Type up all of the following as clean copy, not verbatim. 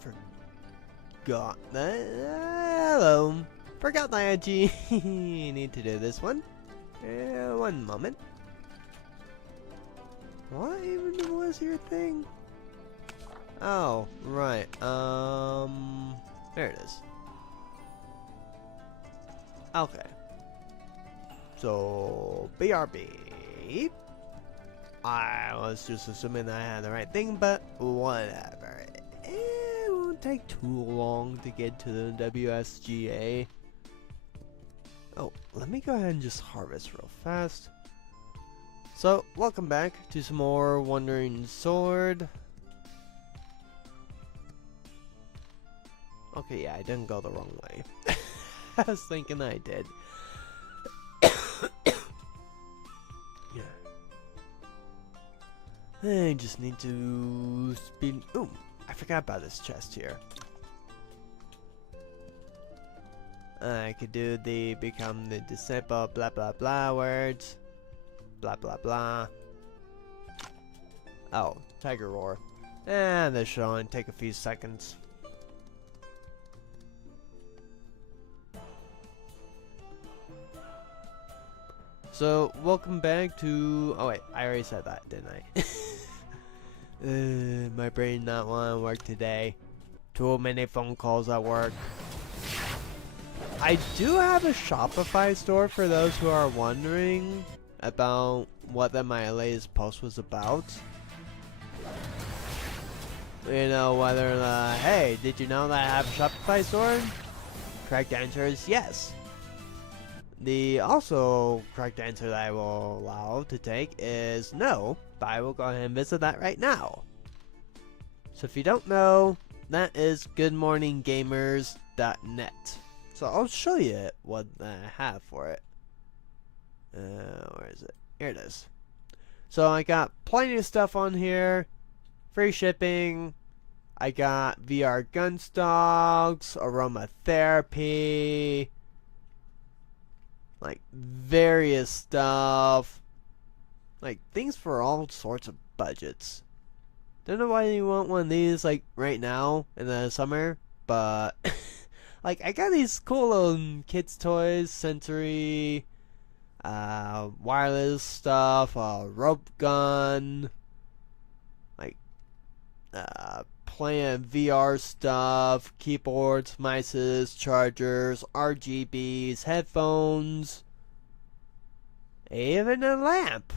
forgot that. Hello. Forgot that Yao Ji. Need to do this one. One moment. What even was your thing? Oh, right. There it is. Okay. So, BRB. I was just assuming that I had the right thing, but whatever. It won't take too long to get to the WSGA. Oh, let me go ahead and just harvest real fast. So, welcome back to some more Wandering Sword. Okay, yeah, I didn't go the wrong way. I was thinking I did. Yeah. I just need to speed. Ooh, I forgot about this chest here. I could do the become the disciple, blah blah blah words. Blah blah blah. Oh, Tiger Roar. And this should only take a few seconds. So, welcome back to... Oh wait, I already said that, didn't I? My brain not want to work today. Too many phone calls at work. I do have a Shopify store for those who are wondering about what my latest post was about. You know, whether hey, did you know that I have a Shopify store? Correct answer is yes. The also correct answer that I will allow to take is no, but I will go ahead and visit that right now. So if you don't know, that is goodmorninggamers.net. So I'll show you what I have for it. Where is it? Here it is. So I got plenty of stuff on here. Free shipping. I got VR gun stocks, aromatherapy, like various stuff, like things for all sorts of budgets. Don't know why you want one of these like right now in the summer, but like I got these cool little kids toys, sensory, wireless stuff, rope gun, like playing VR stuff, keyboards, mices, chargers, RGBs, headphones, even a lamp,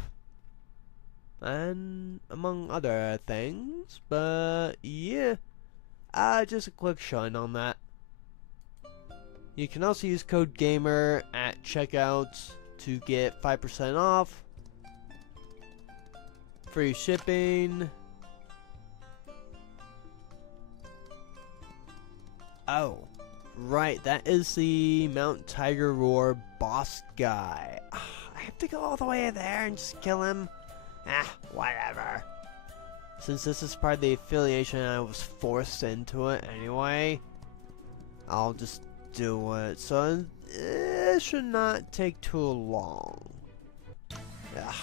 and among other things. But yeah, just a quick shine on that. You can also use code GAMER at checkout to get 5% off, free shipping. Oh, right, that is the Mount Tiger Roar boss guy. I have to go all the way there and just kill him? Whatever. Since this is part of the affiliation and I was forced into it anyway, I'll just do it. So it should not take too long. Ugh.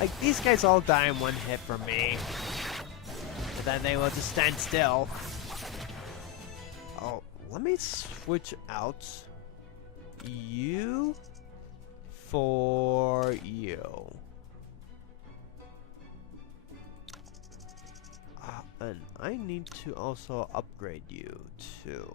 Like, these guys all die in one hit from me. And then they will just stand still. Oh, let me switch out you for you. And I need to also upgrade you too.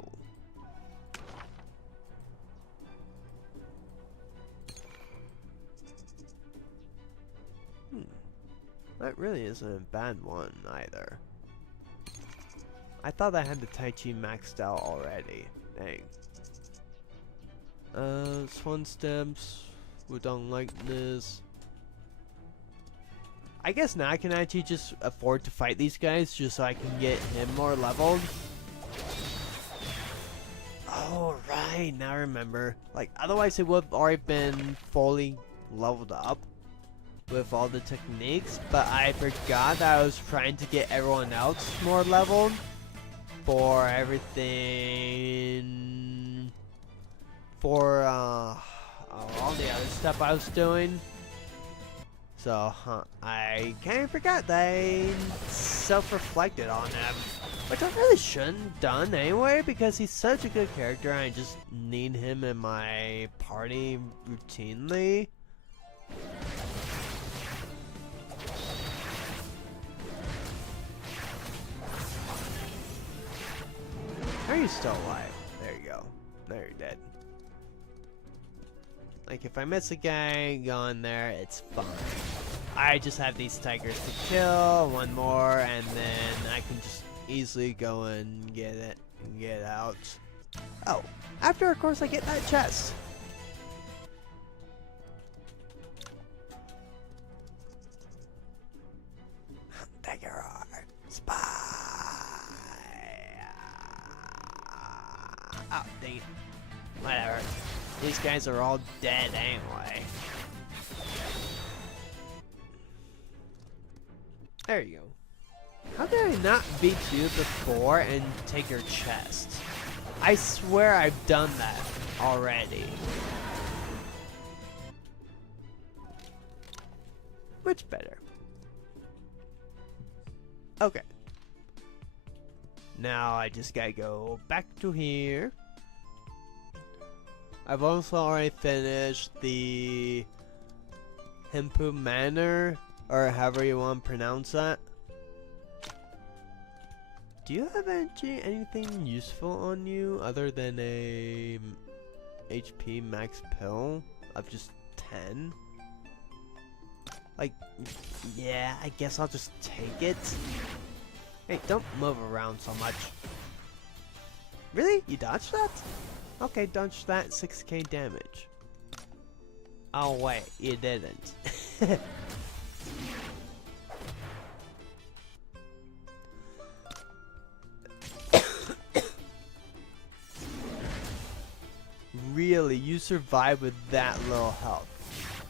That really isn't a bad one either. I thought I had the Tai Chi maxed out already. Dang. Swan steps. Wudong likeness. I guess now I can actually just afford to fight these guys just so I can get him more leveled. Oh, right. Now I remember. Like, otherwise it would have already been fully leveled up with all the techniques, but I forgot that I was trying to get everyone else more leveled for everything, for all the other stuff I was doing. So I kind of forgot that I self-reflected on them. Which I really shouldn't have done anyway, because he's such a good character and I just need him in my party routinely. Are you still alive? There you go. Now you're dead. Like, if I miss a guy going there, it's fine. I just have these tigers to kill, one more, and then I can just easily go and get it and get out. Oh, after, of course, I get that chest. Tiger spy. Oh, dang it. Whatever. These guys are all dead anyway. There you go. How did I not beat you before and take your chest? I swear I've done that already. Much better. Okay. Now I just gotta go back to here. I've also already finished the Hempu Manor, or however you want to pronounce that. Do you have anything useful on you other than a HP max pill of just 10? Like, yeah, I guess I'll just take it. Hey, don't move around so much. Really? You dodged that? Okay, dodge that, 6k damage. Oh wait, you didn't. Really, you survived with that little health.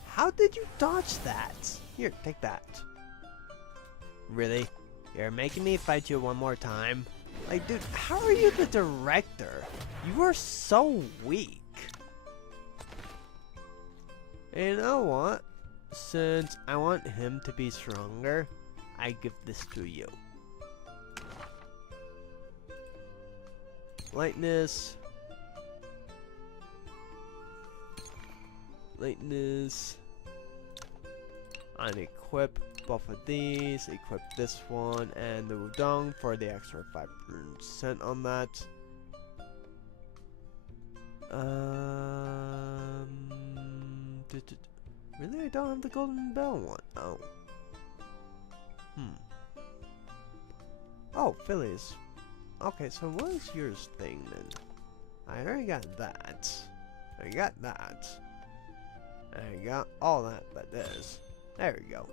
How did you dodge that? Here, take that. Really? You're making me fight you one more time? Like, dude, how are you the director? You are so weak. And you know what? Since I want him to be stronger, I give this to you. Lightness. Lightness. Unequip both of these. Equip this one and the Daotong for the extra 5% on that. Really, I don't have the golden bell one. Oh. Oh, Phillies. Okay, so what is yours thing then? I already got that. I got that. I got all that but this. There we go.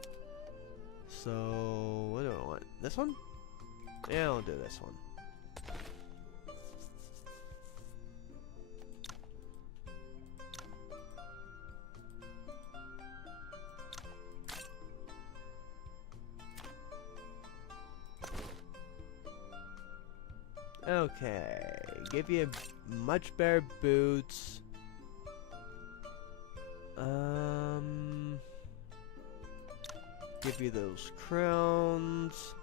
So, what do I want? This one? Yeah, I'll do this one. Okay, give you much better boots. Give you those crowns.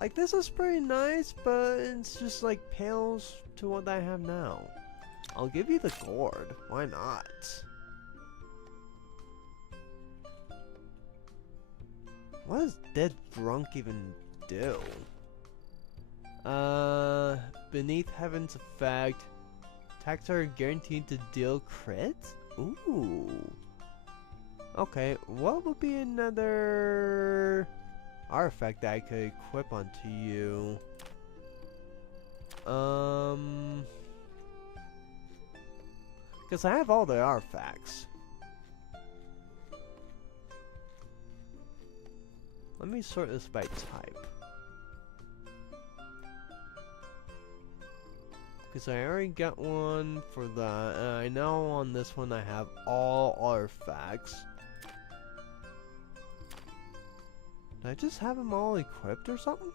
Like, this is pretty nice, but it's just like pales to what I have now. I'll give you the gourd. Why not? What does Dead Drunk even do? Beneath Heaven's effect, attacks are guaranteed to deal crit? Ooh. Okay, what would be another artifact that I could equip onto you? Because I have all the artifacts. Let me sort this by type. Because I already got one for that, and I know on this one I have all artifacts. Did I just have them all equipped or something?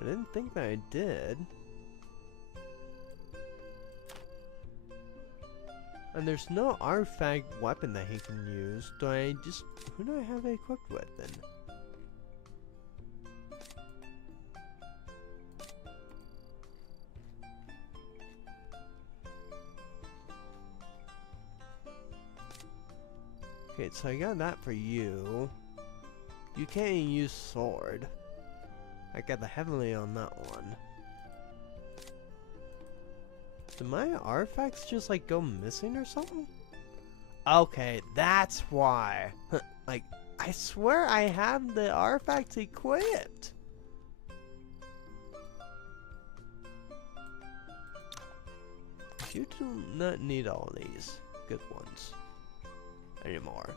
I didn't think that I did. And there's no artifact weapon that he can use. Who do I have it equipped with then? Okay, so I got that for you. You can't even use sword. I got the heavily on that one. Do my artifacts just like go missing or something? Okay, that's why. Like, I swear I have the artifacts equipped. You do not need all these good ones anymore.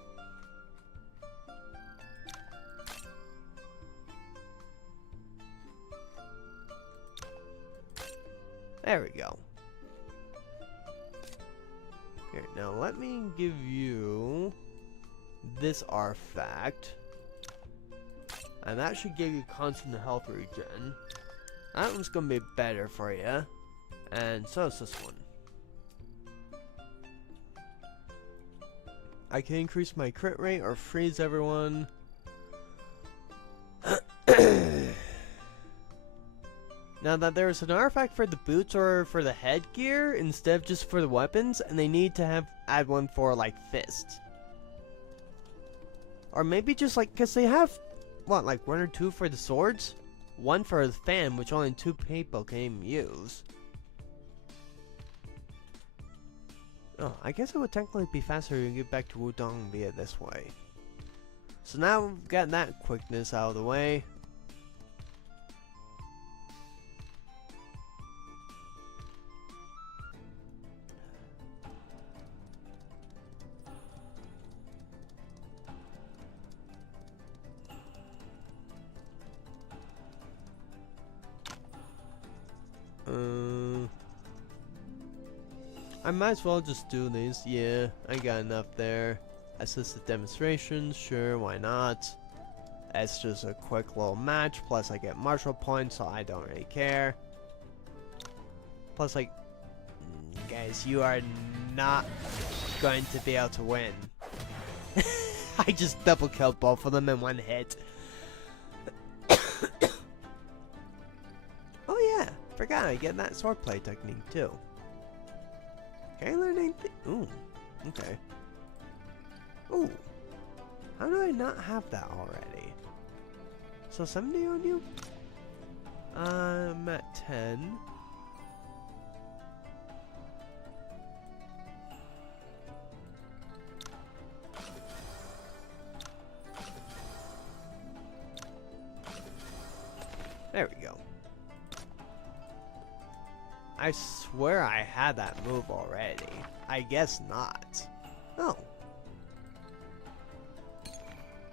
There we go. Here, now let me give you this artifact. And that should give you constant health regen. That one's gonna be better for you. And so is this one. I can increase my crit rate or freeze everyone. Now that there's an artifact for the boots or for the headgear instead of just for the weapons, and they need to add one for like fists. Or maybe just like, cause they have, what, like 1 or 2 for the swords? 1 for the fan, which only 2 people can even use. Oh, I guess it would technically be faster to get back to Wudong via this way. So now we've got that quickness out of the way. I might as well just do these. Yeah, I got enough there. Assisted demonstrations, sure, why not? It's just a quick little match, plus I get martial points, so I don't really care. Plus, like, guys, you are not going to be able to win. I just double killed both of them in one hit. Oh yeah, forgot I get that swordplay technique too. Can I learn anything? Ooh, okay. Ooh, how do I not have that already? So 70 on you? I'm at 10. There we go. I swear I had that move already. I guess not. Oh.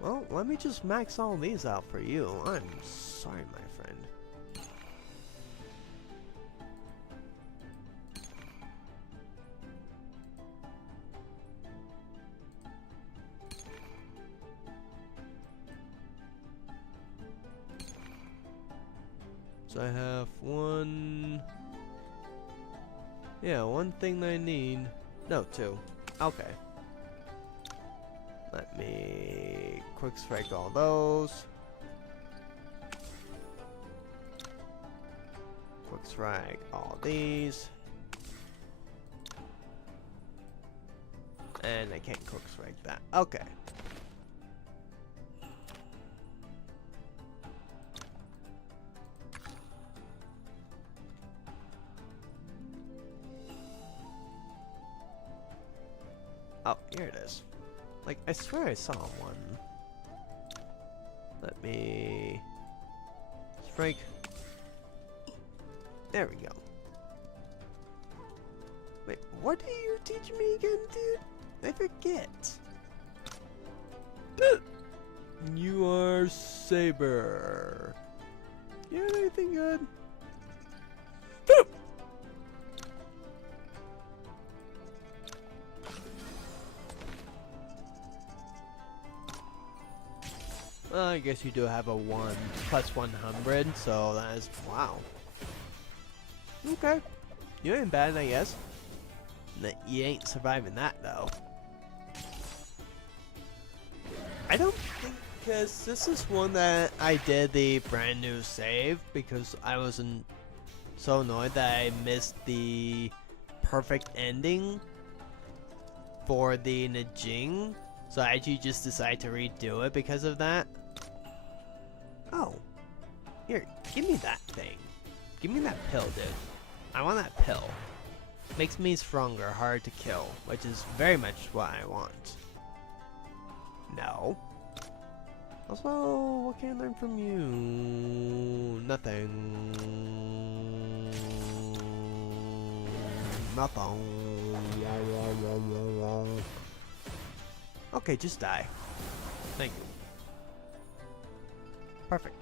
Well, let me just max all these out for you. I'm sorry, my friend. So I have one... Yeah, one thing that I need. No, 2. Okay. Let me quick strike all those. Quick strike all these. And I can't quick strike that. Okay. Oh, here it is. Like, I swear I saw one. Let me... strike. There we go. Wait, what do you teach me again, dude? I forget. You are Saber. You have anything good? Well, I guess you do have a 1 plus 100, so that is, wow. Okay. You ain't bad, I guess. You ain't surviving that though. I don't think, because this is one that I did the brand new save because I wasn't so annoyed that I missed the perfect ending for the Najing. So I actually just decided to redo it because of that. Oh. Here, give me that thing. Give me that pill, dude. I want that pill. Makes me stronger, hard to kill, which is very much what I want. No. Also, what can I learn from you? Nothing. Nothing. Okay, just die. Thank you. Perfect.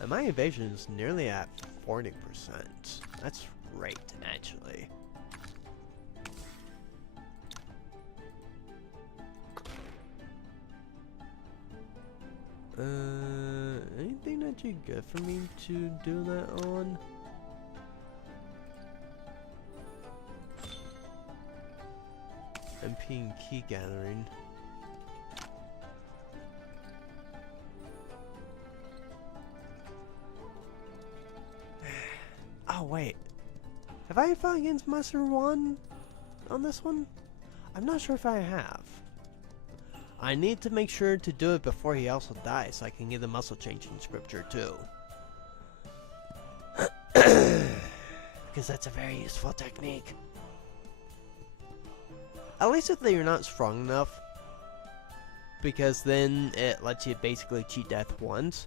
And my evasion is nearly at 40%. That's great, actually. Anything that you get for me to do that on? MP and key gathering. Oh wait, have I fought against Master 1 on this one? I'm not sure if I have. I need to make sure to do it before he also dies so I can get the muscle change in scripture too. Because that's a very useful technique. At least if you're not strong enough. Because then it lets you basically cheat death once.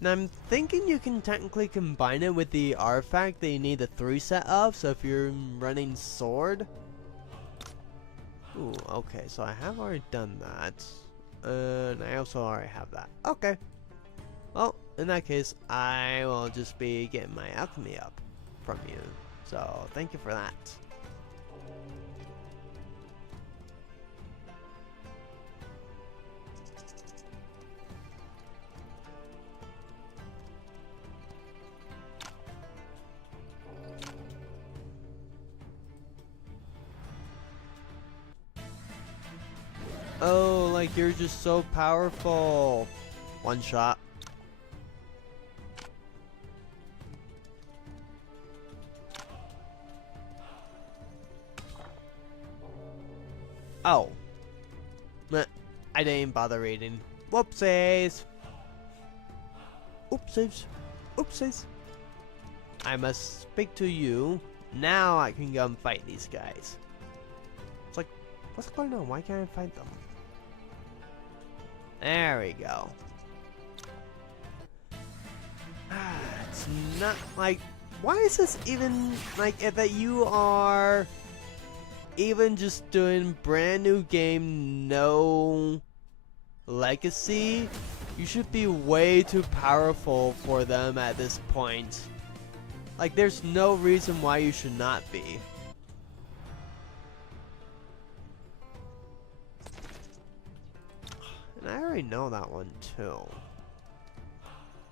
Now I'm thinking you can technically combine it with the artifact that you need the 3 set of. So if you're running sword. Ooh, okay, so I have already done that. And I also already have that. Okay. Well, in that case, I will just be getting my alchemy up from you. So thank you for that. Oh, like you're just so powerful. One shot. Oh. Meh, I didn't bother reading. Whoopsies. Oopsies. Oopsies. I must speak to you. Now I can go and fight these guys. It's like, what's going on? Why can't I fight them? There we go. It's not like, why is this even like that you are even just doing brand new game, no legacy? You should be way too powerful for them at this point. Like there's no reason why you should not be. And I already know that one too.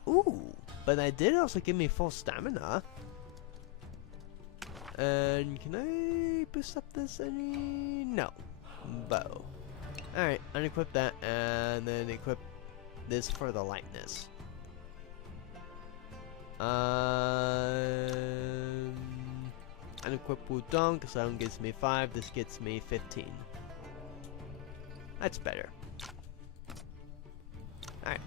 Ooh, but I did also give me full stamina. And can I boost up this any? No. Bow. Alright, unequip that and then equip this for the lightness. Unequip Wudong because that one gives me 5, this gets me 15. That's better. Alright.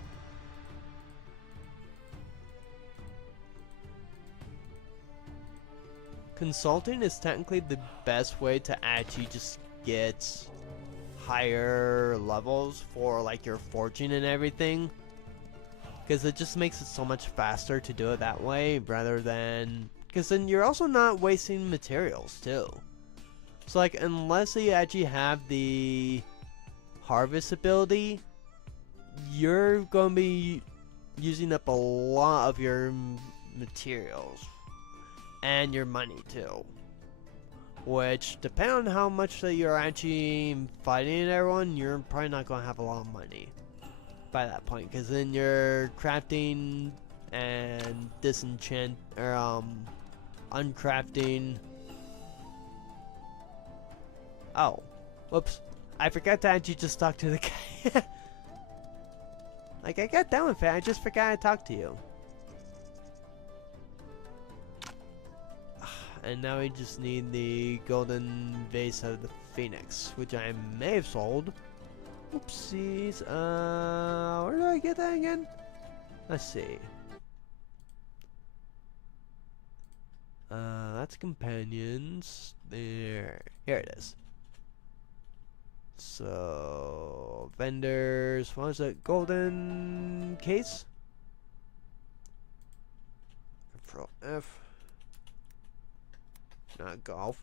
Consulting is technically the best way to actually just get higher levels for like your forging and everything. Because it just makes it so much faster to do it that way rather than... Because then you're also not wasting materials too. So like unless you actually have the harvest ability, you're going to be using up a lot of your materials and your money too, which depending on how much that you're actually fighting everyone, you're probably not going to have a lot of money by that point, because then you're crafting and disenchant or uncrafting. Oh, whoops. I forgot to actually just talk to the guy. Like, I got done with it, I just forgot to talk to you. And now we just need the golden vase of the phoenix, which I may have sold. Oopsies. Where do I get that again? Let's see. That's companions. There. Here it is. So, vendors. What was it? Golden case? Control F. Not golf.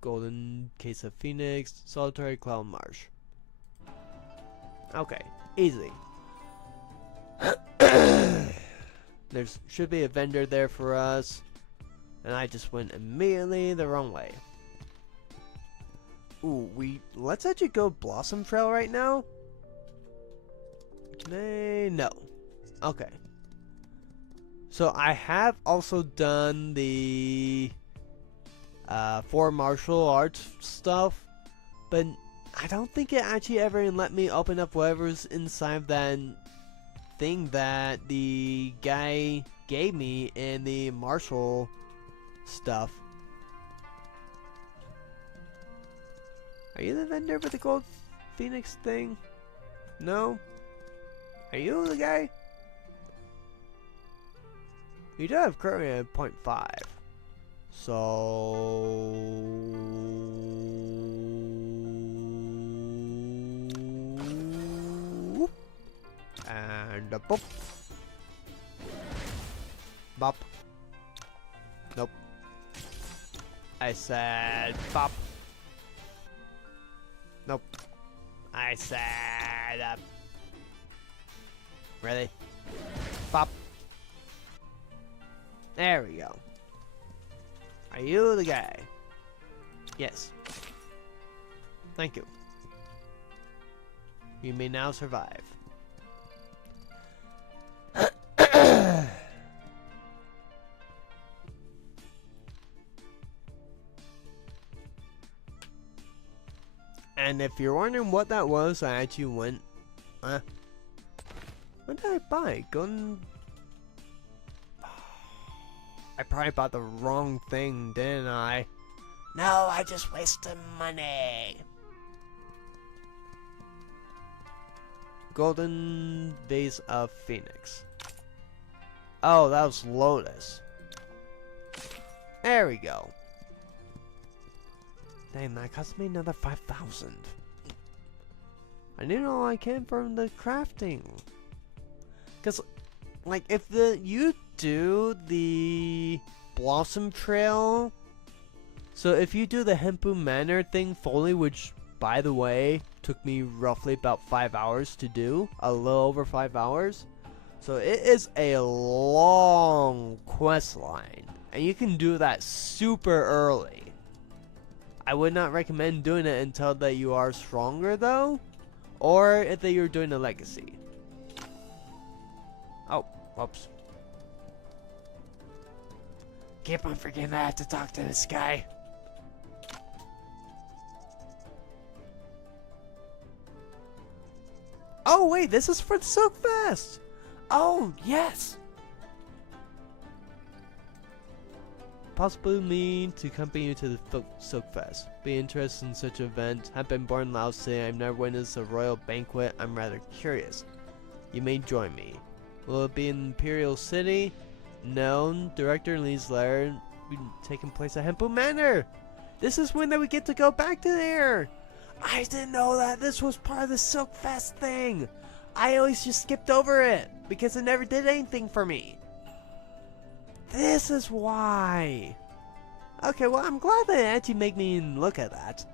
Golden case of Phoenix. Solitary Cloud Marsh. Okay. Easy. There should be a vendor there for us. And I just went immediately the wrong way. Ooh, let's actually go Blossom Trail right now. Can I? No. Okay. So I have also done the 4 martial arts stuff, but I don't think it actually ever let me open up whatever's inside that thing that the guy gave me in the martial stuff. Are you the vendor with the gold phoenix thing? No? Are you the guy? You do have currently at 0.5. So... and a bop. Bop. Nope. I said bop. Nope. I said really? Bop. There we go. Are you the guy? Yes. Thank you. You may now survive. And if you're wondering what that was, I actually went, what did I buy? Gun. I probably bought the wrong thing, didn't I? No, I just wasted money. Golden vase of Phoenix. Oh, that was Lotus. There we go. Dang, that cost me another 5,000. I need all I can from the crafting. Cause, like, if you do the Blossom Trail, so if you do the Hepu Manor thing fully, which, by the way, took me roughly about 5 hours to do, a little over 5 hours. So it is a long quest line, and you can do that super early. I would not recommend doing it until that you are stronger though, or if that you're doing a legacy. Oh, whoops. Keep on forgetting I have to talk to this guy. Oh wait, this is for the Silk Fest! Oh, yes! Possibly mean to accompany you to the Silk Fest. Be interested in such an event. Have been born in Lao City. I've never witnessed a royal banquet. I'm rather curious. You may join me. Will it be in Imperial City? No. Director Lee's letter will be taking place at Hepu Manor. This is when that we get to go back to there. I didn't know that this was part of the Silk Fest thing. I always just skipped over it because it never did anything for me. This is why. Okay, well, I'm glad they actually make me look at that.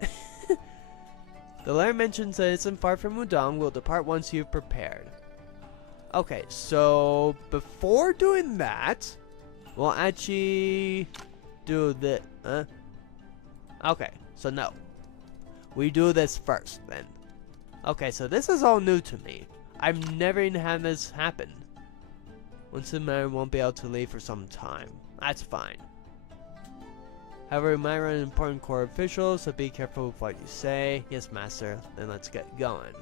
The letter mentions that it's isn't far from Udon. We'll depart once you've prepared. Okay, so before doing that, we'll actually do the... Okay, so no. We do this first, then. Okay, so this is all new to me. I've never even had this happen. Once the man won't be able to leave for some time. That's fine. However, you might run into important core officials, so be careful with what you say. Yes, master. Then let's get going.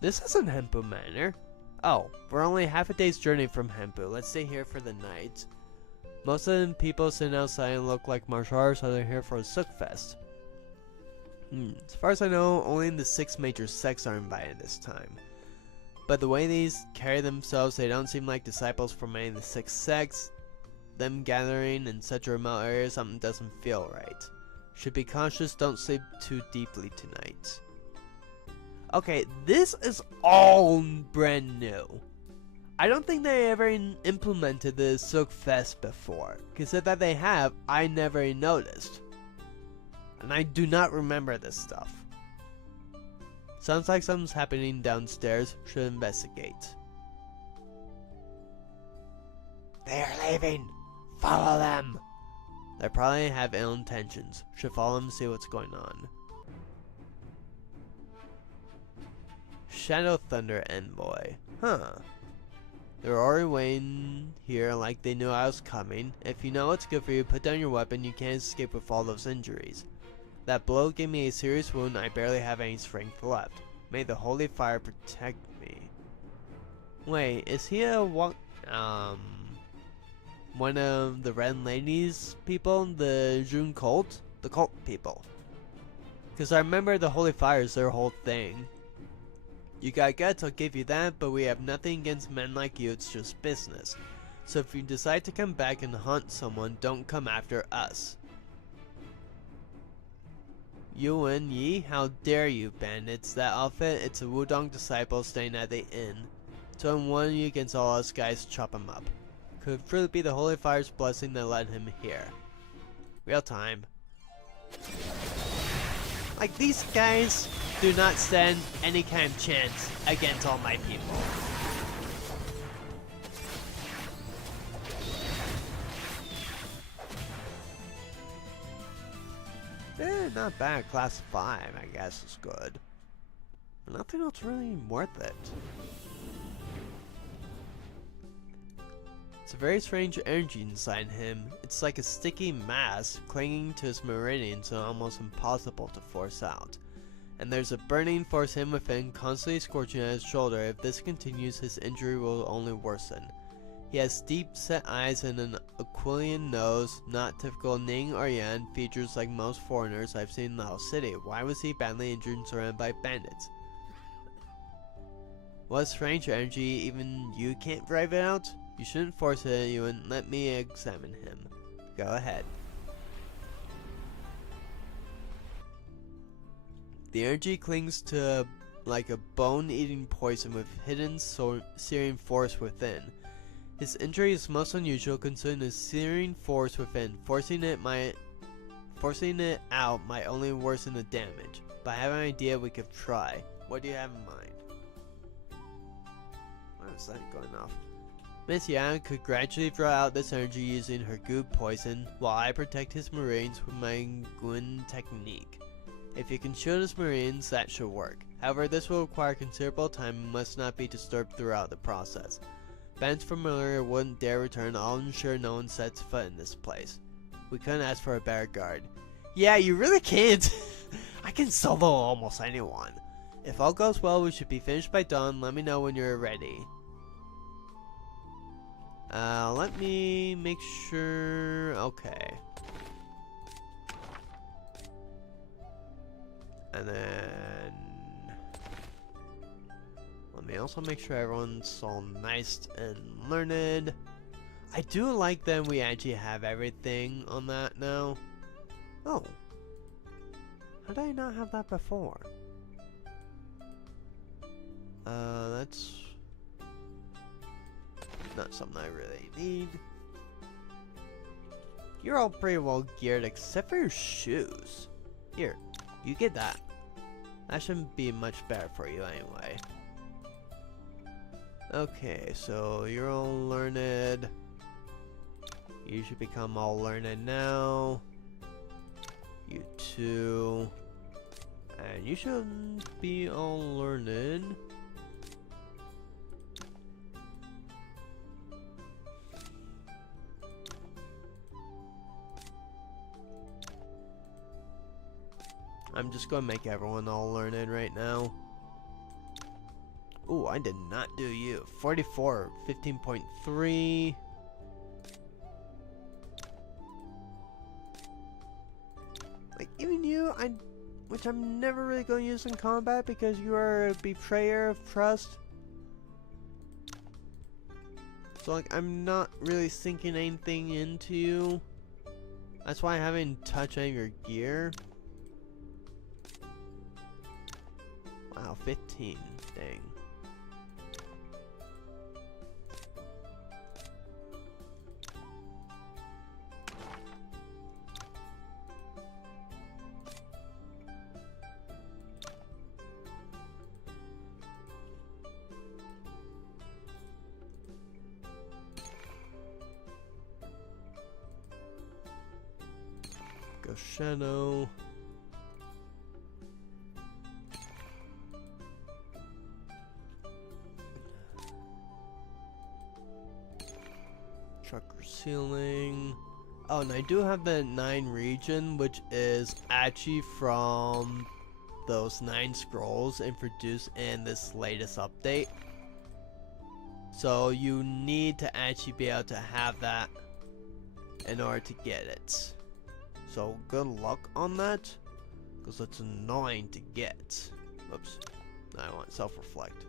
This isn't Hepu Manor. Oh, we're only half a day's journey from Hepu. Let's stay here for the night. Most of the people sitting outside look like martial artists, so they're here for a Sookfest. As far as I know, only the 6 major sects are invited this time. But the way these carry themselves, they don't seem like disciples from any of the 6 sects. Them gathering in such a remote area, something doesn't feel right. Should be cautious, don't sleep too deeply tonight. Okay, this is all brand new. I don't think they ever implemented the Sookfest before, because if that they have, I never noticed. And I do not remember this stuff. Sounds like something's happening downstairs, should investigate. They are leaving! Follow them! They probably have ill intentions, should follow them and see what's going on. Shadow Thunder Envoy. Huh. They're already waiting here like they knew I was coming. If you know what's good for you, put down your weapon. You can't escape with all those injuries. That blow gave me a serious wound. I barely have any strength left. May the holy fire protect me. Wait, is he a one of the Red Ladies people? The June cult? The cult people. Because I remember the holy fire is their whole thing. You got guts, I'll give you that, but we have nothing against men like you, it's just business. So if you decide to come back and hunt someone, don't come after us. Yuan Yi, how dare you, bandits. That outfit, it's a Wudong disciple staying at the inn. So I'm warning you against all us guys, chop him up. Could truly be the Holy Fire's blessing that led him here. Real time. Like, these guys do not stand any kind of chance against all my people. Not bad. Class 5, I guess, is good. But nothing else really worth it. It's a very strange energy inside him. It's like a sticky mass clinging to his meridian, so almost impossible to force out. And there's a burning force him within, constantly scorching at his shoulder. If this continues, his injury will only worsen. He has deep-set eyes and an aquiline nose, not typical Ning or Yan features like most foreigners I've seen in Lao City. Why was he badly injured and surrounded by bandits? What strange energy, even you can't drive it out? You shouldn't force it, you wouldn't let me examine him. Go ahead. The energy clings to like a bone-eating poison with hidden searing force within. His injury is most unusual considering the searing force within. Forcing it out might only worsen the damage. But I have an idea we could try. What do you have in mind? Why is that going off? Miss Yang could gradually draw out this energy using her goo poison, while I protect his marines with my Gwyn technique. If you can shield his marines, that should work. However, this will require considerable time and must not be disturbed throughout the process. Bands from earlier wouldn't dare return. I'll ensure no one sets foot in this place. We couldn't ask for a better guard. Yeah, you really can't. I can solo almost anyone. If all goes well, we should be finished by dawn. Let me know when you're ready. Let me make sure. Okay. And then let me also make sure everyone's all nice and learned. I do like that we actually have everything on that now. Oh. How did I not have that before? That's not something I really need. You're all pretty well geared except for your shoes. Here, you get that. That shouldn't be much better for you anyway. Okay, so you're all learned. You should become all learned now. You too. And you should be all learned. I'm just gonna make everyone all learned right now. Ooh, I did not do you. 44, 15.3. Like, even you, which I'm never really going to use in combat because you are a betrayer of trust. So, like, I'm not really sinking anything into you. That's why I haven't touched any of your gear. Wow, 15. Dang. Go Shadow. Trucker Ceiling. Oh, and I do have the 9 region, which is actually from those 9 scrolls introduced in this latest update. So you need to actually be able to have that in order to get it. So good luck on that, because it's annoying to get. Oops, I want self-reflect.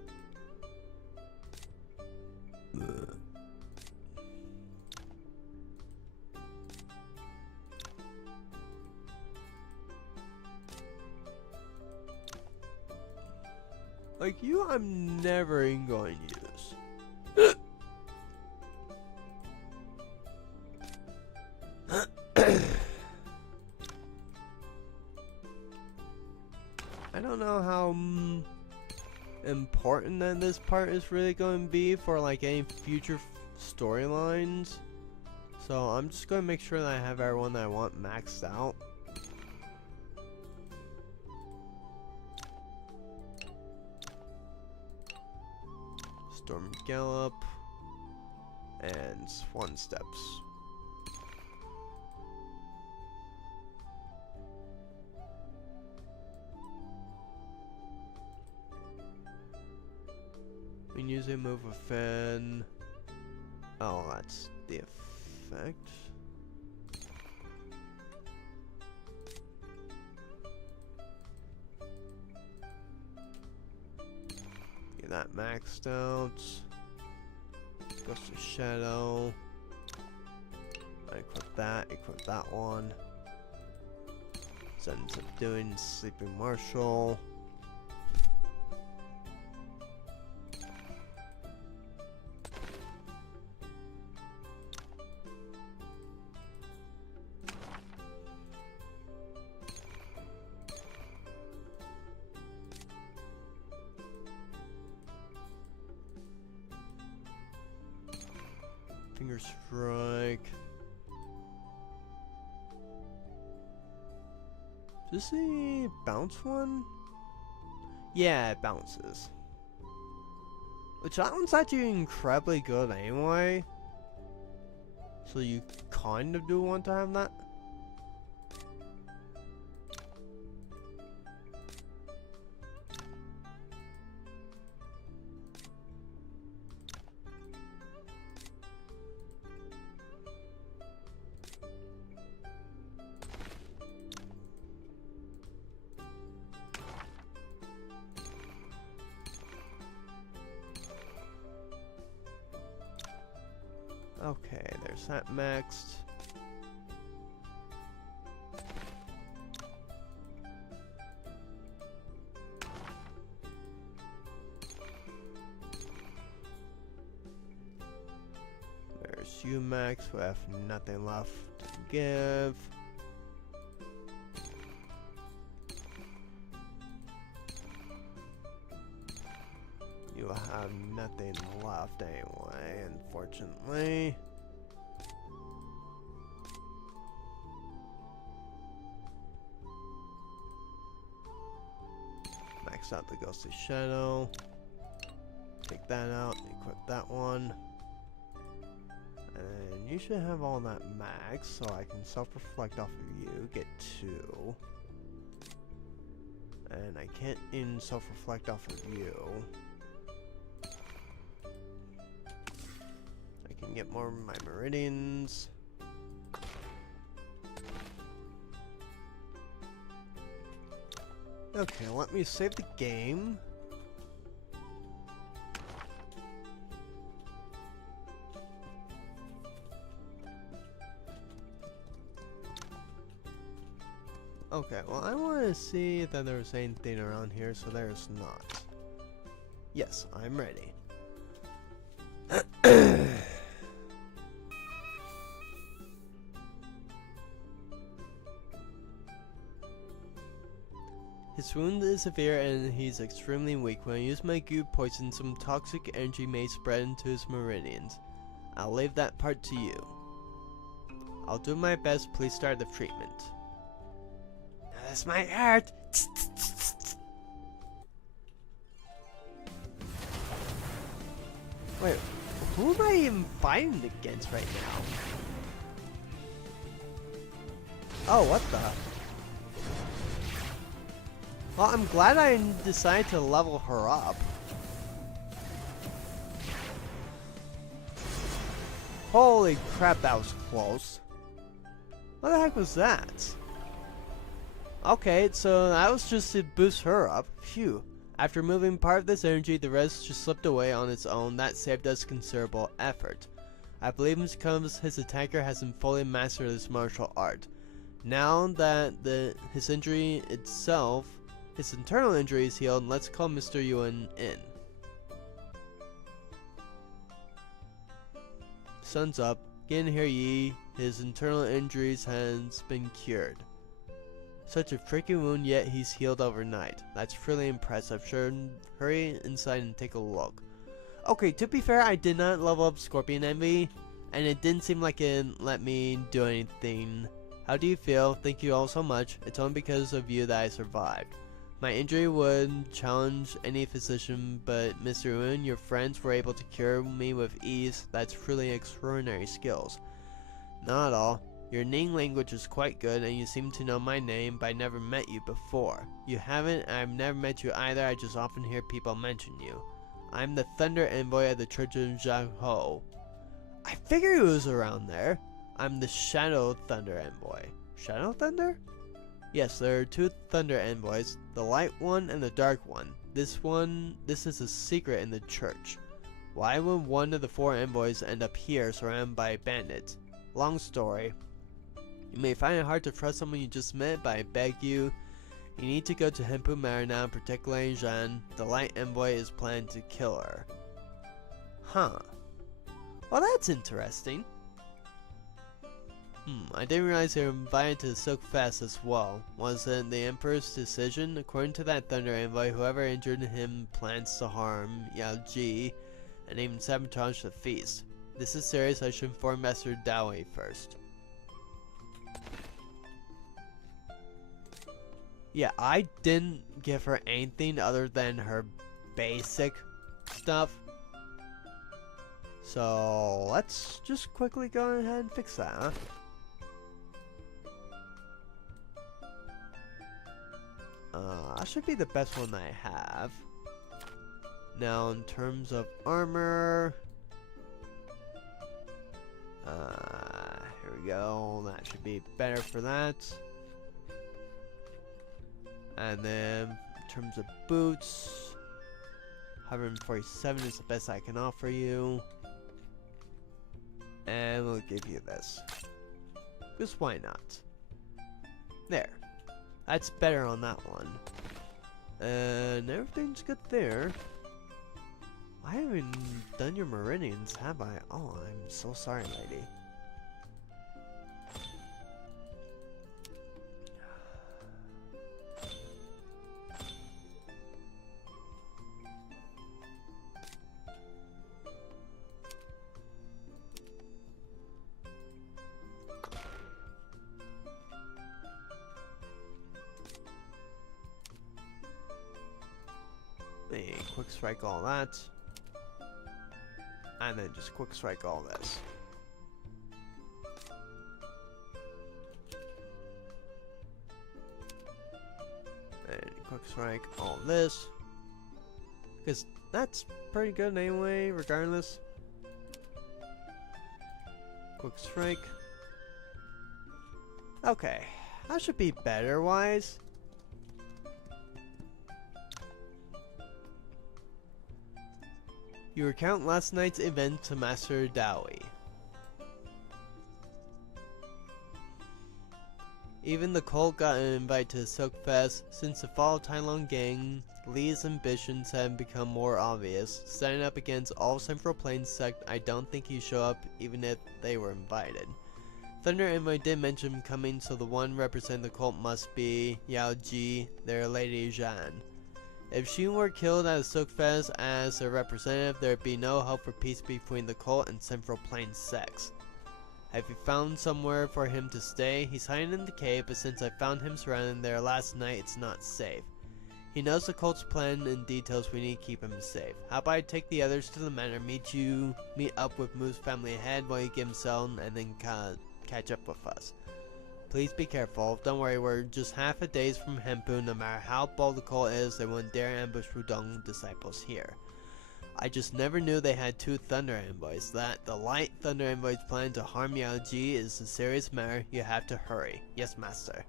Like you, I'm never even going to use. I don't know how important that this part is really going to be for like any future storylines. So I'm just going to make sure that I have everyone that I want maxed out. Storm Gallop and Swan Steps. We can usually move a fan. Oh, that's the effect. Get that maxed out. Goes to Shadow. I equip that one. So ends up doing Sleeping Martial. Finger Strike. Is this a bounce one? Yeah, it bounces. Which that one's actually incredibly good anyway. So you kind of do want to have that. Okay, there's that maxed. There's you max, we have nothing left to give. You have nothing left anyway, unfortunately. Max out the Ghostly Shadow. Take that out, equip that one. And you should have all that max, so I can self-reflect off of you. Get 2. And I can't even self-reflect off of you. I can get more of my meridians. Okay, let me save the game. Okay, well, I want to see if there's anything around here, so there's not. Yes, I'm ready. His wound is severe and he's extremely weak. When I use my goo poison, some toxic energy may spread into his meridians. I'll leave that part to you. I'll do my best. Please start the treatment. That's my heart. Wait, who am I even fighting against right now? Oh, what the? Well, I'm glad I decided to level her up. Holy crap, that was close. What the heck was that? Okay, so that was just to boost her up. Phew. After moving part of this energy, the rest just slipped away on its own. That saved us considerable effort. I believe it's because his attacker hasn't fully mastered this martial art. Now that his injury itself, his internal injury is healed, let's call Mr. Yuan in. Sun's up. Get in here, Yi. His internal injuries has been cured. Such a freaking wound, yet he's healed overnight. That's really impressive. Sure, hurry inside and take a look. Okay, to be fair, I did not level up Scorpion Envy, and it didn't seem like it let me do anything. How do you feel? Thank you all so much. It's only because of you that I survived. My injury would challenge any physician, but Mr. Yuan, your friends were able to cure me with ease. That's truly extraordinary skills. Not at all. Your Ning language is quite good, and you seem to know my name, but I never met you before. You haven't, and I've never met you either. I just often hear people mention you. I'm the Thunder Envoy of the Church of Jiaho. I figured it was around there. I'm the Shadow Thunder Envoy. Shadow Thunder? Yes, there are two Thunder Envoys, the light one and the dark one. This is a secret in the church. Why would one of the four envoys end up here surrounded by bandits? Long story. You may find it hard to trust someone you just met, but I beg you, you need to go to Hepu Manor now and protect Lei Zhan. The light envoy is planning to kill her. Huh. Well, that's interesting. I didn't realize they were invited to the Silk Fest as well. Was it the Emperor's decision? According to that Thunder Envoy, whoever injured him plans to harm Yao Ji and even sabotage the feast. This is serious. I should inform Master Daoi first. Yeah, I didn't give her anything other than her basic stuff. So let's just quickly go ahead and fix that, huh? That should be the best one that I have. Now, in terms of armor, here we go. That should be better for that. And then, in terms of boots, 147 is the best I can offer you. And we'll give you this. Just why not? There. That's better on that one. And everything's good there. I haven't done your meridians, have I? Oh, I'm so sorry, lady. Quick strike all that, and then just quick strike all this. And quick strike all this. Because that's pretty good anyway, regardless. Quick strike. Okay, that should be better wise. You recount last night's event to Master Daoi. Even the cult got an invite to the Silk Fest. Since the fall of Tailong Gang, Lee's ambitions have become more obvious. Standing up against all Central Plains sect, I don't think he'd show up even if they were invited. Thunder Envoy did mention coming, so the one representing the cult must be Yao Ji, their Lady Zhan. If she were killed at the Silk Fest as a representative, there'd be no hope for peace between the cult and Central Plains sects. Have you found somewhere for him to stay? He's hiding in the cave, but since I found him surrounded there last night, it's not safe. He knows the cult's plan and details. We need to keep him safe. How about I take the others to the manor, meet up with Moo's family ahead while you get him settled, and then catch up with us. Please be careful. Don't worry, we're just half a days from Hepu. No matter how bold the cult is, they won't dare ambush Wudong disciples here. I just never knew they had two Thunder Envoys. That the Light Thunder Envoy's plan to harm Yao Ji is a serious matter. You have to hurry. Yes, Master.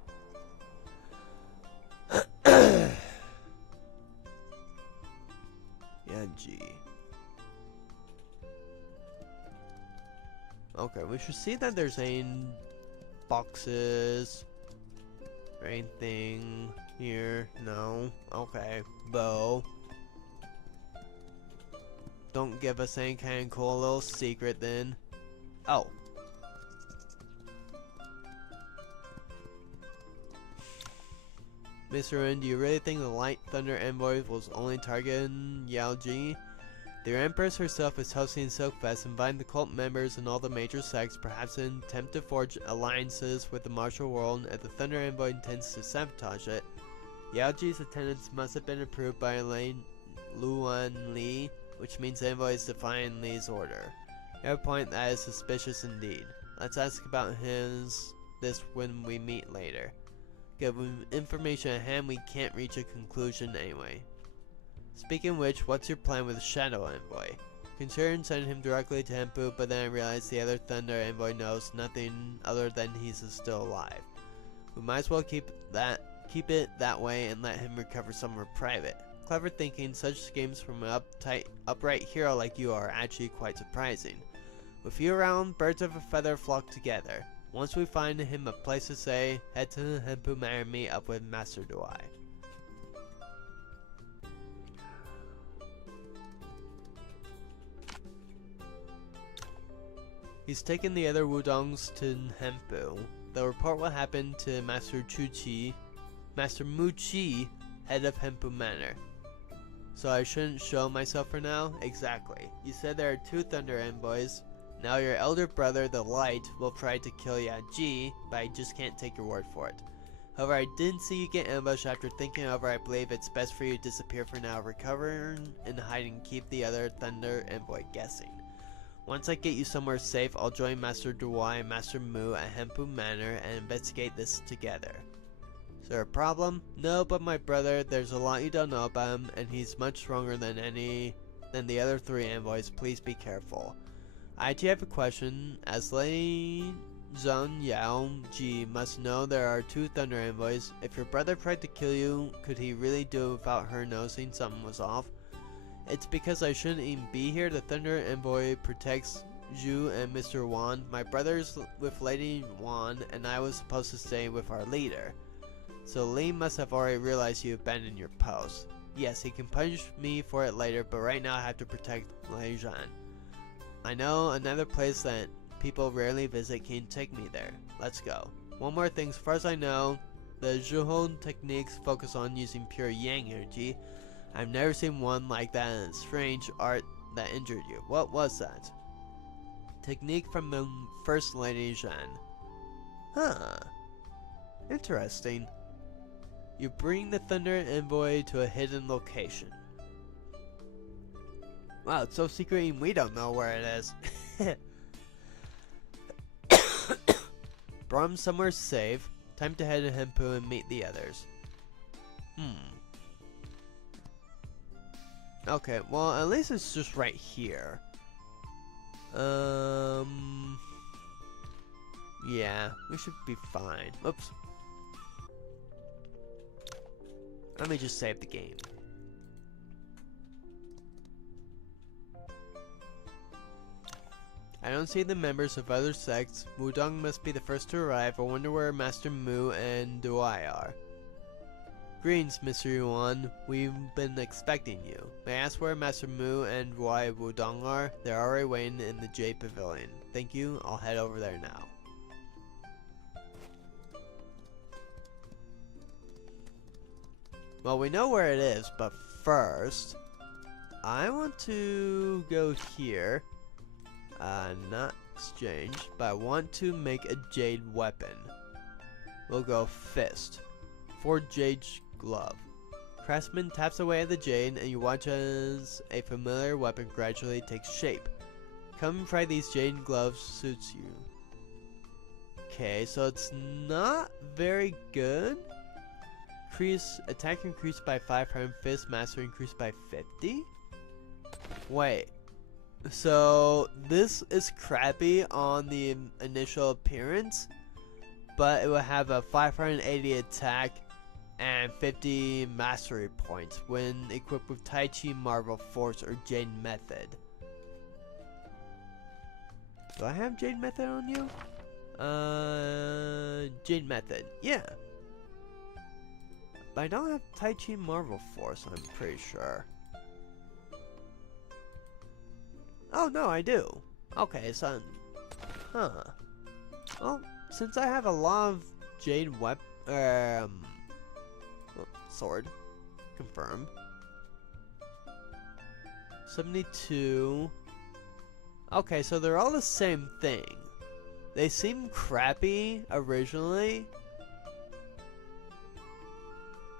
Yao Ji. Okay, we should see that there's any boxes or anything here. No. Okay. Bow. Don't give us any kind of cool little secret then. Oh. Mr. Ren, do you really think the Light Thunder Envoy was only targeting Yao Ji? The Empress herself is hosting Silk Fest, inviting the cult members and all the major sects, perhaps in an attempt to forge alliances with the martial world, and the Thunder Envoy intends to sabotage it. Yao Ji's attendance must have been approved by Luan Li, which means the Envoy is defying Li's order. You have a point that is suspicious indeed. Let's ask about this when we meet later. Given information at hand, we can't reach a conclusion anyway. Speaking of which, what's your plan with Shadow Envoy? Considering sending him directly to Hepu, but then I realized the other Thunder Envoy knows nothing other than he's still alive. We might as well keep it that way and let him recover somewhere private. Clever thinking. Such schemes from an upright hero like you are actually quite surprising. With you around, birds of a feather flock together. Once we find him a place to stay, head to the Hepu Manor and meet up with Master Doi. He's taken the other Wudongs to Hepu. They'll report what happened to Master Muchi, head of Hepu Manor. So I shouldn't show myself for now? Exactly. You said there are two Thunder Envoys. Now your elder brother, the Light, will try to kill Yao Ji, but I just can't take your word for it. However, I didn't see you get ambushed. After thinking over, I believe it's best for you to disappear for now. Recover and hide and keep the other Thunder Envoy guessing. Once I get you somewhere safe, I'll join Master Doi and Master Mu at Hepu Manor and investigate this together. Is there a problem? No, but my brother, there's a lot you don't know about him, and he's much stronger than the other three envoys. Please be careful. I actually have a question. As Lady Zhang Yao Ji must know there are two Thunder Envoys. If your brother tried to kill you, could he really do it without her noticing something was off? It's because I shouldn't even be here. The Thunder Envoy protects Zhu and Mr. Wan. My brother's with Lady Wan, and I was supposed to stay with our leader. So Lee must have already realized you abandoned your post. Yes, he can punish me for it later, but right now I have to protect Lei Zhan. I know another place that people rarely visit. Can you take me there? Let's go. One more thing, as far as I know, the Zhuhong techniques focus on using pure yang energy. I've never seen one like that in strange art that injured you. What was that? Technique from the First Lady Zhan. Huh. Interesting. You bring the Thunder Envoy to a hidden location. Wow, it's so secret even we don't know where it is. Brought him somewhere safe. Time to head to Hepu and meet the others. Okay, well, at least it's just right here. Yeah, we should be fine. Oops. Let me just save the game. I don't see the members of other sects. Wudong must be the first to arrive. I wonder where Master Mu and Duai are. Greetings, Mr. Yuan. We've been expecting you. May I ask where Master Mu and why Wudong are? They're already waiting in the Jade Pavilion. Thank you. I'll head over there now. Well, we know where it is, but first, I want to go here. Not exchange, but I want to make a jade weapon. We'll go fist. 4 jade glove. Craftsman taps away at the jade, and you watch as a familiar weapon gradually takes shape. Come and try these jade gloves suits you. Okay, so it's not very good. Increase attack increased by 500, fist mastery increased by 50. Wait. So this is crappy on the initial appearance, but it will have a 580 attack and 50 mastery points when equipped with Tai Chi, Marvel Force, or Jade Method. Do I have Jade Method on you? Jade Method, yeah. But I don't have Tai Chi, Marvel Force, I'm pretty sure. Oh, no, I do. Okay, so... Huh. Well, since I have a lot of Jade sword. Confirm. 72. Okay, so they're all the same thing. They seem crappy originally.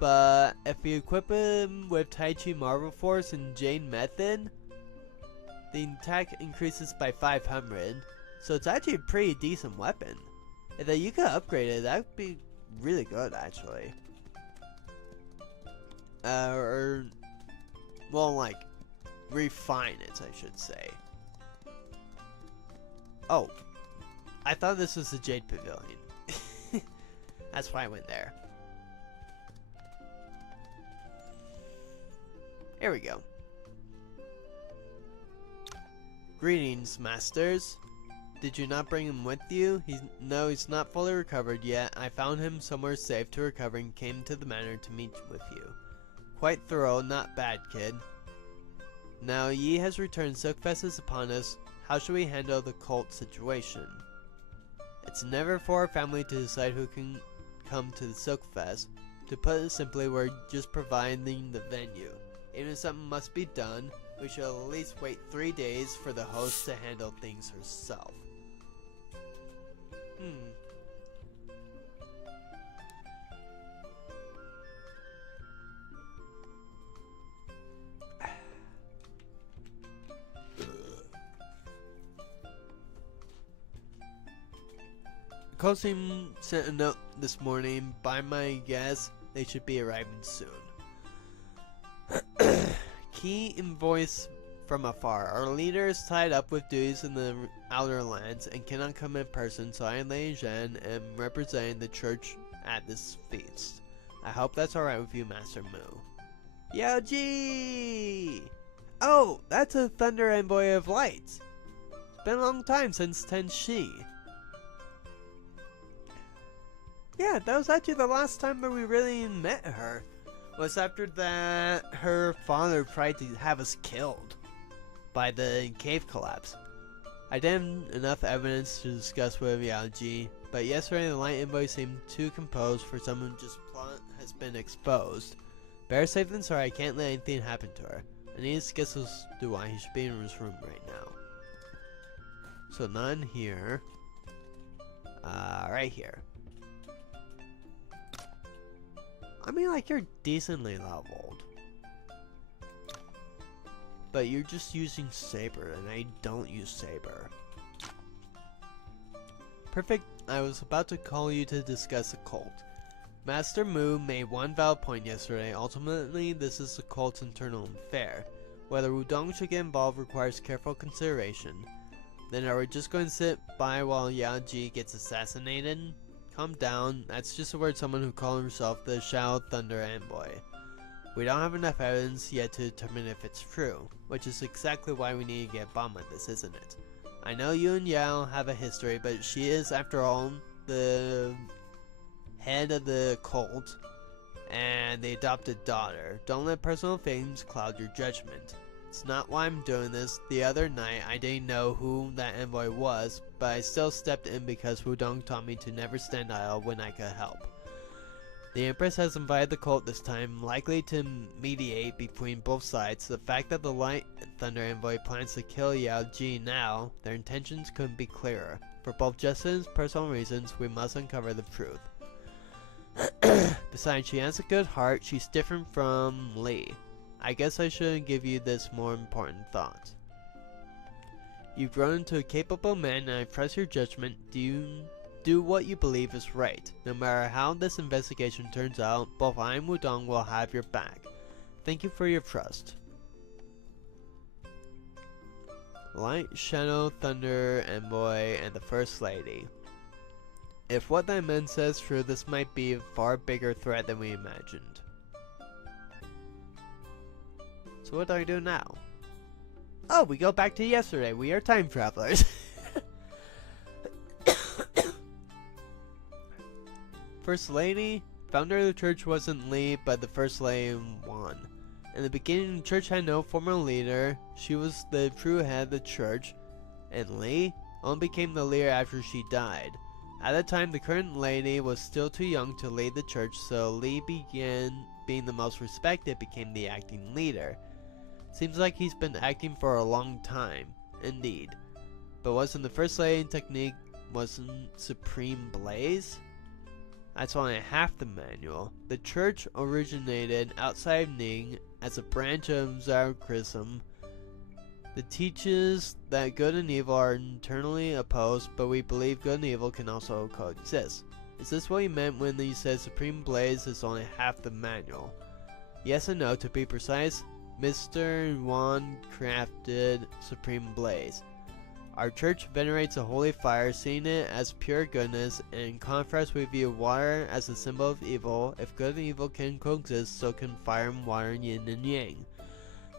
But if you equip him with Tai Chi Marvel Force and Jade Method, the attack increases by 500, so it's actually a pretty decent weapon. If you could upgrade it, that would be really good, actually. Well, like, refine it, I should say. Oh, I thought this was the Jade Pavilion. That's why I went there. Here we go. Greetings, masters. Did you not bring him with you? No, he's not fully recovered yet. I found him somewhere safe to recover and came to the manor to meet with you. Quite thorough, not bad, kid. Now Yi has returned. Silkfest is upon us. How should we handle the cult situation? It's never for our family to decide who can come to the Silkfest. To put it simply, we're just providing the venue. Even if something must be done, we should at least wait 3 days for the host to handle things herself. Cosim sent a note this morning. By my guess, they should be arriving soon. Key invoice from afar. Our leader is tied up with duties in the outer lands and cannot come in person, so I, Lei Zhen, am representing the church at this feast. I hope that's alright with you, Master Mu. Yao Ji! Oh, that's a Thunder Envoy of Lights. It's been a long time since Tenshi. Yeah, that was actually the last time that we really met her. Was after that her father tried to have us killed by the cave collapse. I didn't have enough evidence to discuss with Yao Ji, but yesterday the Light Envoy seemed too composed for someone just plot has been exposed. Better safe than sorry, I can't let anything happen to her. I need to guess who's Duai. He should be in his room right now. So none here. Right here. I mean, like, you're decently leveled. But you're just using Saber, and I don't use Saber. Perfect. I was about to call you to discuss a cult. Master Mu made one valid point yesterday. Ultimately, this is the cult's internal affair. Whether Wudong should get involved requires careful consideration. Then are we just going to sit by while Yao Ji gets assassinated? Calm down, that's just a word someone who called himself the Shadow Thunder Envoy. We don't have enough evidence yet to determine if it's true, which is exactly why we need to get Bomb at this, isn't it? I know you and Yao have a history, but she is, after all, the head of the cult and the adopted daughter. Don't let personal feelings cloud your judgment. It's not why I'm doing this. The other night, I didn't know who that envoy was, but I still stepped in because Wudong taught me to never stand idle when I could help. The Empress has invited the cult this time, likely to mediate between both sides. The fact that the Light Thunder Envoy plans to kill Yao Ji now, their intentions couldn't be clearer. For both justice and personal reasons, we must uncover the truth. Besides, she has a good heart. She's different from Lee. I guess I shouldn't give you this more important thought. You've grown into a capable man, and I trust your judgment. Do what you believe is right. No matter how this investigation turns out, both I and Wudong will have your back. Thank you for your trust. Light, Shadow, Thunder, Envoy, and the First Lady. If what that man says is true, this might be a far bigger threat than we imagined. So what do I do now? Oh, we go back to yesterday. We are time travelers. First Lady? Founder of the church wasn't Lee, but the First Lady won. In the beginning, the church had no formal leader. She was the true head of the church. And Lee only became the leader after she died. At the time, the current lady was still too young to lead the church, so Lee began being the most respected, became the acting leader. Seems like he's been acting for a long time, indeed. But wasn't the First Lady technique wasn't Supreme Blaze? That's only half the manual. The church originated outside of Ning as a branch of Zoroastrianism. It teaches that good and evil are internally opposed, but we believe good and evil can also coexist. Is this what you meant when you said Supreme Blaze is only half the manual? Yes and no. To be precise, Mr. Wan crafted Supreme Blaze. Our church venerates a holy fire, seeing it as pure goodness, and in contrast we view water as a symbol of evil. If good and evil can coexist, so can fire and water, yin and yang.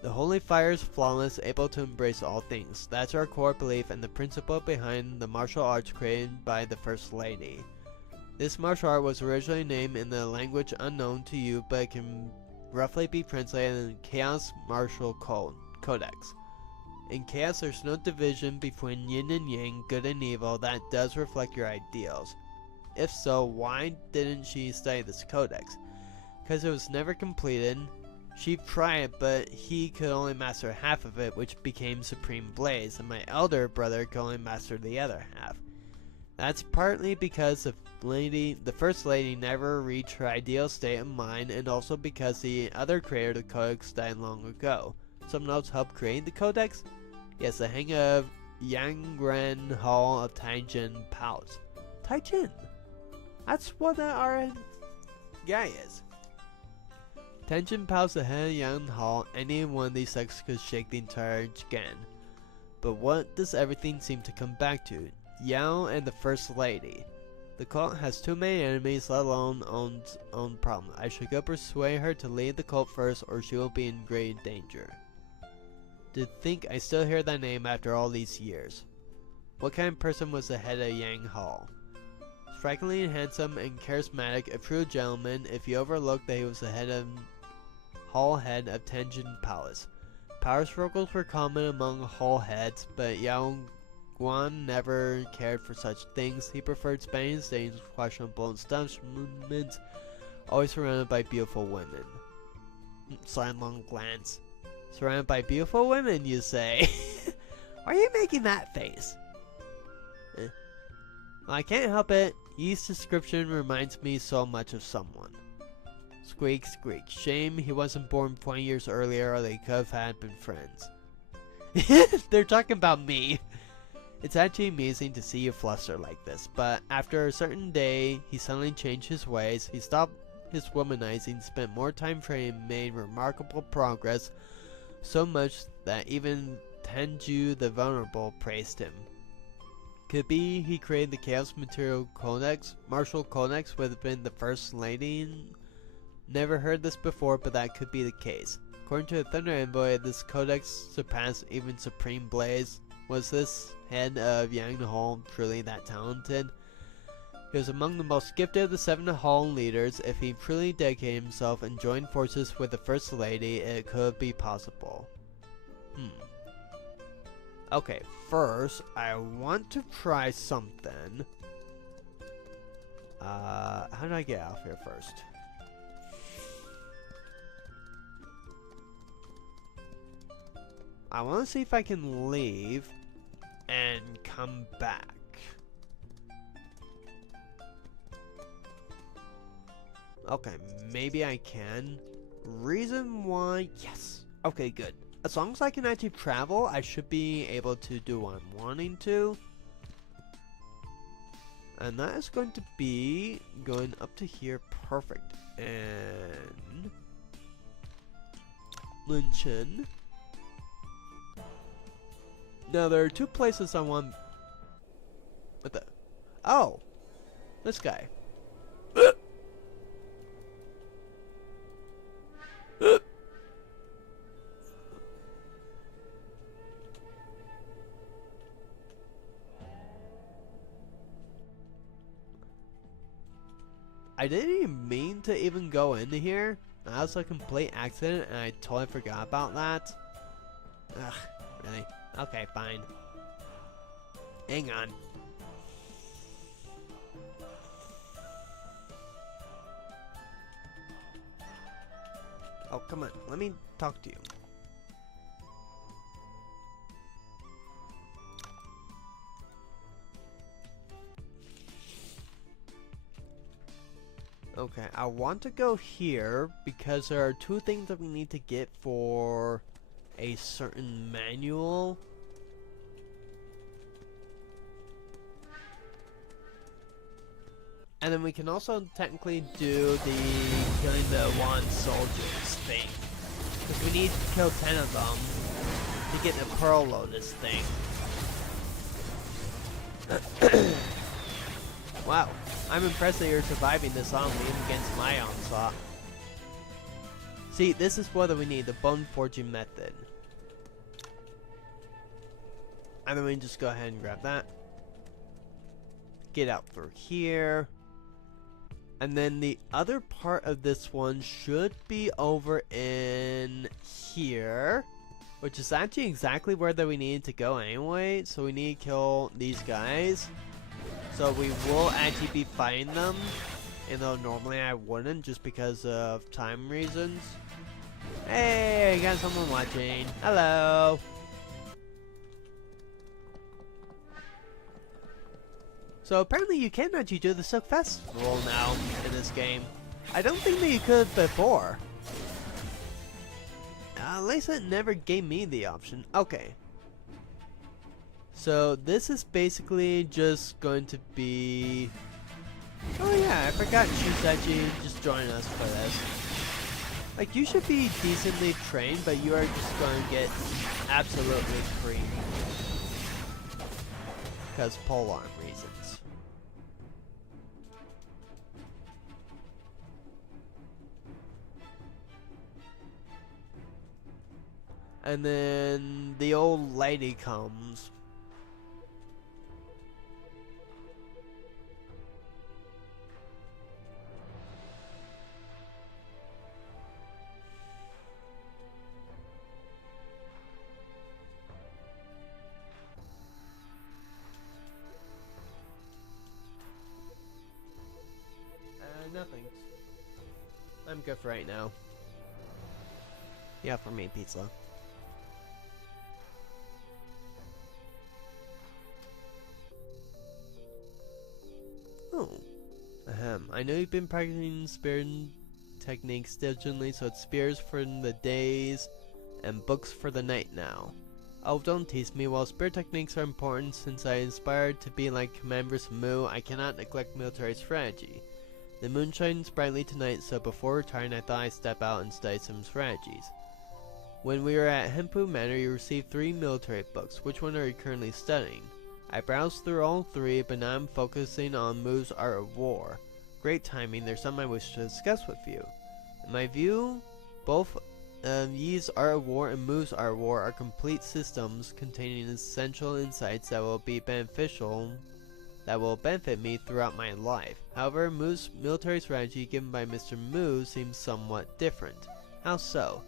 The holy fire is flawless, able to embrace all things. That's our core belief and the principle behind the martial arts created by the First Lady. This martial art was originally named in the language unknown to you, but it can roughly be translated in Chaos Martial Codex. In Chaos, there's no division between yin and yang, good and evil. That does reflect your ideals. If so, why didn't she study this codex? Because it was never completed. She tried, but he could only master half of it, which became Supreme Blaze, and my elder brother could only master the other half. That's partly because the First Lady never reached her ideal state of mind, and also because the other creator of the codex died long ago. Someone else helped create the codex? Yes, the hang of Yangren Hall of Taijin Palace. Taijin? That's what our guy is. Taijin Palace, the head of Yang Hall, any one of these sects could shake the entire Jigan. But what does everything seem to come back to? Yao and the First Lady. The cult has too many enemies, let alone own problem. I should go persuade her to lead the cult first, or she will be in great danger. To think I still hear that name after all these years. What kind of person was the head of Yang Hall? Strikingly handsome and charismatic, a true gentleman, if you overlook that he was the head of Taijin Palace. Power struggles were common among hall heads, but Yao Guan never cared for such things. He preferred spending his days with questionable establishments, always surrounded by beautiful women. Sidelong glance. Surrounded by beautiful women, you say? Why are you making that face? Well, I can't help it. Yi's description reminds me so much of someone. Squeak, squeak. Shame he wasn't born 20 years earlier, or they could have been friends. They're talking about me. It's actually amazing to see you fluster like this, but after a certain day, he suddenly changed his ways. He stopped his womanizing, spent more time training, made remarkable progress. so much that even Tenju the Vulnerable praised him. Could be he created the Chaos Material Codex. Martial Codex would have been the first lady. Never heard this before, but that could be the case. According to the Thunder Envoy, this codex surpassed even Supreme Blaze. Was this head of Yang Hall truly that talented? He was among the most gifted of the 7 Hall leaders. If he truly dedicated himself and joined forces with the First Lady, it could be possible. Okay, first, I want to try something. How do I get out of here first? I want to see if I can leave and come back. Okay, maybe I can. Reason why, yes. Okay, good. As long as I can actually travel, I should be able to do what I'm wanting to. And that is going to be going up to here, perfect. And mention. Now there are 2 places I want. What the? Oh, this guy. I didn't even mean to even go in here. That was a complete accident and I totally forgot about that. Ugh, really? Okay, fine. Hang on. Oh, come on. Let me talk to you. Okay, I want to go here because there are 2 things that we need to get for a certain manual. And then we can also technically do the killing the wand soldiers thing. Because we need to kill 10 of them to get the Pearl Lotus thing. Wow, I'm impressed that you're surviving this on me against my onslaught. See, this is what we need, the bone forging method. And then we can just go ahead and grab that. Get out through here. And then the other part of this one should be over in here. Which is actually exactly where that we needed to go anyway. So we need to kill these guys. So we will actually be fighting them. Even though normally I wouldn't just because of time reasons. Hey, I got someone watching. Hello. So apparently you can actually do the Silk Festival now in this game. I don't think that you could before. At least it never gave me the option. Okay. So this is basically just going to be... Oh yeah, I forgot Shusachi just joined us for this. Like, you should be decently trained, but you are just going to get absolutely creamed. Because polearm reasons. And then the old lady comes. Nothing. I'm good for right now. Yeah, for me, pizza. Oh. Ahem. I know you've been practicing spearing techniques diligently, so it's spears for the days and books for the night now. Oh, don't tease me. While spear techniques are important, since I aspired to be like Commander Mu, I cannot neglect military strategy. The moon shines brightly tonight, so before retiring I thought I'd step out and study some strategies. When we were at Hepu Manor, you received 3 military books. Which one are you currently studying? I browsed through all 3, but now I'm focusing on Mu's Art of War. Great timing, there's something I wish to discuss with you. In my view, both Yi's Art of War and Mu's Art of War are complete systems containing essential insights that will benefit me throughout my life. However, Mu's military strategy given by Mr. Mu seems somewhat different. How so?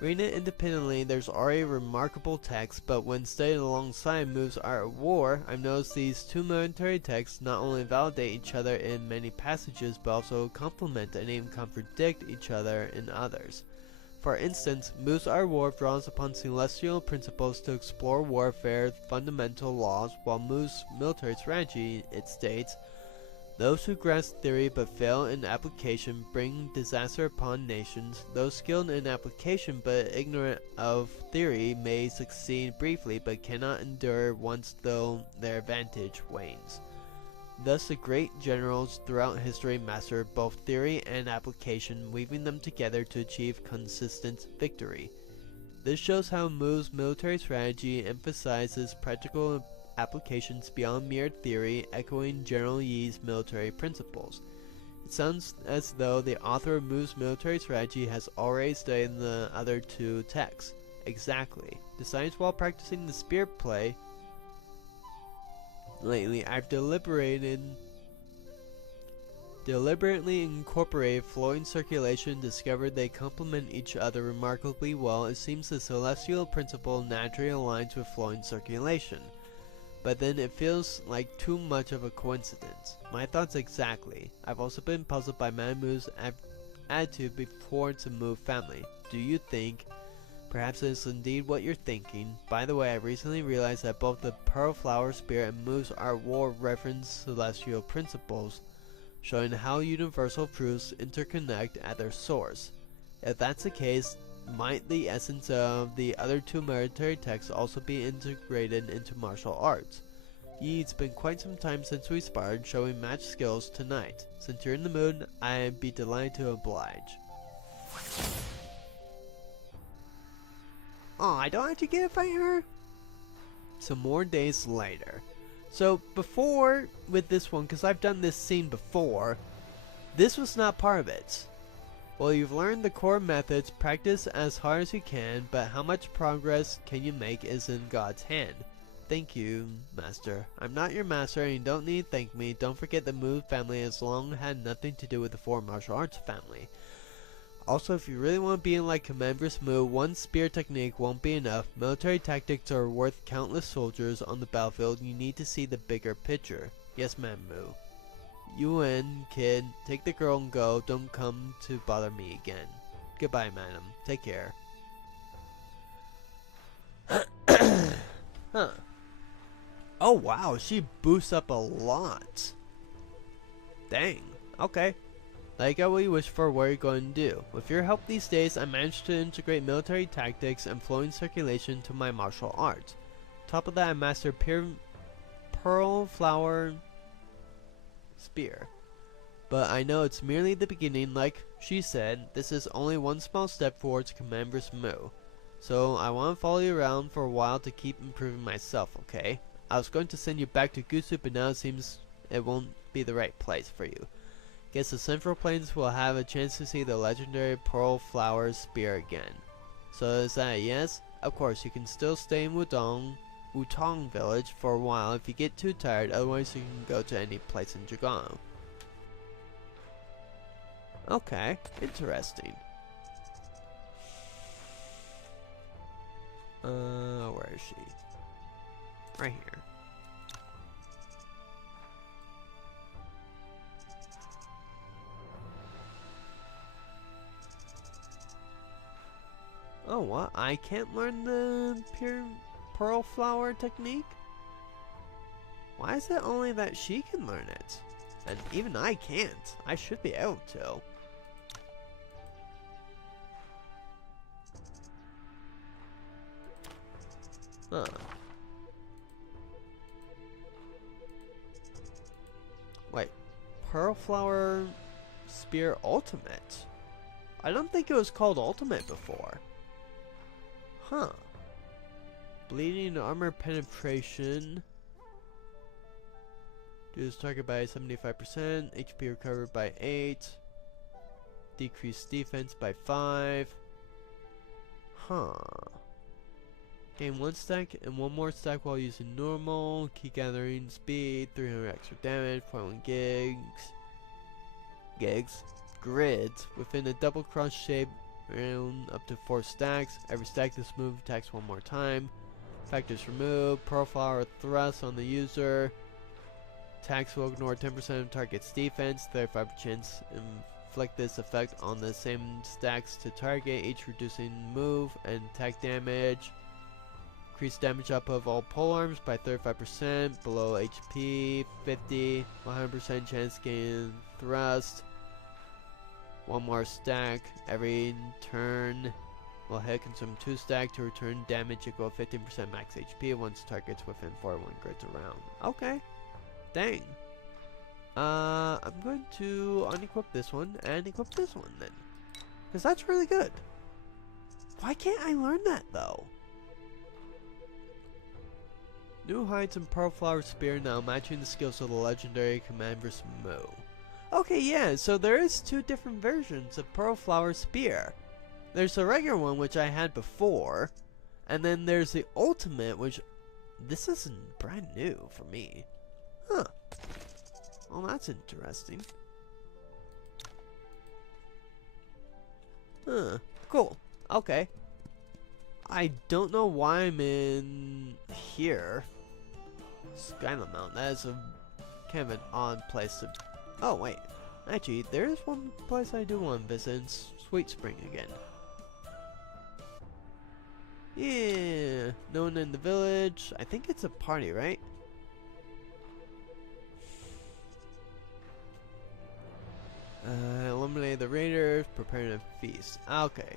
Reading it independently, there's already remarkable text, but when studied alongside Mu's Art of War, I've noticed these 2 military texts not only validate each other in many passages, but also complement and even contradict each other in others. For instance, Mu's Art of War draws upon celestial principles to explore warfare's fundamental laws, while Mu's military strategy, it states, those who grasp theory but fail in application bring disaster upon nations. Those skilled in application but ignorant of theory may succeed briefly but cannot endure once though their advantage wanes. Thus the great generals throughout history mastered both theory and application, weaving them together to achieve consistent victory. This shows how Mu's military strategy emphasizes practical applications beyond mere theory, echoing General Yi's military principles. It sounds as though the author of Mu's military strategy has already studied the other 2 texts. Exactly. Besides, while practicing the spirit play, lately I've deliberately incorporated flowing circulation and discovered they complement each other remarkably well. It seems the celestial principle naturally aligns with flowing circulation. But then it feels like too much of a coincidence. My thoughts exactly. I've also been puzzled by Mu's attitude towards the Mu family. Do you think perhaps it's indeed what you're thinking? By the way, I recently realized that both the Pearl Flower Spirit and Mu's Art of War reference celestial principles, showing how universal truths interconnect at their source. If that's the case, might the essence of the other 2 military texts also be integrated into martial arts? It's been quite some time since we sparred, showing match skills tonight. Since you're in the mood, I'd be delighted to oblige. Aw, I don't have to get a fight her? Some more days later. So before, with this one, because I've done this scene before, this was not part of it. Well, you've learned the core methods, practice as hard as you can, but how much progress can you make is in God's hand. Thank you, Master. I'm not your master and you don't need to thank me. Don't forget the Mu family has long had nothing to do with the 4 martial arts family. Also, if you really want to be in like Commander's Mu, one spear technique won't be enough. Military tactics are worth countless soldiers on the battlefield. You need to see the bigger picture. Yes, ma'am, Mu. UN, kid. Take the girl and go. Don't come to bother me again. Goodbye, madam. Take care. Huh. Oh, wow. She boosts up a lot. Dang. Okay. Like I will wish for, what are you going to do? With your help these days, I managed to integrate military tactics and flowing circulation to my martial arts. Top of that, I mastered Pearl Flower Spear. But I know it's merely the beginning. Like she said, this is only one small step towards Commander's Mu. So I want to follow you around for a while to keep improving myself, okay? I was going to send you back to Gusu, but now it seems it won't be the right place for you. Guess the Central Plains will have a chance to see the legendary Pearl Flower Spear again. So is that a yes? Of course, you can still stay in Wutong Village for a while if you get too tired, otherwise you can go to any place in Jagano. Okay, interesting. Where is she? Right here. Oh, what? I can't learn the pure pearl flower technique? Why is it only that she can learn it? And even I can't. I should be able to. Huh. Wait. Pearl Flower Spear Ultimate? I don't think it was called Ultimate before. Huh. Bleeding armor penetration. Reduce target by 75%. HP recovered by 8. Decrease defense by 5. Huh. Gain 1 stack and 1 more stack while using normal. Key gathering speed. 300 extra damage. 0.1 grids within a double cross shape around up to 4 stacks. Every stack this move attacks 1 more time. Factors removed. Profile or thrust on the user. Attacks will ignore 10% of target's defense. 35% chance inflict this effect on the same stacks to target, each reducing move and attack damage. Increase damage up of all polearms by 35%. Below HP 50. 100% chance gain thrust. 1 more stack every turn. Will hit consume 2 stack to return damage equal 15% max HP once targets within 41 grids around. Okay. Dang. I'm going to unequip this one and equip this one then. Because that's really good. Why can't I learn that though? New heights and Pearl Flower Spear now matching the skills of the legendary Command vs. Moo. Okay, yeah, so there is 2 different versions of Pearl Flower Spear. There's the regular one, which I had before, and then there's the ultimate, which this isn't brand new for me. Huh. Well, that's interesting. Huh. Cool. Okay. I don't know why I'm in here. Skyline Mountain. That is a kind of an odd place to... Oh, wait. Actually, there is one place I do want to visit. It's Sweet Spring again. Yeah. No one in the village. I think it's a party, right? Eliminate the raiders. Preparing a feast. Okay.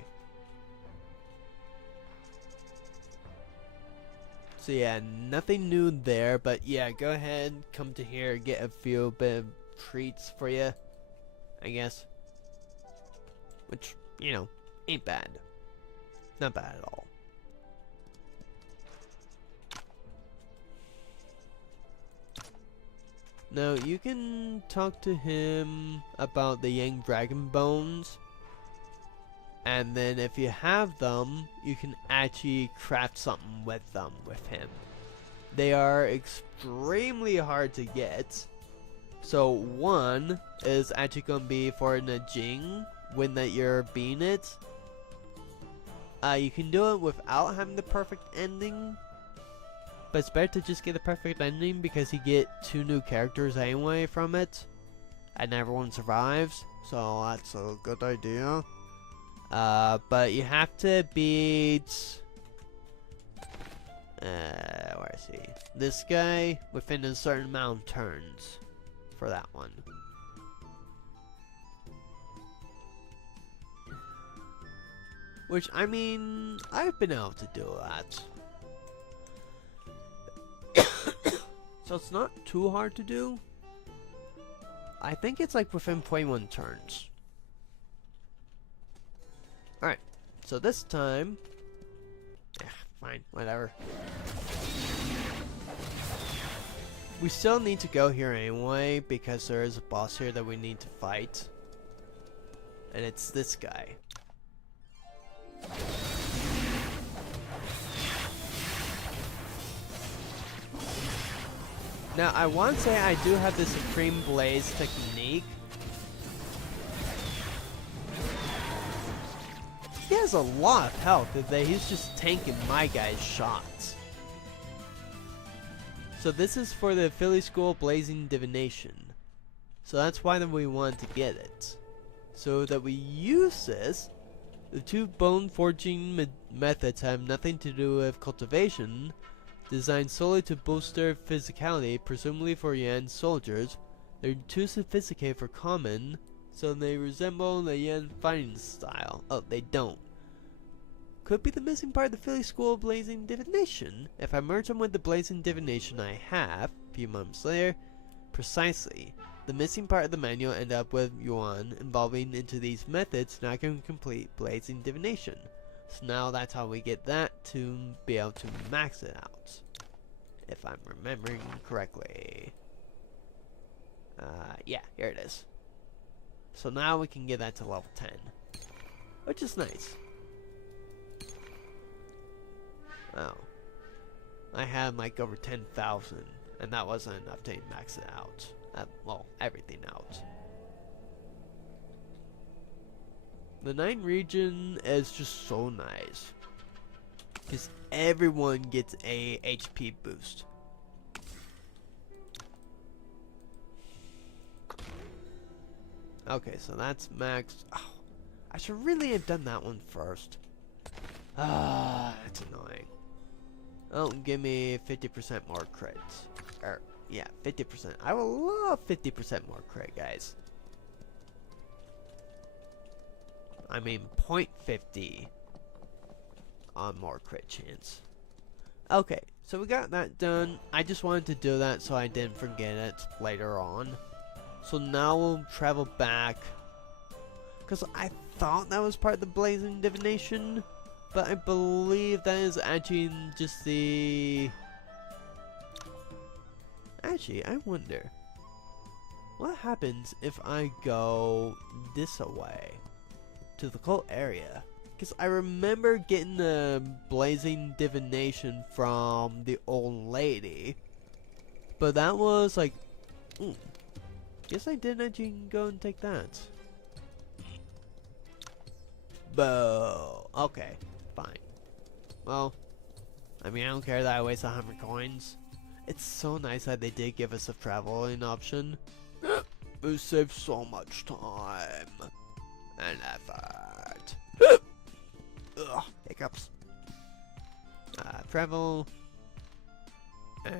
So yeah, nothing new there, but yeah, go ahead, come to here, get a few bit of treats for you, I guess. Which, you know, ain't bad. Not bad at all. Now, you can talk to him about the Yang Dragon Bones. And then if you have them, you can actually craft something with them with him. They are extremely hard to get. So one is actually going to be for Najing when that you're being it. You can do it without having the perfect ending. But it's better to just get the perfect ending because you get 2 new characters anyway from it. And everyone survives. So that's a good idea. But you have to beat where is he? This guy within a certain amount of turns for that one. Which, I mean, I've been able to do that. So it's not too hard to do. I think it's like within 21 turns. Alright, so this time... fine, whatever. We still need to go here anyway, because there is a boss here that we need to fight. And it's this guy. Now, I want to say I do have the Supreme Blaze technique. He has a lot of health, that he's just tanking my guy's shots. So this is for the Philly School Blazing Divination. So that's why we want to get it. So that we use this, the 2 bone forging methods have nothing to do with cultivation, designed solely to boost their physicality, presumably for Yan soldiers. They're too sophisticated for common, so they resemble the Yan fighting style. Oh, they don't. Could be the missing part of the Philly School of Blazing Divination. If I merge them with the Blazing Divination I have, a few months later, precisely. The missing part of the manual ended up with Yuan evolving into these methods, not going to complete Blazing Divination. So now that's how we get that to be able to max it out. If I'm remembering correctly. Yeah, here it is. So now we can get that to level 10. Which is nice. Oh. I had like over 10,000. And that wasn't enough to max it out. Well, everything out. The 9 region is just so nice. Because everyone gets a HP boost. Okay, so that's maxed. Oh, I should really have done that one first. That's annoying. Oh, give me 50% more crits. Yeah, 50%. I will love 50% more crit, guys. I mean, 0.50 on more crit chance. Okay, so we got that done. I just wanted to do that so I didn't forget it later on. So now we'll travel back. Because I thought that was part of the Blazing Divination. But I believe that is actually just the... Actually, I wonder. What happens if I go this away? To the cult area? Because I remember getting the Blazing Divination from the old lady. But that was like... Guess I didn't actually go and take that. Boo. Okay, fine. Well, I mean, I don't care that I waste 100 coins. It's so nice that they did give us a traveling option. It saves so much time and effort. Ugh, hiccups. Travel. And...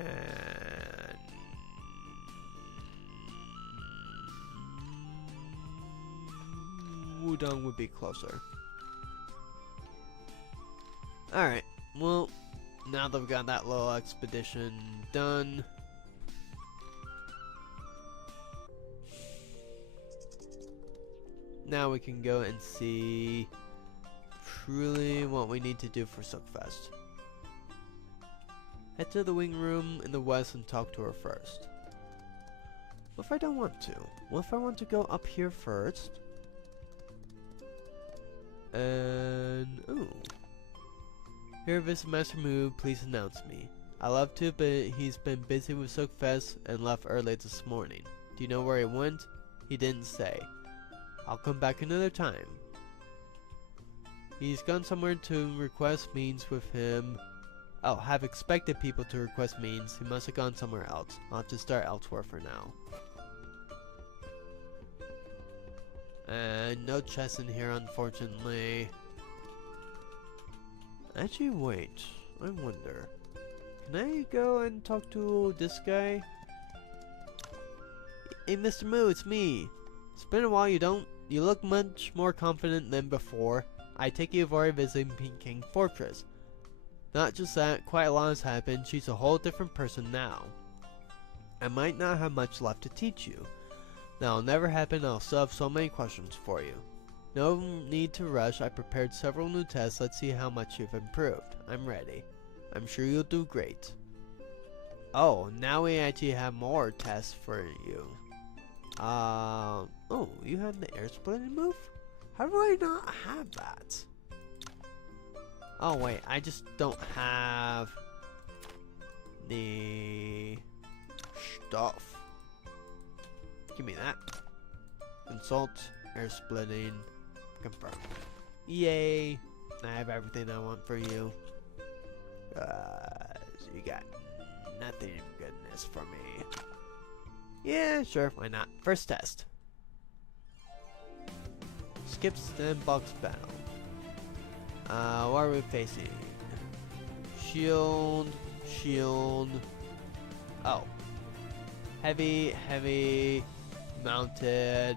Wudong would be closer. Alright, well, now that we got that little expedition done, now we can go and see truly what we need to do for Silkfest. Head to the wing room in the west and talk to her first. What if I don't want to? What if I want to go up here first? And... ooh. Here, visit Master Mu, please announce me. I love to, but he's been busy with Silkfest and left early this morning. Do you know where he went? He didn't say. I'll come back another time. He's gone somewhere to request means with him. Oh, have expected people to request means. He must have gone somewhere else. I'll have to start elsewhere for now. And no chest in here, unfortunately. Actually, wait. I wonder. Can I go and talk to this guy? Hey, Mr. Mu, it's me. It's been a while. You look much more confident than before. I take you've already visited Peking Fortress. Not just that, quite a lot has happened. She's a whole different person now. I might not have much left to teach you. That'll never happen. I'll still have so many questions for you. No need to rush. I prepared several new tests. Let's see how much you've improved. I'm ready. I'm sure you'll do great. Oh, now we actually have more tests for you. Oh, you have the air splitting move? How do I not have that? Oh wait, I just don't have the stuff. Give me that. Consult, air splitting, confirm. Yay! I have everything I want for you. So you got nothing goodness for me. Yeah, sure, why not? First test. Skip sandbox battle. What are we facing? Shield. Oh. Heavy, mounted,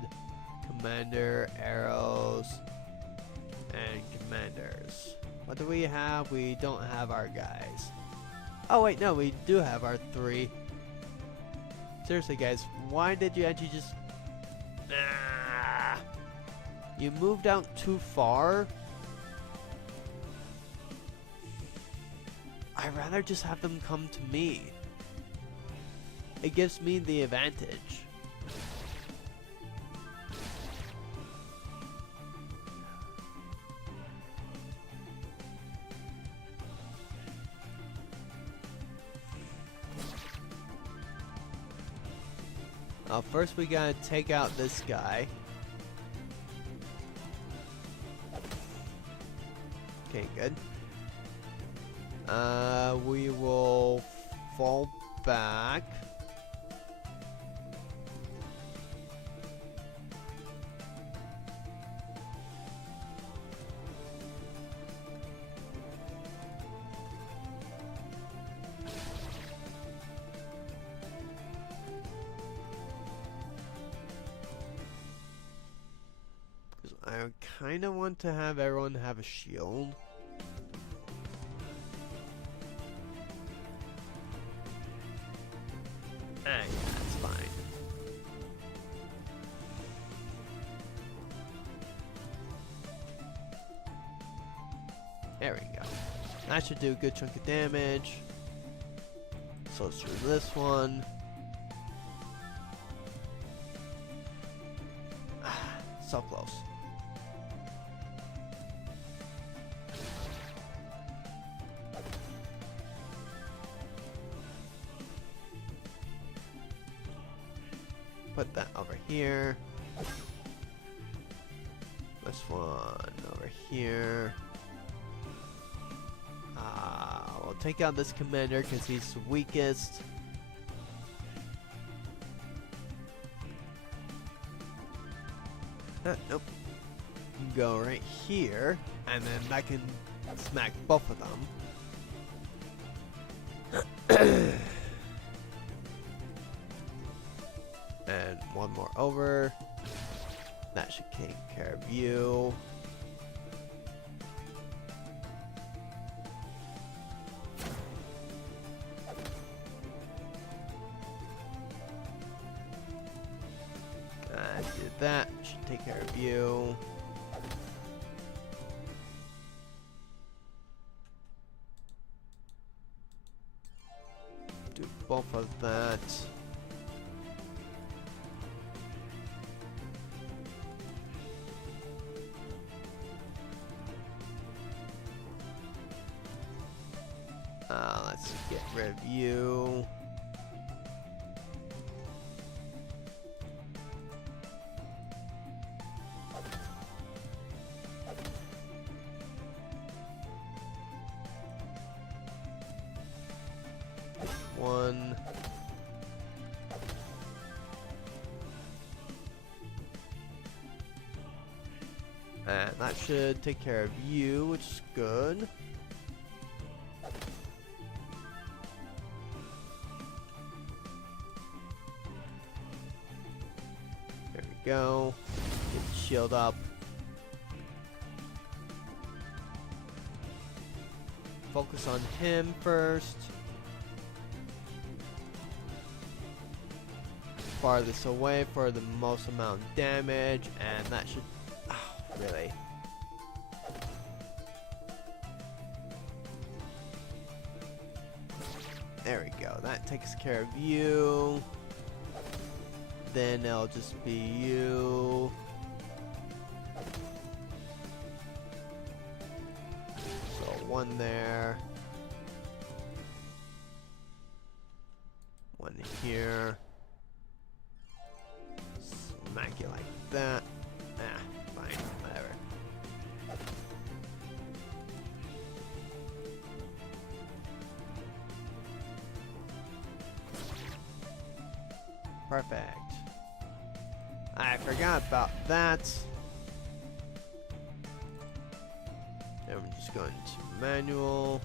commander, arrows, and commanders. What do we have? We don't have our guys. Oh wait, no, we do have our 3. Seriously guys, why did you actually just... You moved out too far I'd rather just have them come to me. It gives me the advantage. First we gotta take out this guy. Okay, good. We will fall back. I kind of want to have everyone have a shield. Yeah, that's fine. There we go. That should do a good chunk of damage. So let's do this one. So close. Put that over here. This one over here. We'll take out this commander because he's the weakest. Nope. Go right here, and then that can smack both of them. And one more over. That should take care of you. Did that. Should take care of you. Do both of that. Let's get rid of you. One. And that should take care of you, which is good. There we go. Get the shield up. Focus on him first. Farthest away for the most amount of damage, and that should... Oh, really? There we go. That takes care of you. Then it'll just be you. So one there. One here. Smack you like that. Ah, fine, whatever. Perfect. I forgot about that. And we're just going to manual.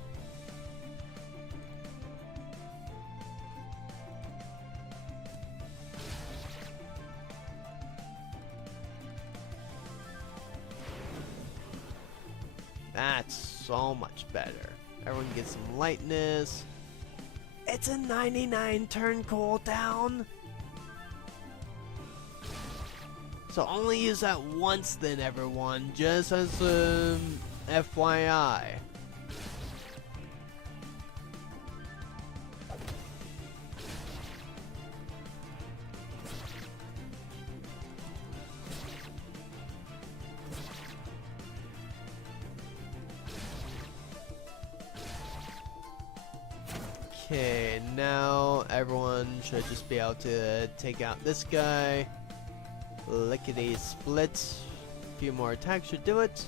That's so much better. Everyone gets some lightness. It's a 99 turn cooldown. So only use that once then, everyone, just as FYI. Okay, now everyone should just be able to take out this guy. Lickety split. A few more attacks should do it.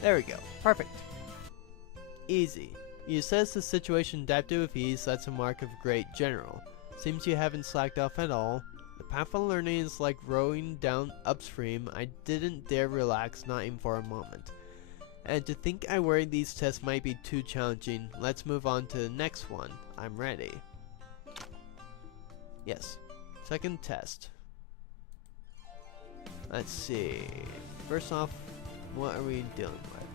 There we go. Perfect. Easy. You assess the situation adapted with ease. That's a mark of a great general. Seems you haven't slacked off at all. The path of learning is like rowing down upstream. I didn't dare relax, not even for a moment. And to think I worried these tests might be too challenging. Let's move on to the next one. I'm ready. Yes. Second test. Let's see. First off, what are we dealing with?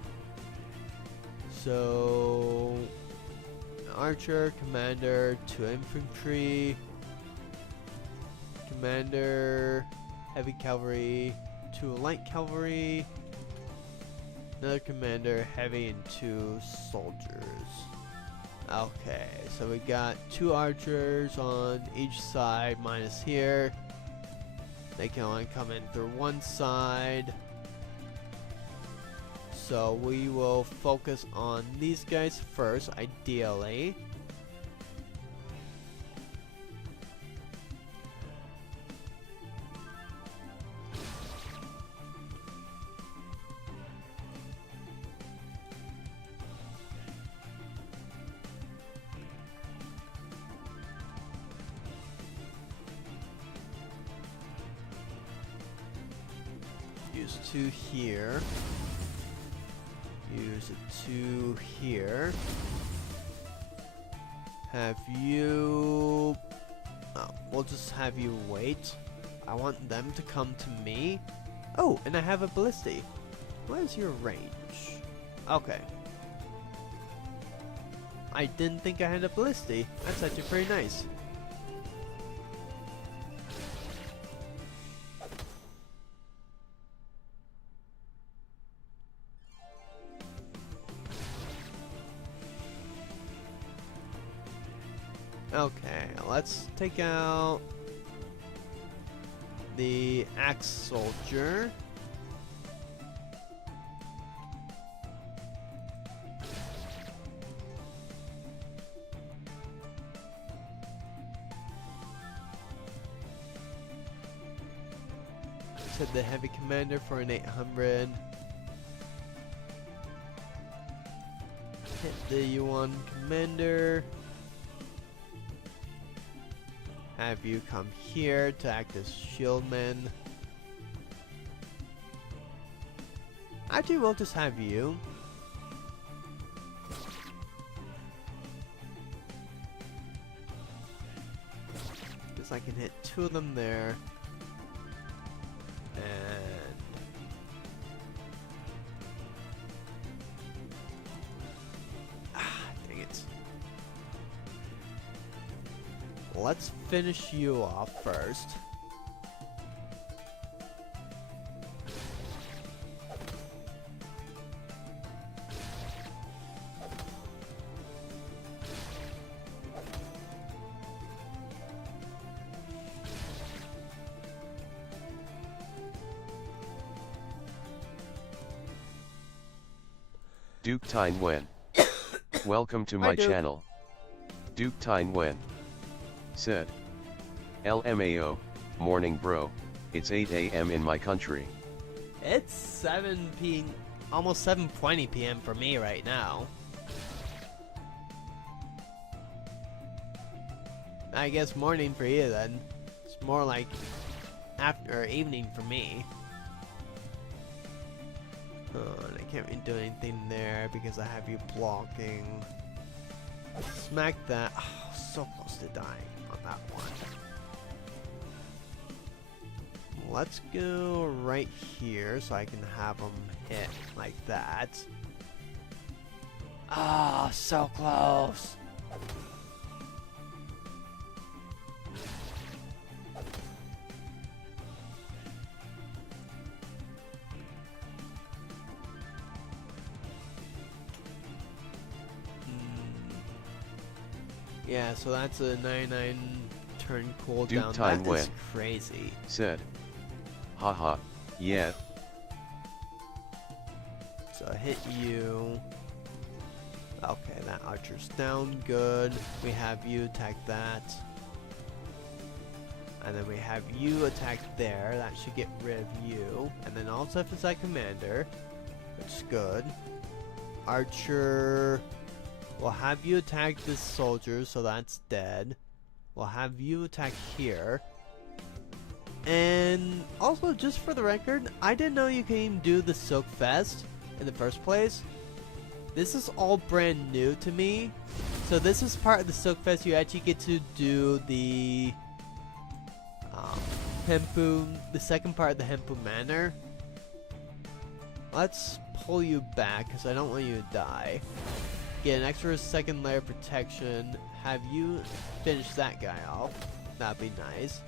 So, archer, commander, 2 infantry, commander, heavy cavalry, 2 light cavalry, another commander, heavy, and 2 soldiers. Okay, so we got 2 archers on each side, minus here. They can only come in through one side. So we will focus on these guys first, ideally. Use 2 here. Use a 2 here. Have you... Oh, we'll just have you wait. I want them to come to me. Oh, and I have a ballistic. What is your range? Okay. I didn't think I had a ballistic. That's actually pretty nice. Okay, let's take out the axe soldier. Set the heavy commander for an 800. Hit the Yuan commander. Have you come here to act as shieldman. Actually, we'll just have you. Because I can hit 2 of them there. And... dang it. Let's finish you off first. Duke Tine Wen. Welcome to my channel. Duke Tine Wen said, LMAO, morning bro, it's 8 AM in my country. It's 7 p.m. almost 7:20 p.m. for me right now. I guess morning for you then. It's more like after or evening for me. Oh, and I can't really do anything there because I have you blocking. Smack that. Oh, so close to dying on that one. Let's go right here so I can have them hit like that. Ah, oh, so close. Yeah, so that's a 99 turn cooldown. Duke Time That is crazy. Said, haha, yeah. So I hit you. Okay, that archer's down. Good. We have you attack that. And then we have you attack there. That should get rid of you. And then all stuff is that commander, which is good. Archer. We'll have you attack this soldier, so that's dead. We'll have you attack here. And also, just for the record, I didn't know you can even do the Silk Fest in the first place. This is all brand new to me. So this is part of the Silk Fest. You actually get to do the hempu, the second part of the hempu manor. Let's pull you back because I don't want you to die. Get an extra second layer of protection. Have you finish that guy off. That'd be nice.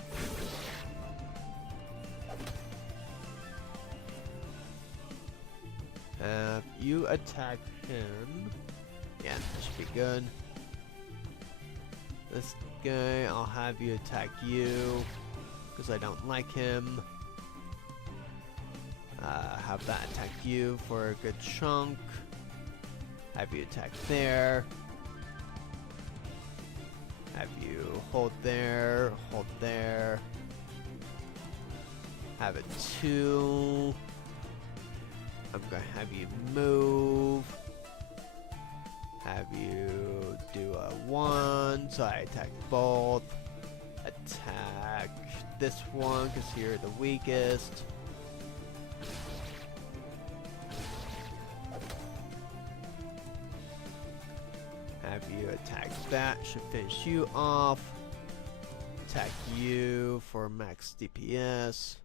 Have you attack him. Yeah, that should be good. This guy, I'll have you attack you because I don't like him. Have that attack you for a good chunk. Have you attack there. Have you hold there, hold there. Have it 2. I'm gonna have you move. Have you do a 1, so I attack both. Attack this one because you're the weakest. Have you attack that, should finish you off. Attack you for max DPS.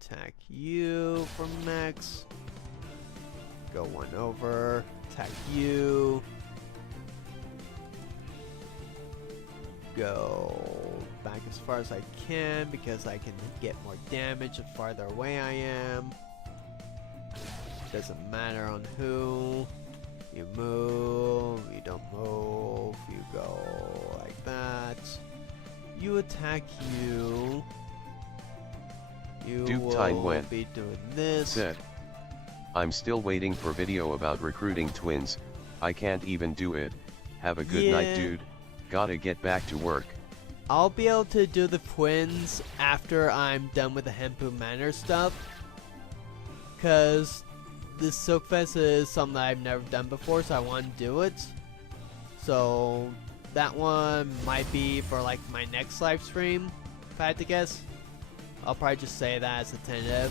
Attack you for max. Go 1 over. Attack you. Go back as far as I can because I can get more damage the farther away I am. Doesn't matter on who. You move, you don't move, you go like that. You attack you. You will be doing this. Said, I'm still waiting for video about recruiting twins. I can't even do it. Have a good night, dude. Gotta get back to work. I'll be able to do the twins after I'm done with the Hepu Manor stuff. Cause this Silk Fest is something that I've never done before, so I want to do it. So that one might be for like my next live stream, if I had to guess. I'll probably just say that as a tentative.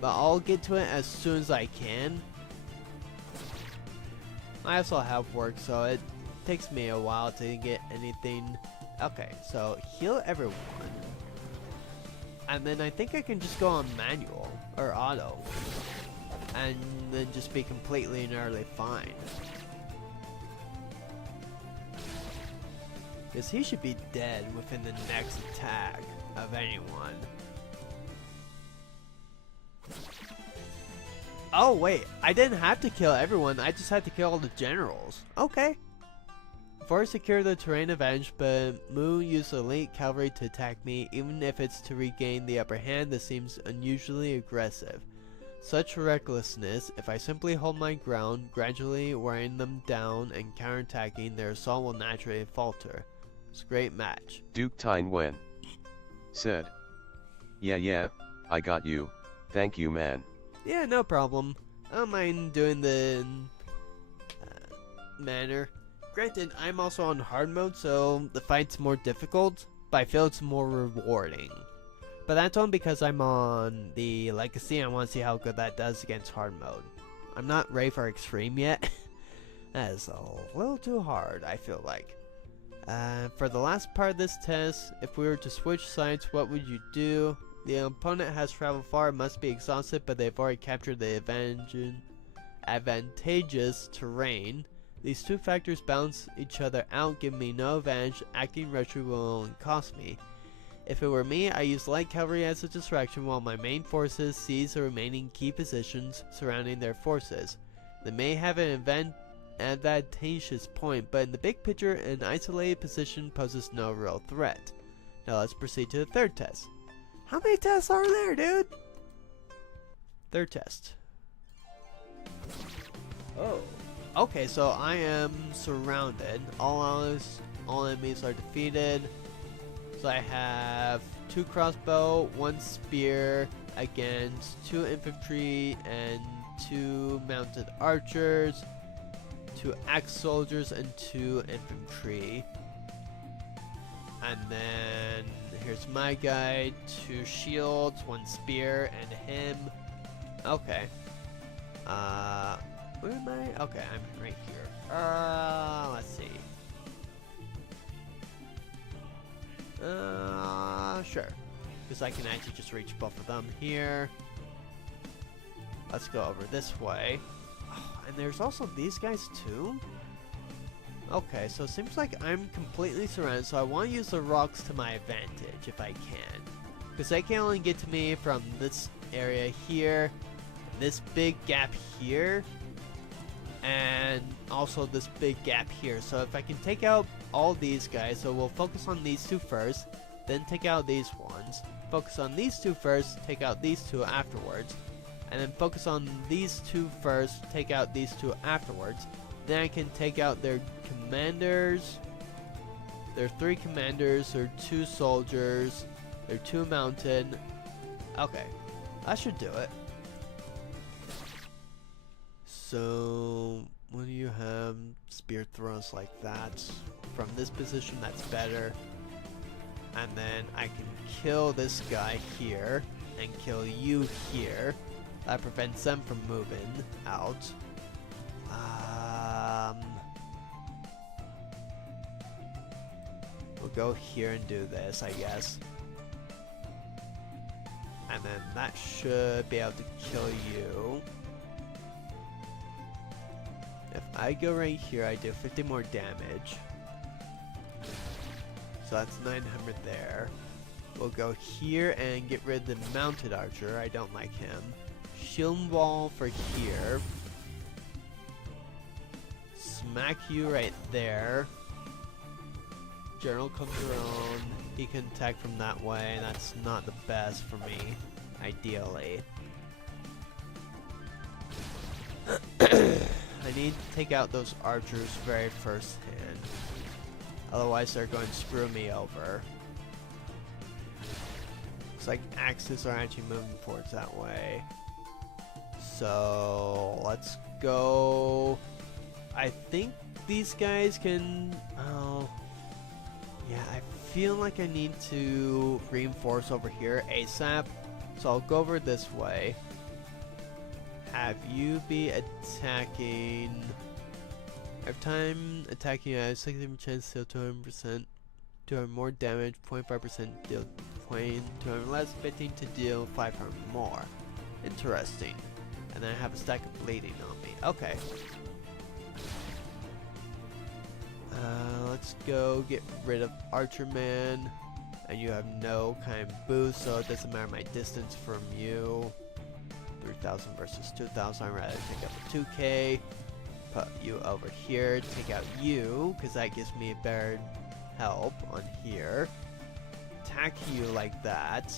But I'll get to it as soon as I can. I also have work, so it takes me a while to get anything. Okay, so heal everyone. And then I think I can just go on manual or auto. And then just be completely and utterly fine. Because he should be dead within the next attack of anyone. Oh wait, I didn't have to kill everyone, I just had to kill all the generals. Okay. Force secure the terrain advantage, but Mu used elite cavalry to attack me. Even if it's to regain the upper hand, this seems unusually aggressive. Such recklessness, if I simply hold my ground, gradually wearing them down and counterattacking, their assault will naturally falter. It's a great match. Duke Tine Wen said, yeah, I got you. Thank you, man. Yeah, no problem. I don't mind doing the manor. Granted, I'm also on hard mode, so the fight's more difficult, but I feel it's more rewarding. But that's only because I'm on the legacy and I want to see how good that does against hard mode. I'm not ready for extreme yet. That is a little too hard, I feel like. For the last part of this test, if we were to switch sides, what would you do? The opponent has traveled far and must be exhausted, but they've already captured the advantageous terrain. These two factors balance each other out, giving me no advantage. Acting retro will only cost me. If it were me, I use light cavalry as a distraction while my main forces seize the remaining key positions surrounding their forces. They may have an advantageous point, but in the big picture, an isolated position poses no real threat. Now let's proceed to the third test. How many tests are there, dude? Third test. Oh. Okay, so I am surrounded. All enemies are defeated. So I have 2 crossbow, 1 spear against 2 infantry and 2 mounted archers, 2 axe soldiers and 2 infantry. And then here's my guy, 2 shields, 1 spear, and him. Okay. Where am I? Okay, I'm right here. Let's see. Sure. Because I can actually just reach both of them here. Let's go over this way. Oh, and there's also these guys too? Okay, so it seems like I'm completely surrounded, so I want to use the rocks to my advantage if I can. Because they can only get to me from this area here, this big gap here, and also this big gap here. So if I can take out all these guys, so we'll focus on these 2 first, then take out these ones. Focus on these 2 first, take out these 2 afterwards. And then focus on these 2 first, take out these 2 afterwards. Then I can take out their commanders. There are 3 commanders, there are 2 soldiers, there are 2 mounted. Okay, that should do it. So when you have spear throws like that, from this position that's better. And then I can kill this guy here and kill you here. That prevents them from moving out. We'll go here and do this, I guess. And then that should be able to kill you. If I go right here, I do 50 more damage. So that's 900 there. We'll go here and get rid of the mounted archer. I don't like him. Shield wall for here. Smack you right there. General comes around. He can attack from that way. That's not the best for me, ideally. I need to take out those archers very first hand. Otherwise they're going to screw me over. Looks like axes are actually moving towards that way. So let's go. I think these guys can... Oh, yeah, I feel like I need to reinforce over here ASAP. So I'll go over this way. Have you be attacking... Every time attacking, I have 60% chance to deal 200%, 200 more damage, 0.5% deal 20, 200 less, 15 to deal 500 more. Interesting. And then I have a stack of bleeding on me. Okay. Let's go get rid of Archer Man. And you have no kind of boost, so it doesn't matter my distance from you. 3,000 versus 2,000. I'd rather take out the 2K. Put you over here. Take out you, because that gives me better help on here. Attack you like that.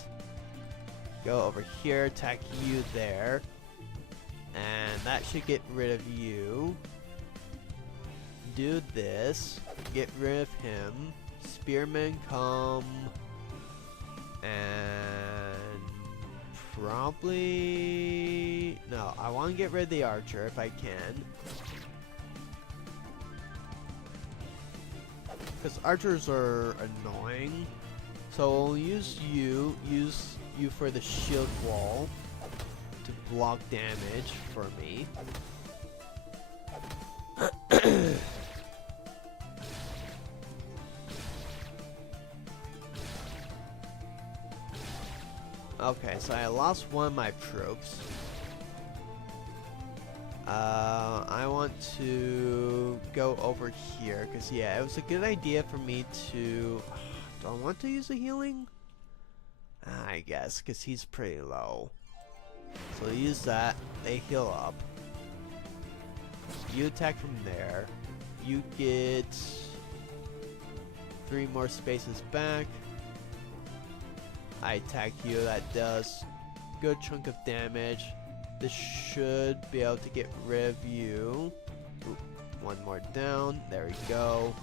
Go over here. Attack you there. And that should get rid of you. Do this. Get rid of him. Spearmen come. And probably... No, I want to get rid of the archer if I can. Because archers are annoying. So we'll use you for the shield wall to block damage for me. Okay, so I lost one of my troops. I want to go over here, because yeah, it was a good idea for me to... Do I want to use a healing? I guess, because he's pretty low. So use that, they heal up. You attack from there. You get 3 more spaces back. I attack you, that does a good chunk of damage. This should be able to get rid of you. Ooh, one more down. There we go.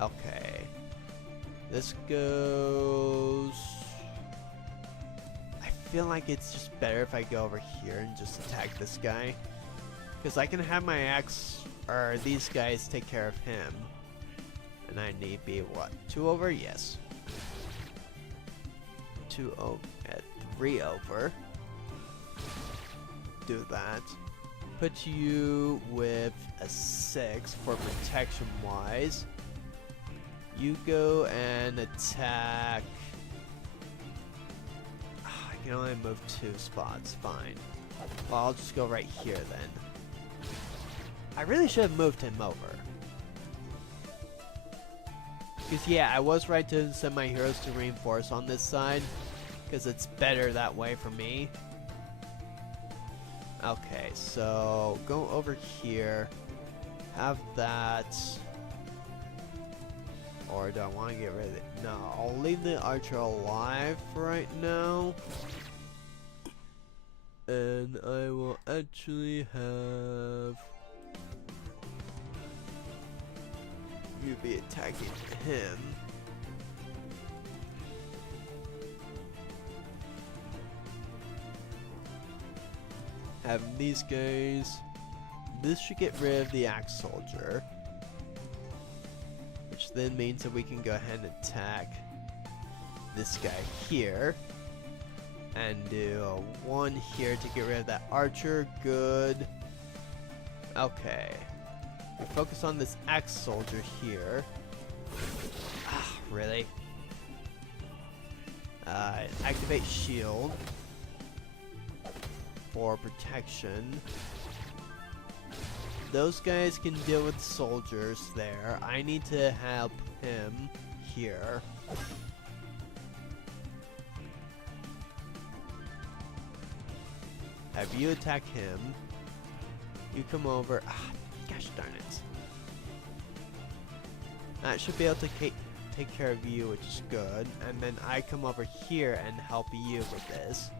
Okay. This goes... I feel like it's just better if I go over here and just attack this guy. Because I can have my axe, or these guys, take care of him. And I need be what? 2 over? Yes. 2 over. 3 over. Do that. Put you with a 6 for protection wise. You go and attack. I can only move 2 spots. Fine. Well, I'll just go right here then. I really should have moved him over. Because yeah, I was right to send my heroes to reinforce on this side. Because it's better that way for me. Okay, so go over here. Have that. Or do I want to get rid of it? No, I'll leave the archer alive for right now. And I will actually have you be attacking him. Having these guys. This should get rid of the axe soldier. Which then means that we can go ahead and attack this guy here. And do a 1 here to get rid of that archer. Good. Okay. We focus on this axe soldier here. Ah, really? Activate shield for protection. Those guys can deal with soldiers there. I need to help him here. Have you attack him. You come over. Ah, gosh darn it. That should be able to take care of you, which is good. And then I come over here and help you with this.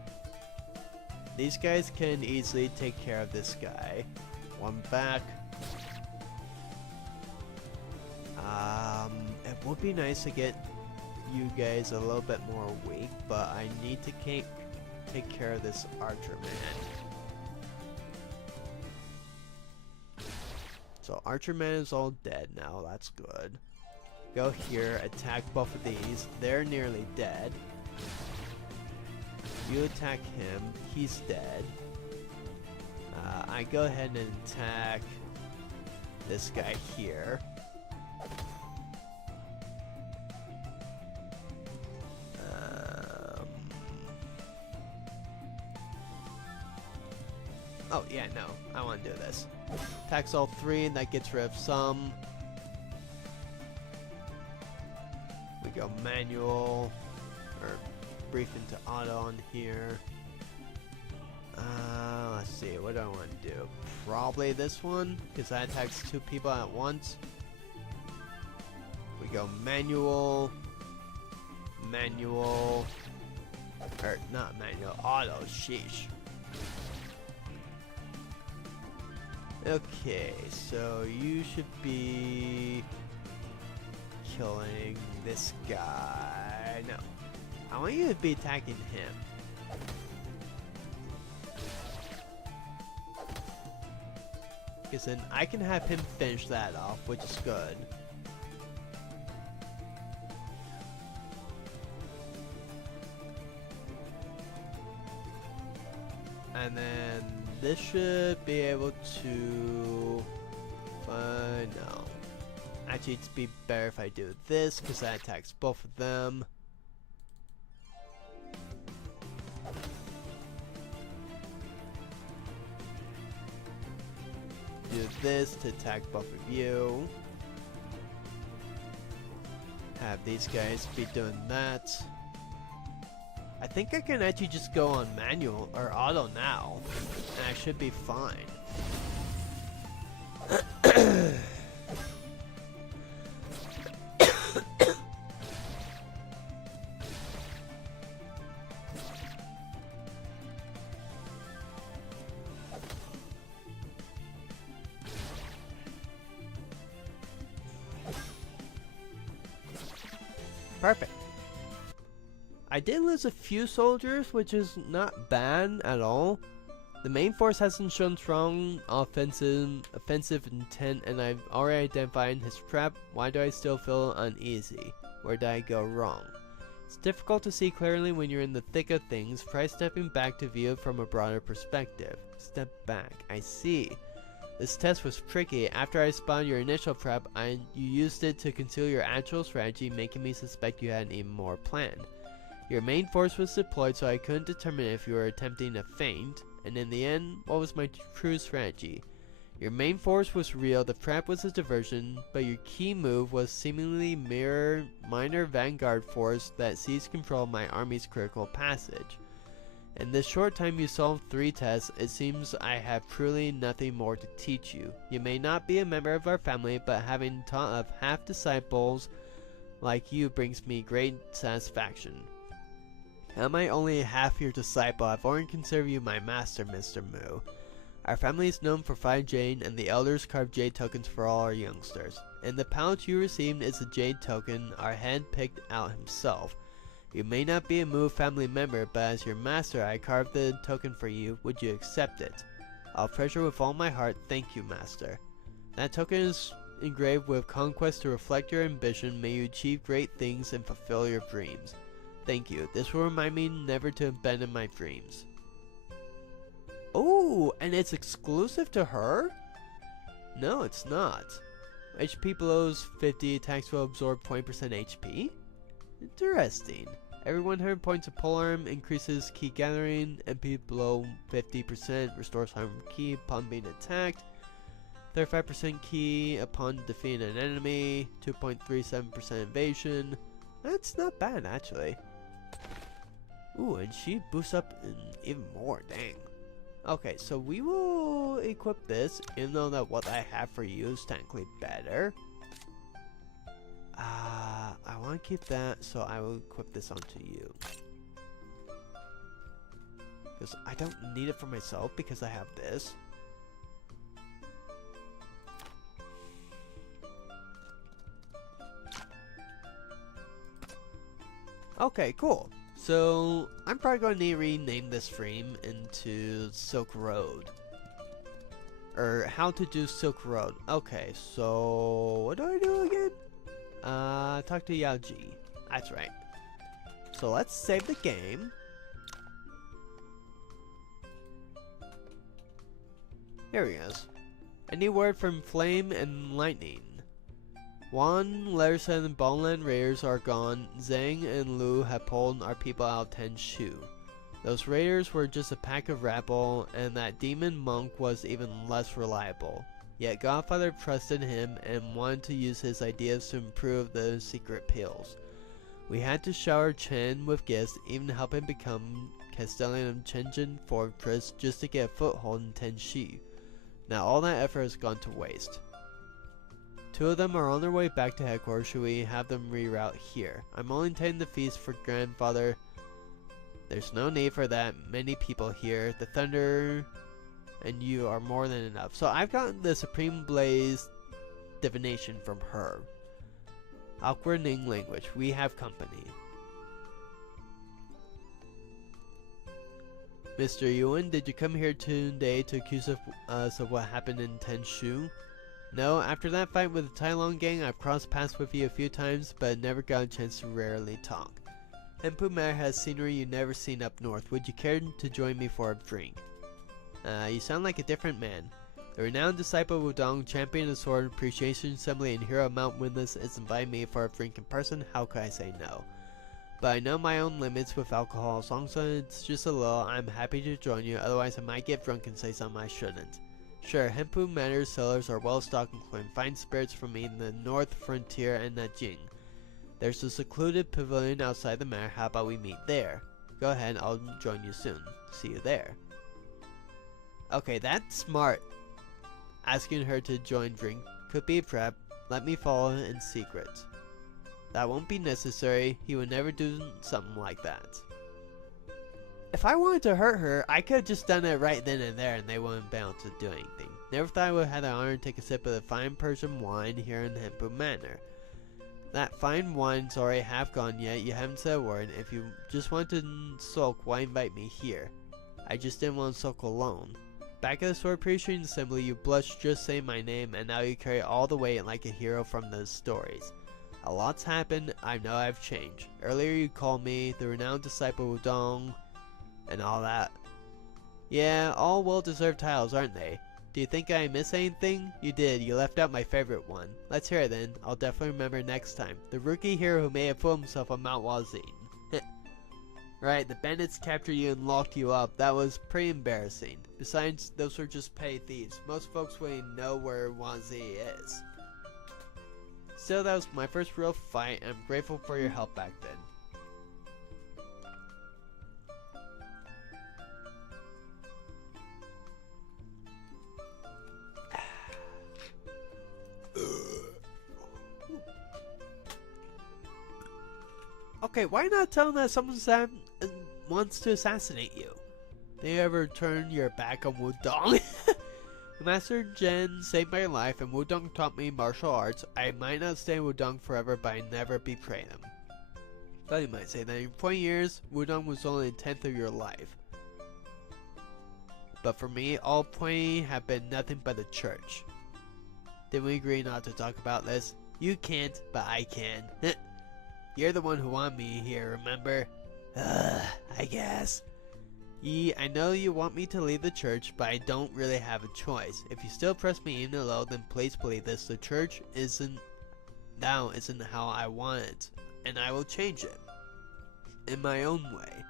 These guys can easily take care of this guy. 1 back. It would be nice to get you guys a little bit more weak, but I need to take care of this archer man. So archer man is all dead now, that's good. Go here, attack both of these. They're nearly dead. You attack him, he's dead. I go ahead and attack this guy here. Oh yeah, no, I want to do this. Attacks all 3, and that gets rid of some. We go manual, or brief into auto on here. Let's see, what do I want to do? Probably this one, because that attacks 2 people at once. We go manual, or not manual, auto, sheesh. Okay, so you should be killing this guy. No, I want you to be attacking him. Because then I can have him finish that off, which is good. And then this should be able to... no. Actually, it'd be better if I do this, because that attacks both of them. Do this to attack both of you. Have these guys be doing that. I think I can actually just go on manual or auto now, and I should be fine. Perfect. I did lose a few soldiers, which is not bad at all. The main force hasn't shown strong offensive intent, and I've already identified his trap. Why do I still feel uneasy? Where did I go wrong? It's difficult to see clearly when you're in the thick of things. Try stepping back to view it from a broader perspective. Step back. I see. This test was tricky. After I spotted your initial trap, you used it to conceal your actual strategy, making me suspect you had even more planned. Your main force was deployed, so I couldn't determine if you were attempting a feint. And in the end, what was my true strategy? Your main force was real, the trap was a diversion, but your key move was seemingly minor vanguard force that seized control of my army's critical passage. In this short time you solved 3 tests, it seems I have truly nothing more to teach you. You may not be a member of our family, but having taught of half disciples like you brings me great satisfaction. Am I only half your disciple? I've already considered you my master, Mr. Mu. Our family is known for 5 jade, and the elders carve jade tokens for all our youngsters. And the pouch you received is a jade token our head picked out himself. You may not be a Mu family member, but as your master, I carved the token for you. Would you accept it? I'll treasure with all my heart. Thank you, master. That token is engraved with conquest to reflect your ambition. May you achieve great things and fulfill your dreams. Thank you. This will remind me never to abandon my dreams. Oh, and it's exclusive to her? No, it's not. HP below 50, attacks will absorb 20% HP? Interesting. Every 100 points of polearm increases key gathering. MP below 50% restores harm key upon being attacked. 35% key upon defeating an enemy. 2.37% evasion. That's not bad, actually. Ooh, and she boosts up even more, dang. Okay, so we will equip this, even though that what I have for you is technically better. I want to keep that, so I will equip this onto you. Because I don't need it for myself, because I have this. Okay, cool. So, I'm probably going to need to rename this stream into Silk Road. Or, how to do Silk Road. Okay, so, what do I do again? Talk to Yao Ji. That's right. So, let's save the game. Here he is. Any word from Flame and Lightning? Juan, Larson, and Ballland Raiders are gone. Zhang and Lu have pulled our people out of Tenshu. Those raiders were just a pack of rabble, and that demon monk was even less reliable. Yet Godfather trusted him and wanted to use his ideas to improve the secret pills. We had to shower Chen with gifts, even help him become Castellan of Shenzhen Fortress just to get a foothold in Tenshi. Now all that effort has gone to waste. 2 of them are on their way back to headquarters. Should we have them reroute here? I'm only intending the feast for grandfather. There's no need for that many people here. The thunder and you are more than enough. So I've gotten the Supreme Blaze divination from her. Awkward Ning language. We have company. Mr. Yuan, did you come here today to accuse us of what happened in Tenshu? No, after that fight with the Tai Long gang, I've crossed paths with you a few times, but never got a chance to rarely talk. Hepu Manor has scenery you've never seen up north. Would you care to join me for a drink? You sound like a different man. The renowned disciple of Daotong, champion of the Sword Appreciation Assembly and hero of Mount Windless, is inviting me for a drink in person. How could I say no? But I know my own limits with alcohol. As long as it's just a little, I'm happy to join you. Otherwise, I might get drunk and say something I shouldn't. Sure, Hepu Manor's cellars are well stocked, including fine spirits from the north frontier and Nanjing. There's a secluded pavilion outside the manor. How about we meet there? Go ahead, I'll join you soon. See you there. Okay, that's smart. Asking her to join drink could be a trap. Let me follow in secret. That won't be necessary. He would never do something like that. If I wanted to hurt her, I could have just done it right then and there and they wouldn't be able to do anything. Never thought I would have had the honor to take a sip of the fine Persian wine here in Hepu Manor. That fine wine's already half gone yet. You haven't said a word. If you just want to sulk, why invite me here? I just didn't want to sulk alone. Back at the sword appreciation assembly, you blushed just saying my name, and now you carry all the weight like a hero from those stories. A lot's happened. I know I've changed. Earlier you called me the renowned disciple Daotong and all that. Yeah, all well-deserved titles, aren't they? Do you think I miss anything? You did. You left out my favorite one. Let's hear it then. I'll definitely remember next time. The rookie hero who may have fooled himself on Mount Wazin. Right, the bandits captured you and locked you up. That was pretty embarrassing. Besides, those were just petty thieves. Most folks wouldn't know where Wazi is. Still, that was my first real fight, and I'm grateful for your help back then. Okay, why not tell them that someone wants to assassinate you? Did you ever turn your back on Wudong? Master Jen saved my life and Wudong taught me martial arts. I might not stay in Wudong forever, but I never betray them. Thought you might say that in 20 years, Wudong was only a tenth of your life. But for me, all 20 have been nothing but the church. Did we agree not to talk about this? You can't, but I can. You're the one who wanted me here, remember? I guess. I know you want me to leave the church, but I don't really have a choice. If you still press me in low, then please believe this. The church isn't how I want it, and I will change it. In my own way.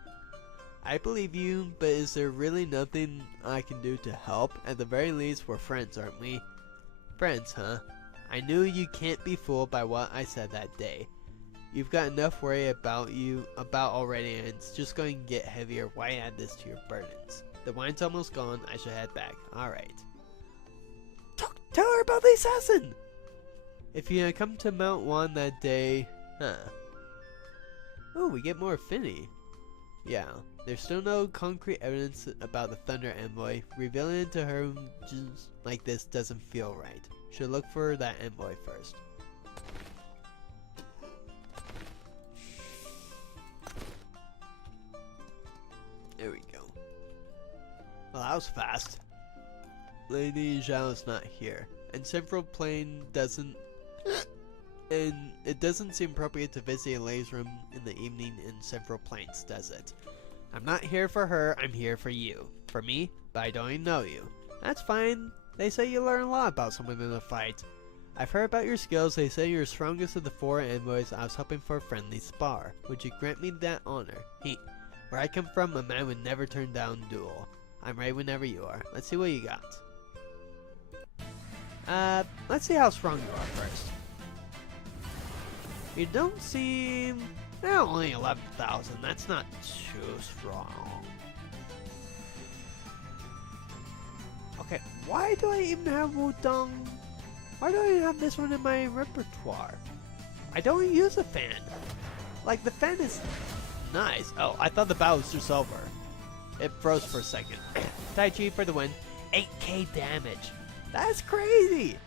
I believe you, but is there really nothing I can do to help? At the very least, we're friends, aren't we? Friends, huh? I knew you can't be fooled by what I said that day. You've got enough worry about already, and it's just going to get heavier. Why add this to your burdens? The wine's almost gone. I should head back. Alright. Tell her about the assassin! If you had come to Mount Wan that day... Oh, we get more affinity. Yeah. There's still no concrete evidence about the Thunder Envoy. Revealing it to her just like this doesn't feel right. Should look for that Envoy first. There we go. Well, that was fast. Lady Zhao's not here, and Central Plain doesn't. And it doesn't seem appropriate to visit a lady's room in the evening in Central Plains, does it? I'm not here for her. I'm here for you. For me, but I don't even know you. That's fine. They say you learn a lot about someone in a fight. I've heard about your skills. They say you're strongest of the 4 envoys. I was hoping for a friendly spar. Would you grant me that honor? Where I come from, a man would never turn down a duel. I'm ready whenever you are. Let's see what you got. Let's see how strong you are first. You don't seem... only 11,000. That's not too strong. Okay, why do I even have Wudong? Why do I even have this one in my repertoire? I don't use a fan. Like, the fan is... nice. Oh, I thought the battle was just over. It froze for a second. Tai Chi for the win. 8k damage. That's crazy.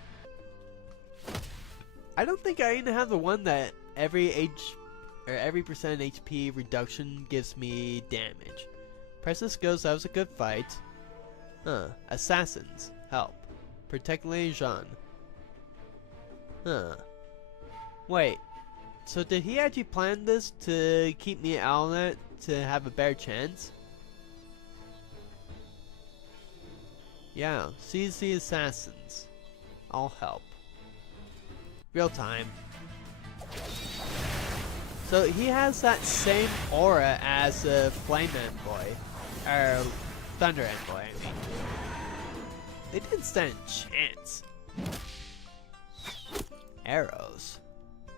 I don't think I even have the one that every percent HP reduction gives me damage. Press the skills. That was a good fight. Assassins. Help. Protect Lady Zhan. Wait. So did he actually plan this to keep me out of it to have a better chance? Yeah, seize the assassins. I'll help. Real time. So he has that same aura as a Flame Envoy. Or Thunder Envoy, I mean. They didn't stand a chance. Arrows.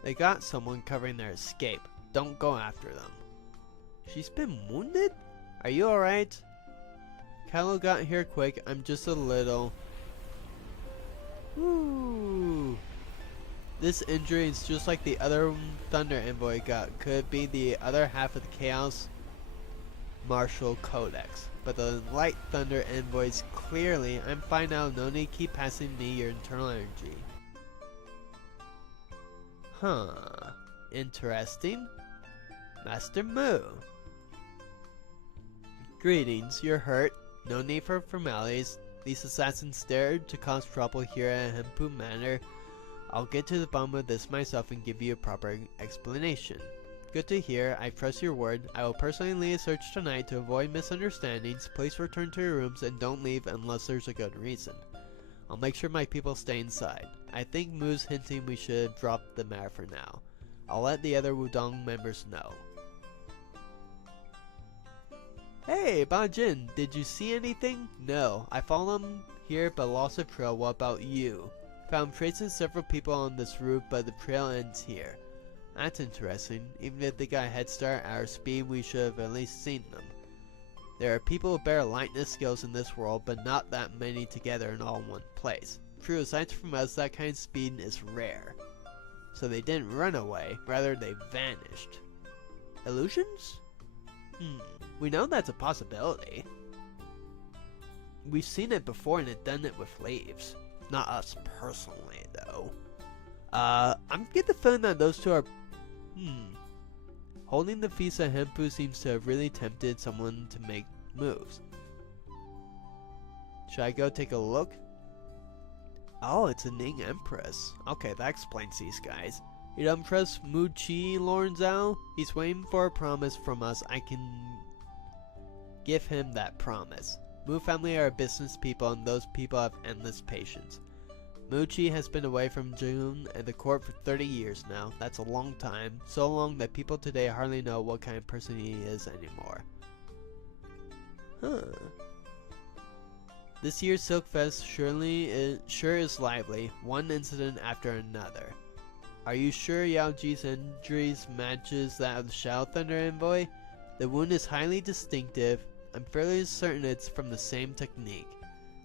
They got someone covering their escape. Don't go after them. She's been wounded? Are you alright? Kylo got here quick. I'm just a little... Ooh. This injury is just like the other Thunder Envoy got. Could be the other half of the Chaos Martial Codex. But the Light Thunder Envoys clearly... I'm fine now. No need to keep passing me your internal energy. Huh. Interesting. Master Mu. Greetings, you're hurt. No need for formalities. These assassins dared to cause trouble here at Hepu Manor. I'll get to the bottom of this myself and give you a proper explanation. Good to hear. I trust your word. I will personally lead a search tonight to avoid misunderstandings. Please return to your rooms and don't leave unless there's a good reason. I'll make sure my people stay inside. I think Mu's hinting we should drop the matter for now. I'll let the other Wudong members know. Hey, Jin, did you see anything? No, I followed him here but lost a trail. What about you? Found traces of several people on this route, but the trail ends here. That's interesting. Even if they got a head start at our speed, we should have at least seen them. There are people with better lightness skills in this world, but not that many together in all one place. True, aside from us, that kind of speed is rare. So they didn't run away, rather they vanished. Illusions? We know that's a possibility. We've seen it before and it done it with leaves. Not us personally, though. I'm getting the feeling that those two are... Holding the feast at Hepu seems to have really tempted someone to make moves. Should I go take a look? Oh, it's a Ning Empress. Okay, that explains these guys. You don't trust Mu Chi, Lord Zhao? He's waiting for a promise from us. I can give him that promise. Mu family are business people and those people have endless patience. Mu Chi has been away from June and the court for 30 years now. That's a long time. So long that people today hardly know what kind of person he is anymore. This year's Silk Fest sure is lively, one incident after another. Are you sure Yao Ji's injuries matches that of the Shadow Thunder Envoy? The wound is highly distinctive. I'm fairly certain it's from the same technique.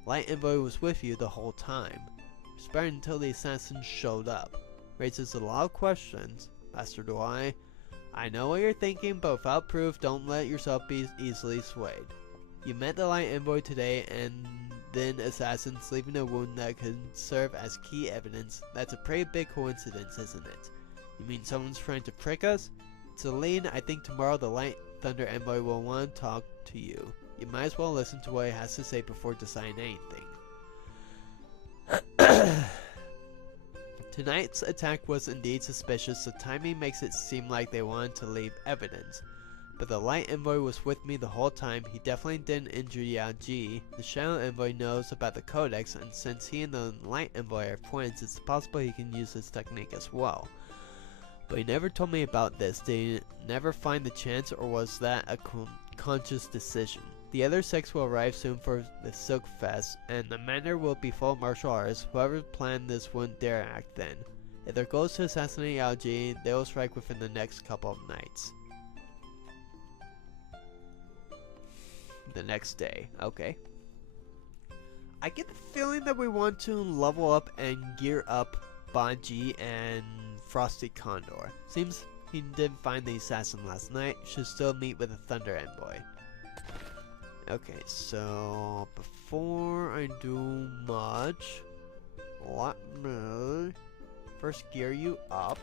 Light Envoy was with you the whole time. Sparring until the assassins showed up. Raises a lot of questions. Master do I know what you're thinking, but without proof, don't let yourself be easily swayed. You met the Light Envoy today and then assassins leaving a wound that could serve as key evidence. That's a pretty big coincidence, isn't it? You mean someone's trying to trick us? To lead, I think tomorrow the Light Thunder Envoy will want to talk to you. You might as well listen to what he has to say before deciding anything. Tonight's attack was indeed suspicious. The timing makes it seem like they wanted to leave evidence. But the Light Envoy was with me the whole time. He definitely didn't injure Yao Ji. The Shadow Envoy knows about the Codex, and since he and the Light Envoy are twins, it's possible he can use this technique as well. But he never told me about this. Did he never find the chance, or was that a conscious decision? The other sects will arrive soon for the Silk Fest, and the Manor will be full of martial artists. Whoever planned this wouldn't dare act then. If their goal is to assassinate Yao Ji, they will strike within the next couple of nights. The next day, okay. I get the feeling that we want to level up and gear up Baji and Frosty Condor. Seems he didn't find the assassin last night. Should still meet with the Thunder Envoy. Okay, so before I do much, let me first gear you up.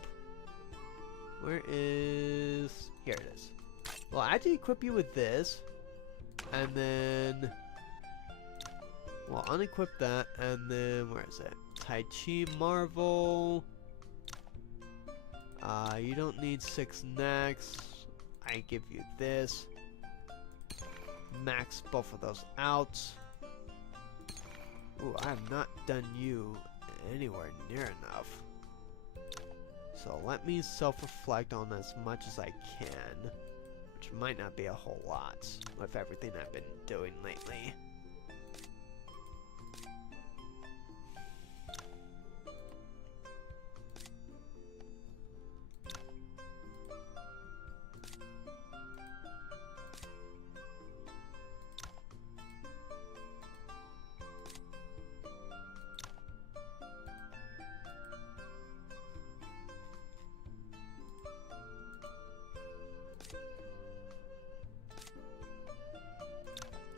Where is... Here it is. Well, I actually equip you with this. And then... Well, unequip that, and then... Where is it? Tai Chi Marvel. You don't need 6 necks. I give you this. Max both of those out. Ooh, I have not done you anywhere near enough. So let me self-reflect on as much as I can. Which might not be a whole lot with everything I've been doing lately.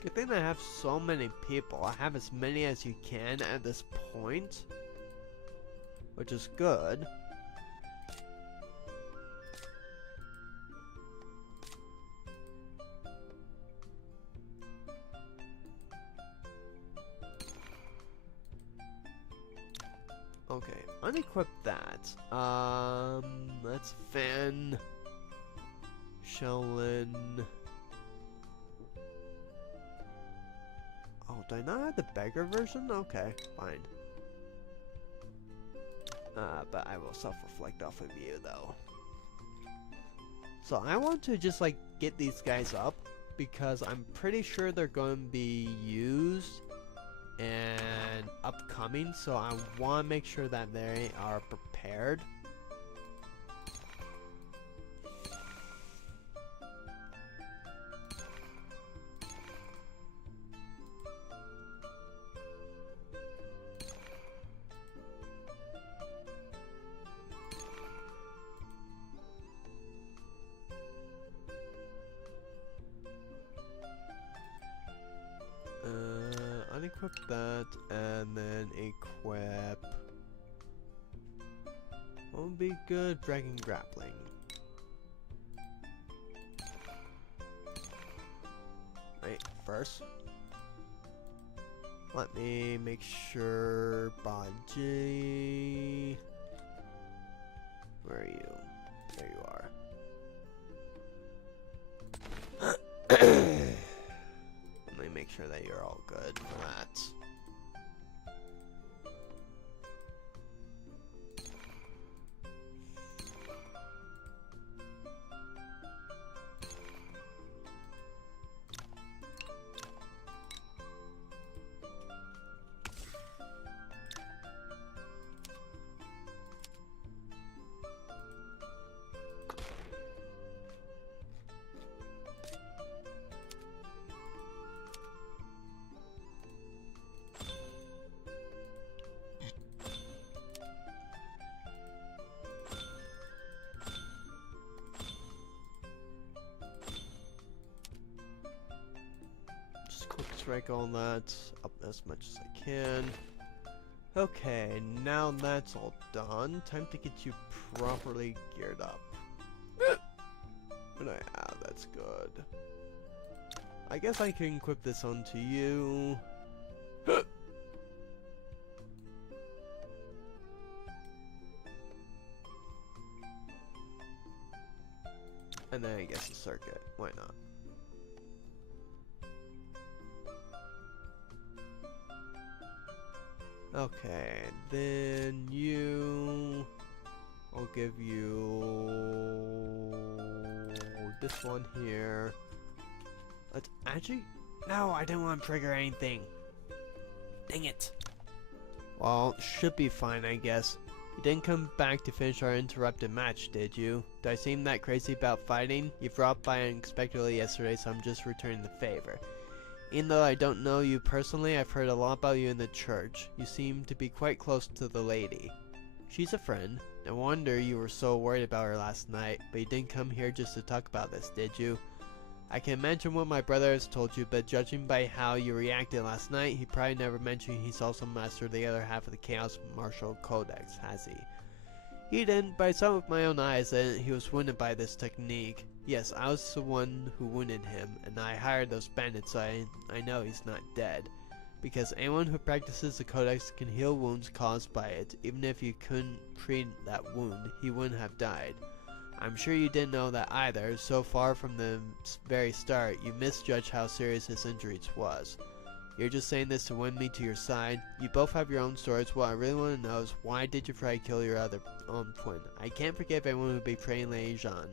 Good thing I have so many people. I have as many as you can at this point, which is good. Okay, unequip that. That's Fan. Shellin. Oh, do I not have the beggar version? Okay, fine. But I will self-reflect off of you, though. So I want to just, like, get these guys up, because I'm pretty sure they're going to be used and upcoming, so I want to make sure that they are prepared. Unequip that, and then equip. What would be good? Dragon grappling. Right, first. Let me make sure Baji. Where are you? There you are. Let me make sure that you're all good for that. Quick strike all that up as much as I can. Okay, now that's all done. Time to get you properly geared up. That's good. I guess I can equip this onto you. And then I guess a circuit. Why not? Okay, then you... I'll give you... this one here. Let's actually... No, I didn't want to trigger anything. Dang it. Well, should be fine, I guess. You didn't come back to finish our interrupted match, did you? Do I seem that crazy about fighting? You dropped by unexpectedly yesterday, so I'm just returning the favor. Even though I don't know you personally, I've heard a lot about you in the church. You seem to be quite close to the lady. She's a friend. No wonder you were so worried about her last night, but you didn't come here just to talk about this, did you? I can imagine what my brother has told you, but judging by how you reacted last night, he probably never mentioned he's also mastered the other half of the Chaos Martial Codex, has he? He didn't, but I saw with my own eyes that he was wounded by this technique. Yes, I was the one who wounded him, and I hired those bandits, so I know he's not dead. Because anyone who practices the Codex can heal wounds caused by it. Even if you couldn't treat that wound, he wouldn't have died. I'm sure you didn't know that either. So far from the very start, you misjudged how serious his injuries was. You're just saying this to win me to your side. You both have your own stories. What I really want to know is, why did you try to kill your own twin? I can't forgive anyone who betrayed Lady Jeanne.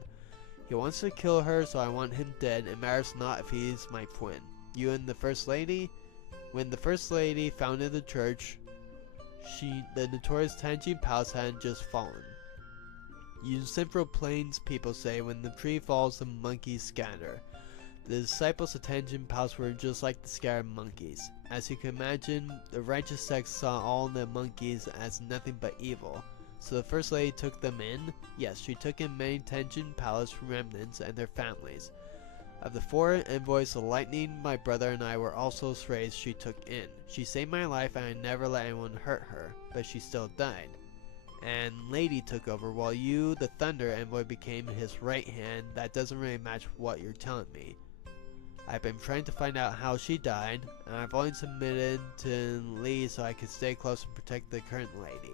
He wants to kill her, so I want him dead. It matters not if he's my twin. You and the First Lady? When the First Lady founded the church, the notorious Tanjin Palace had just fallen. You Central Plains people say, when the tree falls, the monkeys scatter. The disciples of Tanjin Palace were just like the scattered monkeys. As you can imagine, the righteous sect saw all the monkeys as nothing but evil. So the First Lady took them in? Yes, she took in many Tanjin Palace remnants and their families. Of the 4 envoys, the Lightning, my brother, and I were also strays she took in. She saved my life and I never let anyone hurt her, but she still died. And Lady took over, while you, the Thunder Envoy, became his right hand. That doesn't really match what you're telling me. I've been trying to find out how she died, and I've only submitted to Lee so I could stay close and protect the current lady.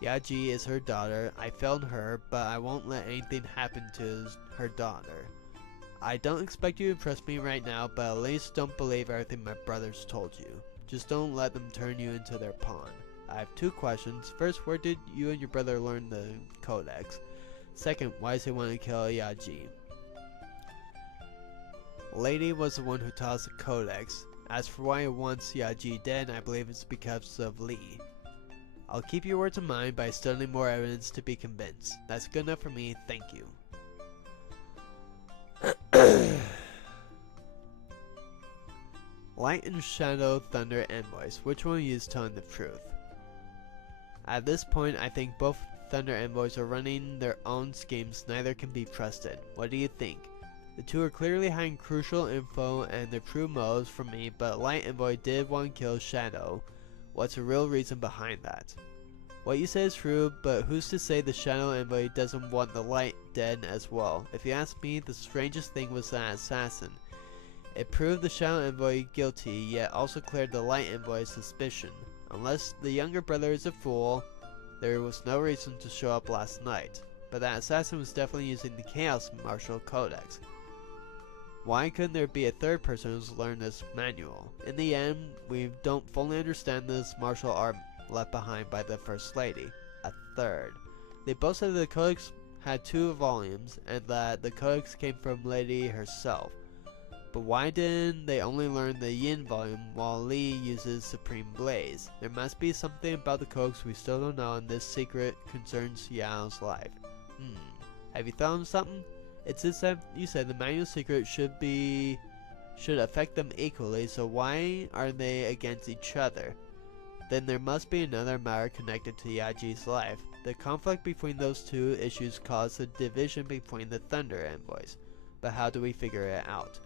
Yao Ji is her daughter. I failed her, but I won't let anything happen to her daughter. I don't expect you to trust me right now, but at least don't believe everything my brothers told you. Just don't let them turn you into their pawn. I have 2 questions. First, where did you and your brother learn the Codex? Second, why does he want to kill Yao Ji? Lady was the one who taught us the Codex. As for why he wants Yao Ji dead, I believe it's because of Li. I'll keep your words in mind by studying more evidence to be convinced. That's good enough for me, thank you. Light and Shadow, Thunder, Envoys. Which one of you is telling the truth? At this point, I think both Thunder Envoys are running their own schemes. Neither can be trusted. What do you think? The 2 are clearly hiding crucial info and their true motives from me, but Light Envoy did want to kill Shadow. What's the real reason behind that? What you say is true, but who's to say the Shadow Envoy doesn't want the Light dead as well? If you ask me, the strangest thing was that assassin. It proved the Shadow Envoy guilty, yet also cleared the Light Envoy's suspicion. Unless the younger brother is a fool, there was no reason to show up last night. But that assassin was definitely using the Chaos Martial Codex. Why couldn't there be a third person who's learned this manual? In the end, we don't fully understand this martial art left behind by the First Lady. A third. They both said the Codex had 2 volumes, and that the Codex came from Lady herself. But why didn't they only learn the Yin volume while Li uses Supreme Blaze? There must be something about the Codex we still don't know, and this secret concerns Yao's life. Have you thought of something? It's just that you said the manual secret should affect them equally, so why are they against each other? Then there must be another matter connected to Yao Ji's life. The conflict between those 2 issues caused a division between the Thunder Envoys. But how do we figure it out?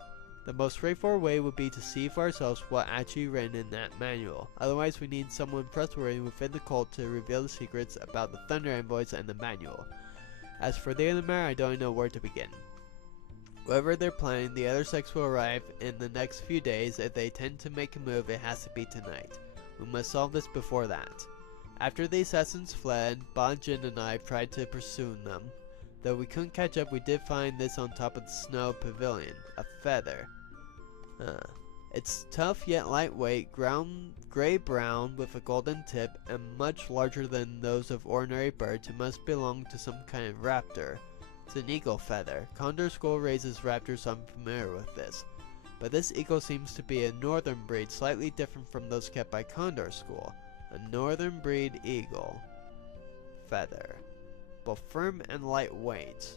The most straightforward way would be to see for ourselves what actually written in that manual. Otherwise, we need someone trustworthy within the cult to reveal the secrets about the Thunder Envoys and the manual. As for the other matter, I don't know where to begin. Whatever they're planning, the other sex will arrive in the next few days. If they tend to make a move, it has to be tonight. We must solve this before that. After the assassins fled, Ba Jin and I tried to pursue them. Though we couldn't catch up, we did find this on top of the snow pavilion. A feather. It's tough yet lightweight, gray-brown with a golden tip, and much larger than those of ordinary birds. It must belong to some kind of raptor. It's an eagle feather. Condor School raises raptors, so I'm familiar with this. But this eagle seems to be a northern breed, slightly different from those kept by Condor School. A northern breed eagle feather, both firm and lightweight.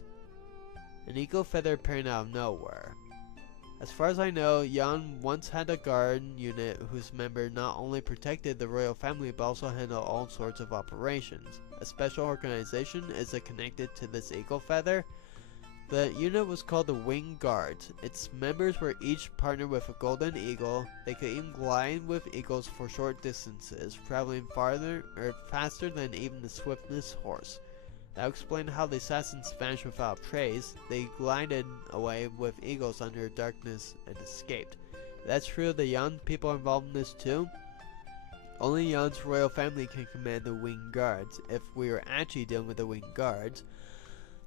An eagle feather appearing out of nowhere. As far as I know, Yan once had a guard unit whose member not only protected the royal family but also handled all sorts of operations. A special organization is connected to this eagle feather. The unit was called the Wing Guards. Its members were each partnered with a golden eagle. They could even glide with eagles for short distances, traveling farther or faster than even the swiftest horse. That explained how the assassins vanished without trace. They glided away with eagles under darkness and escaped. If that's true, the Yan people are involved in this too? Only Yan's royal family can command the Wing Guards. If we were actually dealing with the Wing Guards,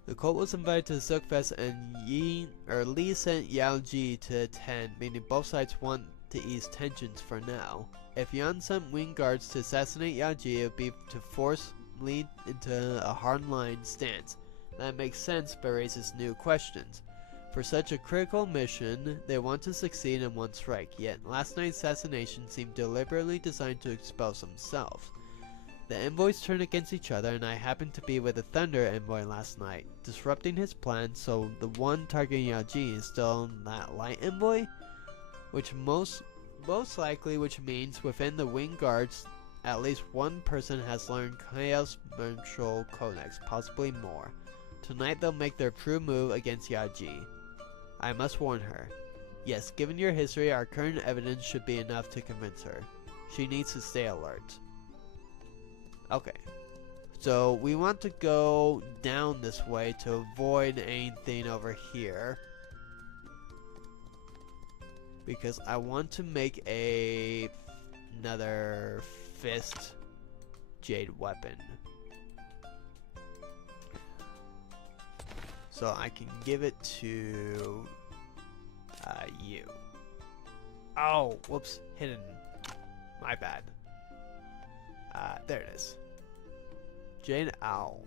the cult was invited to the Silkfest, and Li sent Yao Ji to attend, meaning both sides want to ease tensions for now. If Yan sent Wing Guards to assassinate Yao Ji, it would be to force Li into a hardline stance. That makes sense, but raises new questions. For such a critical mission, they want to succeed in one strike, yet last night's assassination seemed deliberately designed to expose themselves. The envoys turn against each other, and I happened to be with the Thunder Envoy last night, disrupting his plan, so the one targeting Yao Ji is still that Light Envoy? Which most likely, which means within the Wing Guards, at least one person has learned Chaos Martial Codex, possibly more. Tonight they'll make their true move against Yao Ji. I must warn her. Yes, given your history, our current evidence should be enough to convince her. She needs to stay alert. Okay. So we want to go down this way to avoid anything over here. Because I want to make another fist jade weapon. So I can give it to you. Oh, whoops, hidden. My bad. There it is. Jane Owl.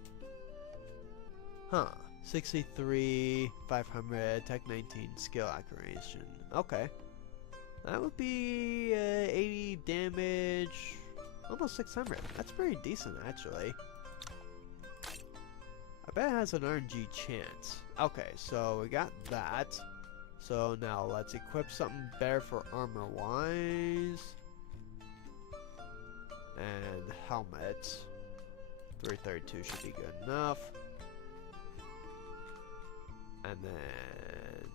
Huh. 63, 500, Tech 19, Skill Accuracy. Okay. That would be 80 damage, almost 600. That's pretty decent, actually. I bet it has an RNG chance. Okay, so we got that. So now let's equip something better for armor-wise. And helmet. 332 should be good enough. And then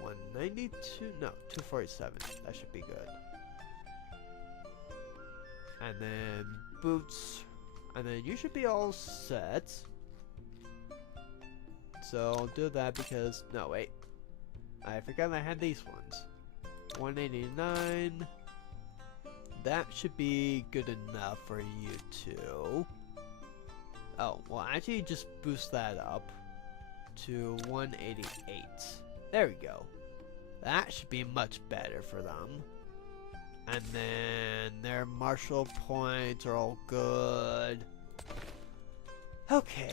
192, no, 247. That should be good. And then boots. And then you should be all set. So I'll do that because, no, wait. I forgot I had these ones. 189. That should be good enough for you two. Oh, well, actually just boost that up to 188. There we go. That should be much better for them. And then their martial points are all good. Okay.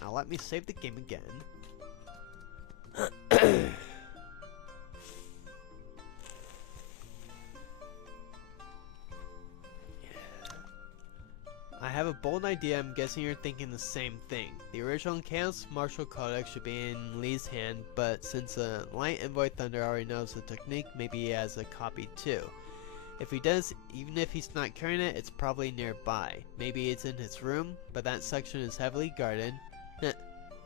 Now let me save the game again. I have a bold idea. I'm guessing you're thinking the same thing. The original Chaos Martial Codex should be in Lee's hand, but since the Light Envoy Thunder already knows the technique, maybe he has a copy too. If he does, even if he's not carrying it, it's probably nearby. Maybe it's in his room, but that section is heavily guarded.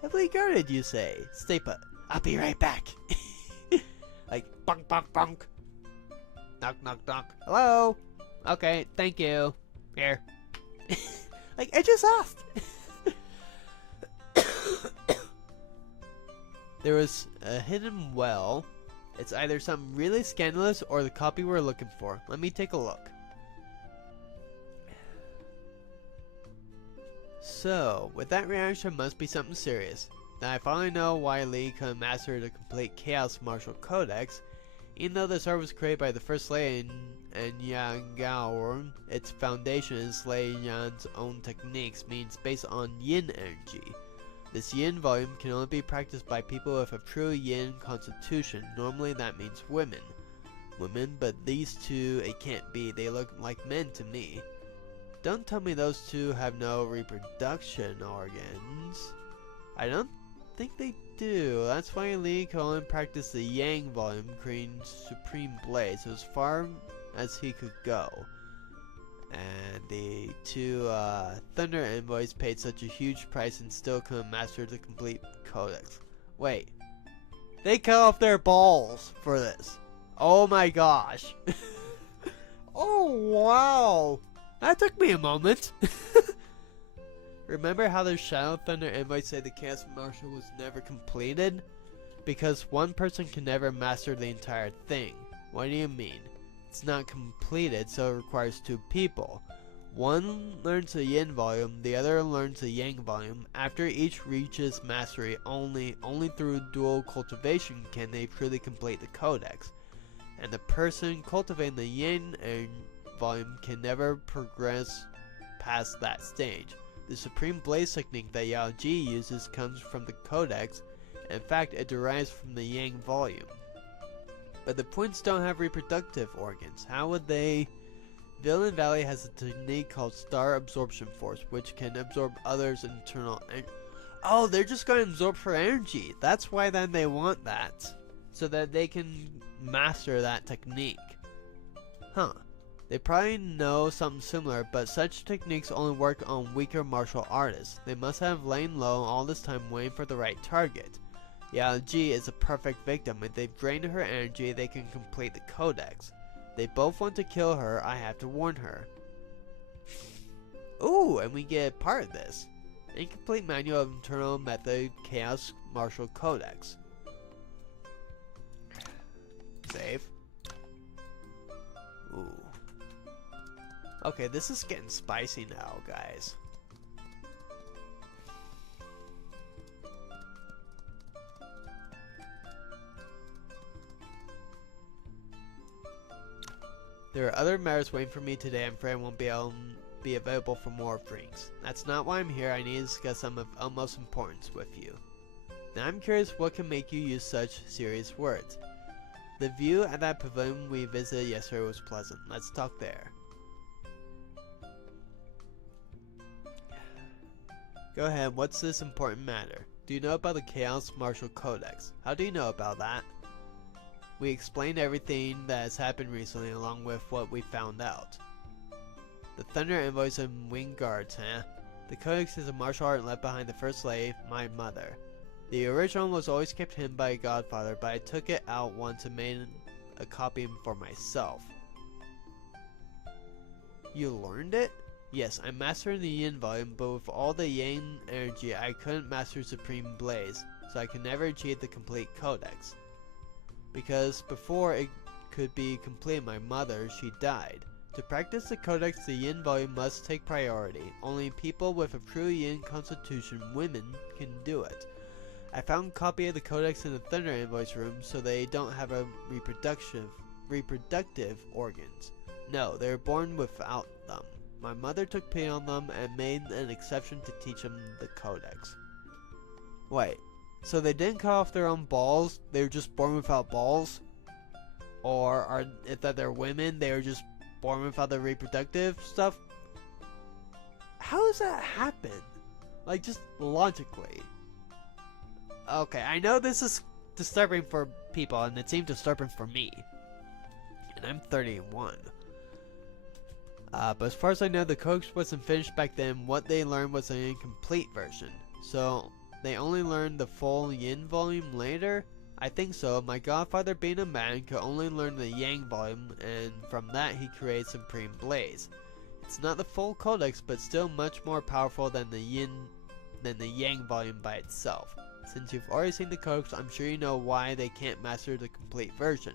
Heavily guarded, you say? Stay put. I'll be right back. Like, bonk, bonk, bonk. Knock, knock, knock. Hello? Okay, thank you. Here. Like, I just asked. There was a hidden well. It's either something really scandalous or the copy we're looking for. Let me take a look. So, with that reaction must be something serious. Now I finally know why Lee couldn't master the complete Chaos Martial Codex. Even though this art was created by the first Lei and Yang Gao, its foundation is Lei Yan's own techniques, means based on yin energy. This yin volume can only be practiced by people with a true yin constitution. Normally that means women. But these two, it can't be. They look like men to me. Don't tell me those two have no reproduction organs. I don't think they do. That's why Lee can only practice the Yang volume, creating supreme blades as far as he could go. And the two Thunder Envoys paid such a huge price and still couldn't master the complete codex. Wait. They cut off their balls for this. Oh my gosh. Oh wow. That took me a moment. Remember how the Shadow Thunder Envoy said the Chaos Martial was never completed? Because one person can never master the entire thing. What do you mean? It's not completed, so it requires two people. One learns the Yin volume, the other learns the Yang volume. After each reaches mastery, only through dual cultivation can they truly complete the codex. And the person cultivating the Yin and volume can never progress past that stage. The Supreme Blaze technique that Yao Ji uses comes from the codex. In fact, it derives from the Yang volume. But the points don't have reproductive organs. How would they? Villain Valley has a technique called Star Absorption Force, which can absorb others' internal energy. Oh, they're just going to absorb her energy. That's why then they want that. So that they can master that technique. Huh. They probably know something similar, but such techniques only work on weaker martial artists. They must have lain low all this time waiting for the right target. Yao Ji is a perfect victim. If they've drained her energy, they can complete the codex. They both want to kill her. I have to warn her. Ooh, and we get part of this. Incomplete manual of internal method Chaos Martial Codex. Save. Ooh. Okay, this is getting spicy now, guys. There are other matters waiting for me today. I'm afraid I won't be available for more drinks. That's not why I'm here. I need to discuss some of utmost importance with you. Now I'm curious what can make you use such serious words. The view at that pavilion we visited yesterday was pleasant. Let's talk there. Go ahead, what's this important matter? Do you know about the Chaos Martial Codex? How do you know about that? We explained everything that has happened recently along with what we found out. The Thunder Envoys and Wing Guards, huh? The Codex is a martial art left behind the First Lady, my mother. The original was always kept hidden by a godfather, but I took it out once and made a copy for myself. You learned it? Yes, I mastered the Yin volume, but with all the Yang energy, I couldn't master Supreme Blaze, so I could never achieve the complete Codex. Because before it could be completed, my mother, she died. To practice the Codex, the Yin volume must take priority. Only people with a true Yin constitution, women, can do it. I found a copy of the Codex in the Thunder Envoy's room, so they don't have a reproductive organs. No, they were born without them. My mother took pity on them and made an exception to teach them the Codex. Wait, so they didn't cut off their own balls? They were just born without balls? Or if that they're women, they were just born without the reproductive stuff? How does that happen? Like, just logically. Okay, I know this is disturbing for people, and it seemed disturbing for me. And I'm 31. But as far as I know, the Codex wasn't finished back then. What they learned was an incomplete version. So, they only learned the full Yin volume later? I think so. My godfather, being a man, could only learn the Yang volume, and from that he created Supreme Blaze. It's not the full Codex, but still much more powerful than the Yang volume by itself. Since you've already seen the Codex, I'm sure you know why they can't master the complete version.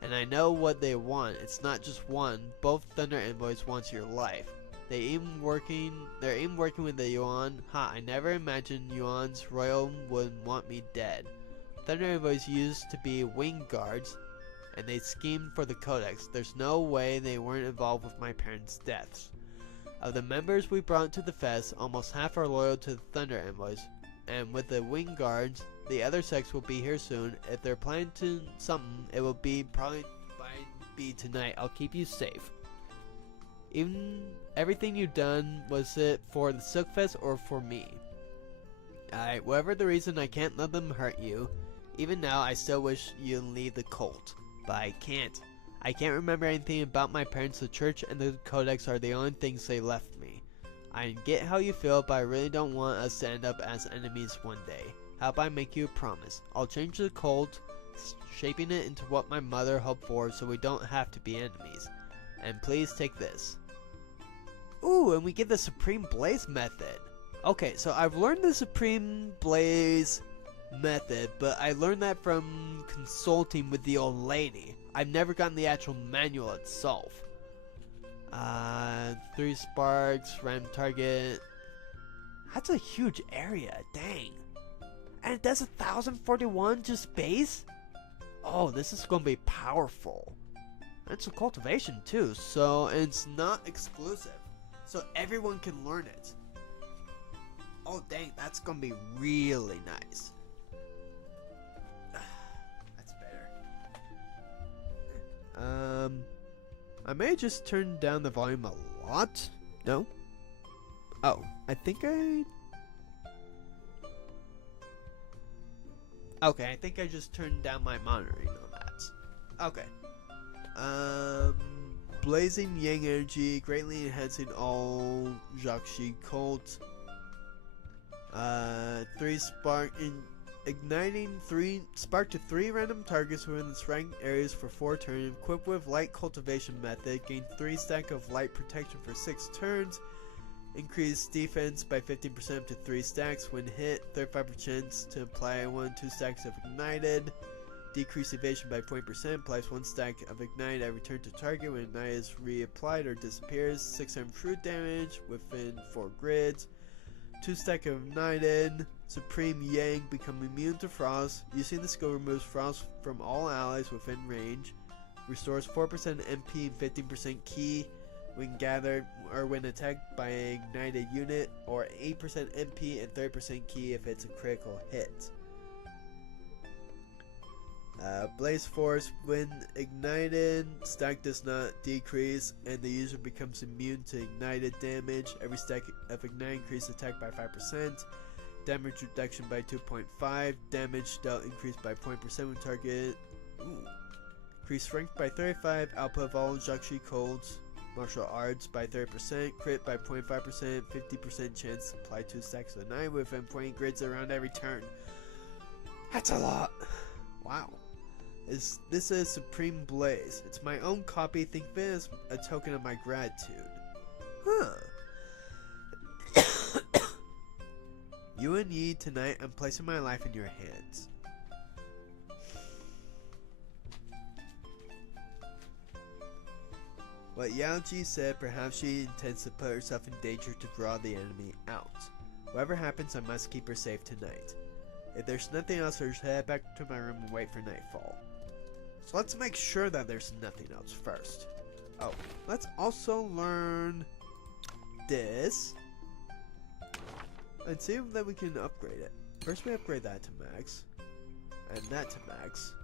And I know what they want. It's not just one. Both Thunder Envoys want your life. They're even working with the Yuan. I never imagined Yuan's royal would want me dead. Thunder Envoys used to be wing guards, and they schemed for the Codex. There's no way they weren't involved with my parents' deaths. Of the members we brought to the fest, almost half are loyal to the Thunder Envoys. And with the wing guards, the other sects will be here soon. If they're planning to something, it will probably be tonight. I'll keep you safe. Everything you've done, was it for the Silkfest or for me? Alright, whatever the reason, I can't let them hurt you. Even now, I still wish you'd leave the cult, but I can't. I can't remember anything about my parents. The church and the Codex are the only things they left me. I get how you feel, but I really don't want us to end up as enemies one day. How about I make you a promise? I'll change the cult, shaping it into what my mother hoped for, so we don't have to be enemies. And please take this. Ooh, and we get the Supreme Blaze method. Okay, so I've learned the Supreme Blaze method, but I learned that from consulting with the old lady. I've never gotten the actual manual itself. 3 sparks, random target. That's a huge area, dang. And it does 1041 just base? Oh, this is gonna be powerful. It's a cultivation too, so it's not exclusive. So everyone can learn it. Oh dang, that's gonna be really nice. That's better. I may just turn down the volume a lot. No? Oh, I think okay, I think I just turned down my monitoring on that. Okay. Blazing Yang energy, greatly enhancing all Zhaxi cult. 3 spark igniting 3 spark to 3 random targets within the ranked areas for 4 turns. Equipped with light cultivation method, gain 3 stack of light protection for 6 turns. Increase defense by 15% up to 3 stacks when hit. 35% chance to apply 1-2 stacks of ignited. Decrease evasion by 20%. Applies 1 stack of ignite at return to target when ignite is reapplied or disappears. 600 fruit damage within 4 grids. 2 stack of ignited. Supreme Yang become immune to frost. Using the skill removes frost from all allies within range. Restores 4% MP and 15% ki when gathered or when attacked by an ignited unit, or 8% MP and 30% ki if it's a critical hit. Blaze Force, when ignited, stack does not decrease and the user becomes immune to ignited damage. Every stack of ignite increases attack by 5%, damage reduction by 2.5, damage dealt increased by 0.% when target. Increase strength by 35, output of all Jakshi codes, martial arts by 30%, crit by 0.5%, 50% chance to apply 2 stacks of 9 with endpoint grids around every turn. That's a lot. Wow. This is Supreme Blaze. It's my own copy. Think of it as a token of my gratitude. Huh. You and Yi, tonight I'm placing my life in your hands. What Yao Ji said, perhaps she intends to put herself in danger to draw the enemy out. Whatever happens, I must keep her safe tonight. If there's nothing else, I'll just head back to my room and wait for nightfall. So let's make sure that there's nothing else first. Oh, let's also learn this. And see if we can upgrade it. First we upgrade that to max. And that to max.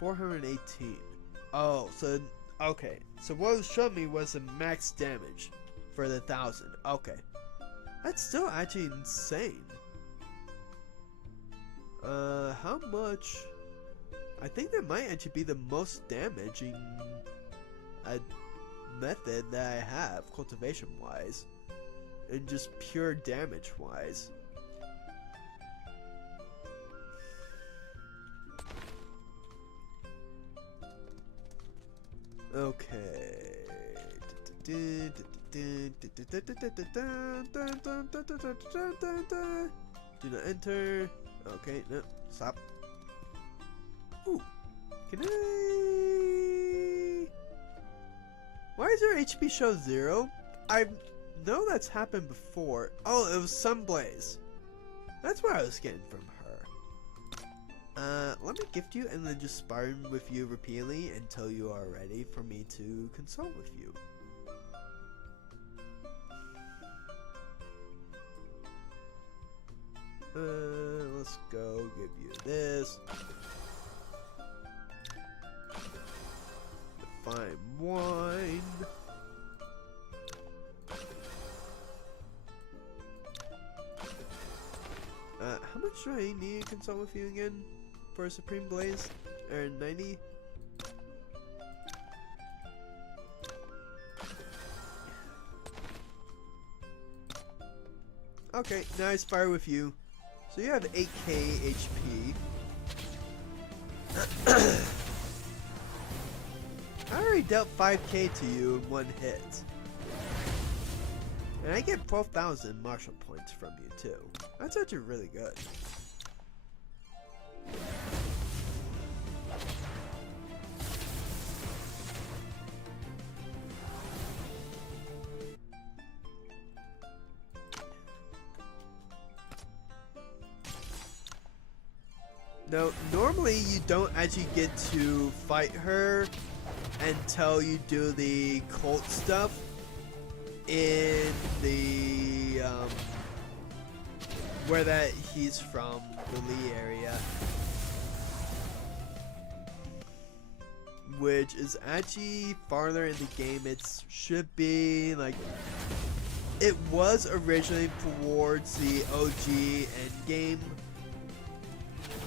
418. Oh, so... Okay, so what it showed me was the max damage for the 1000. Okay. That's still actually insane. How much? I think that might actually be the most damaging method that I have, cultivation wise. And just pure damage wise. Okay. Do not enter. Okay, no, stop. Ooh. Can I? Why is your HP show 0? I know that's happened before. Oh, it was Sunblaze. That's what I was getting from her. Let me gift you and then just sparring with you repeatedly until you are ready for me to consult with you. Let's go give you this. Fine wine. How much do I need to consult with you again for a Supreme Blaze? 90? Okay, now I spar with you. So you have 8k HP. I already dealt 5k to you in one hit. And I get 12,000 martial points from you too. That's actually really good. Now, normally you don't actually get to fight her until you do the cult stuff in the where that he's from, the Lee area, which is actually farther in the game. It should be like, it was originally towards the OG end game.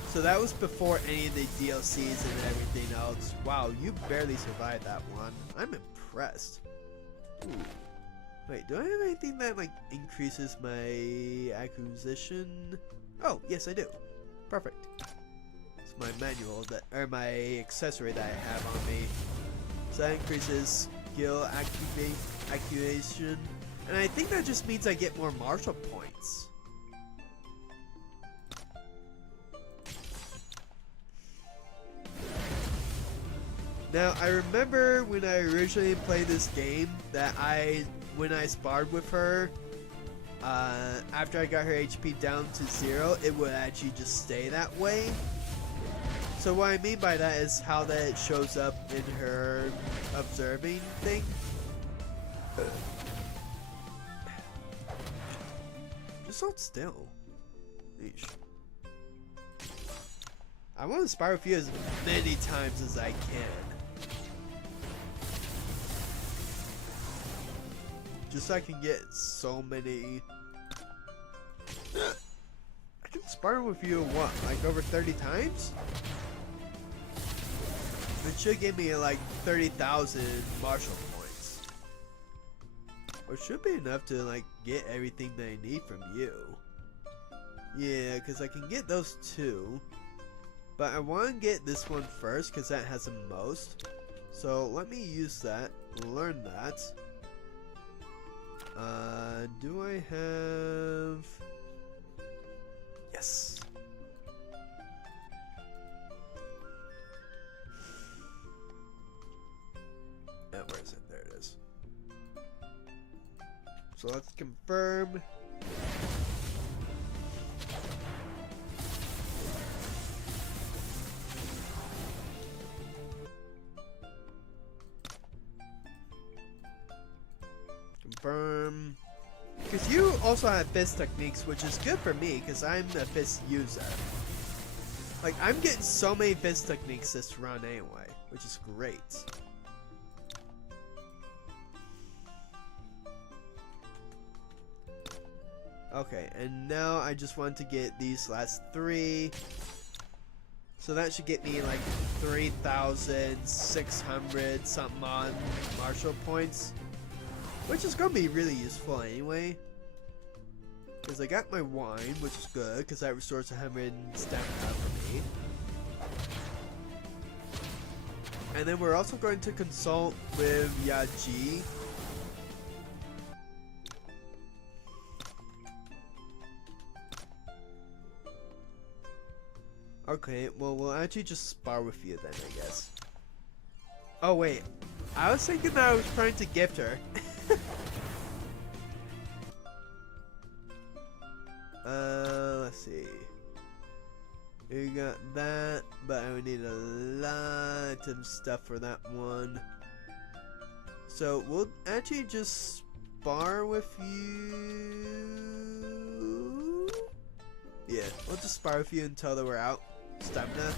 So that was before any of the DLCs and everything else. Wow, you barely survived that one. I'm impressed. Ooh. Wait, do I have anything that like increases my acquisition? Oh, yes I do. Perfect. It's my manual that, or my accessory that I have on me. So that increases skill activation, and I think that just means I get more martial points. Now, I remember when I originally played this game that when I sparred with her, after I got her HP down to 0, it would actually just stay that way. So what I mean by that is how that shows up in her observing thing. Just hold still. Eesh. I want to spar with you as many times as I can. Just so I can get so many... I can spar with you, what, like over 30 times? It should give me like 30,000 Martial points. Or should be enough to like get everything that I need from you. Yeah, because I can get those two. But I want to get this one first because that has the most. So let me use that, learn that. Do I have... Yes. Where is it? There it is. So let's confirm. Confirm. Because you also have fist techniques, which is good for me because I'm a fist user. Like, I'm getting so many fist techniques this run anyway, which is great. Okay, and now I just want to get these last three. So that should get me like 3,600 something on martial points. Which is going to be really useful anyway. Because I got my wine, which is good, because that restores 100 stamina for me. And then we're also going to consult with Yao Ji. Okay, well, we'll actually just spar with you then, I guess. Oh, wait. I was thinking that I was trying to gift her. Let's see. We got that, but I would need a lot of stuff for that one. So we'll actually just spar with you. Yeah, we'll just spar with you until we're out. Stamina.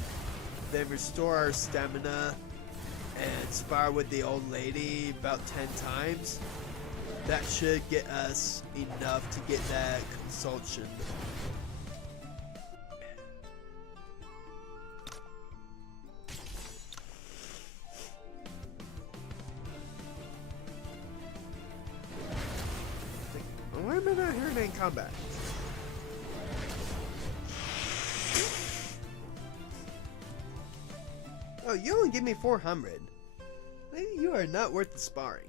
Then restore our stamina and spar with the old lady about 10 times. That should get us enough to get that consultation. Why am I not hearing it in combat? Oh, you only give me 400. Maybe you are not worth the sparring.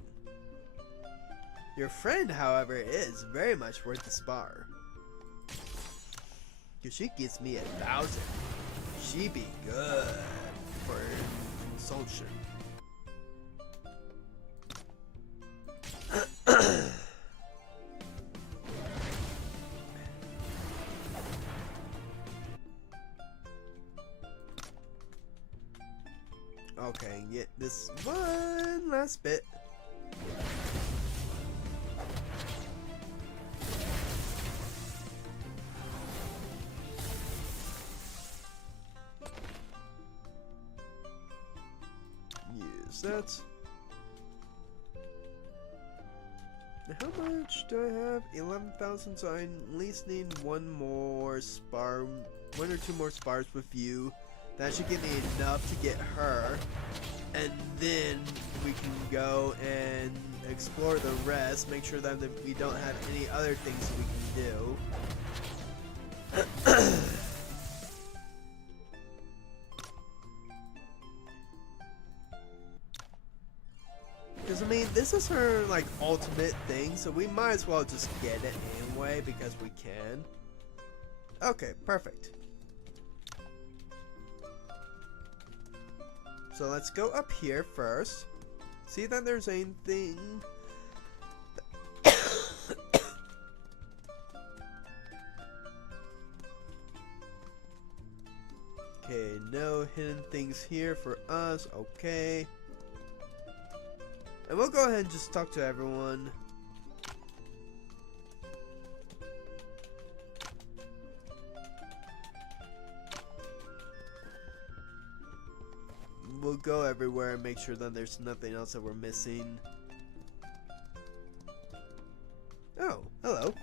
Your friend, however, is very much worth the spar. Cause she gives me 1,000. She be good for consultation. Okay, get this one last bit. Use that. How much do I have? 11,000, so I at least need one or two more spars with you. That should give me enough to get her, and then we can go and explore the rest, make sure that we don't have any other things that we can do. Because, I mean, this is her, like, ultimate thing, so we might as well just get it anyway, because we can. Okay, perfect. So let's go up here first. See that there's anything. Okay, no hidden things here for us. Okay. And we'll go ahead and just talk to everyone. We'll go everywhere and make sure that there's nothing else that we're missing. Oh, hello.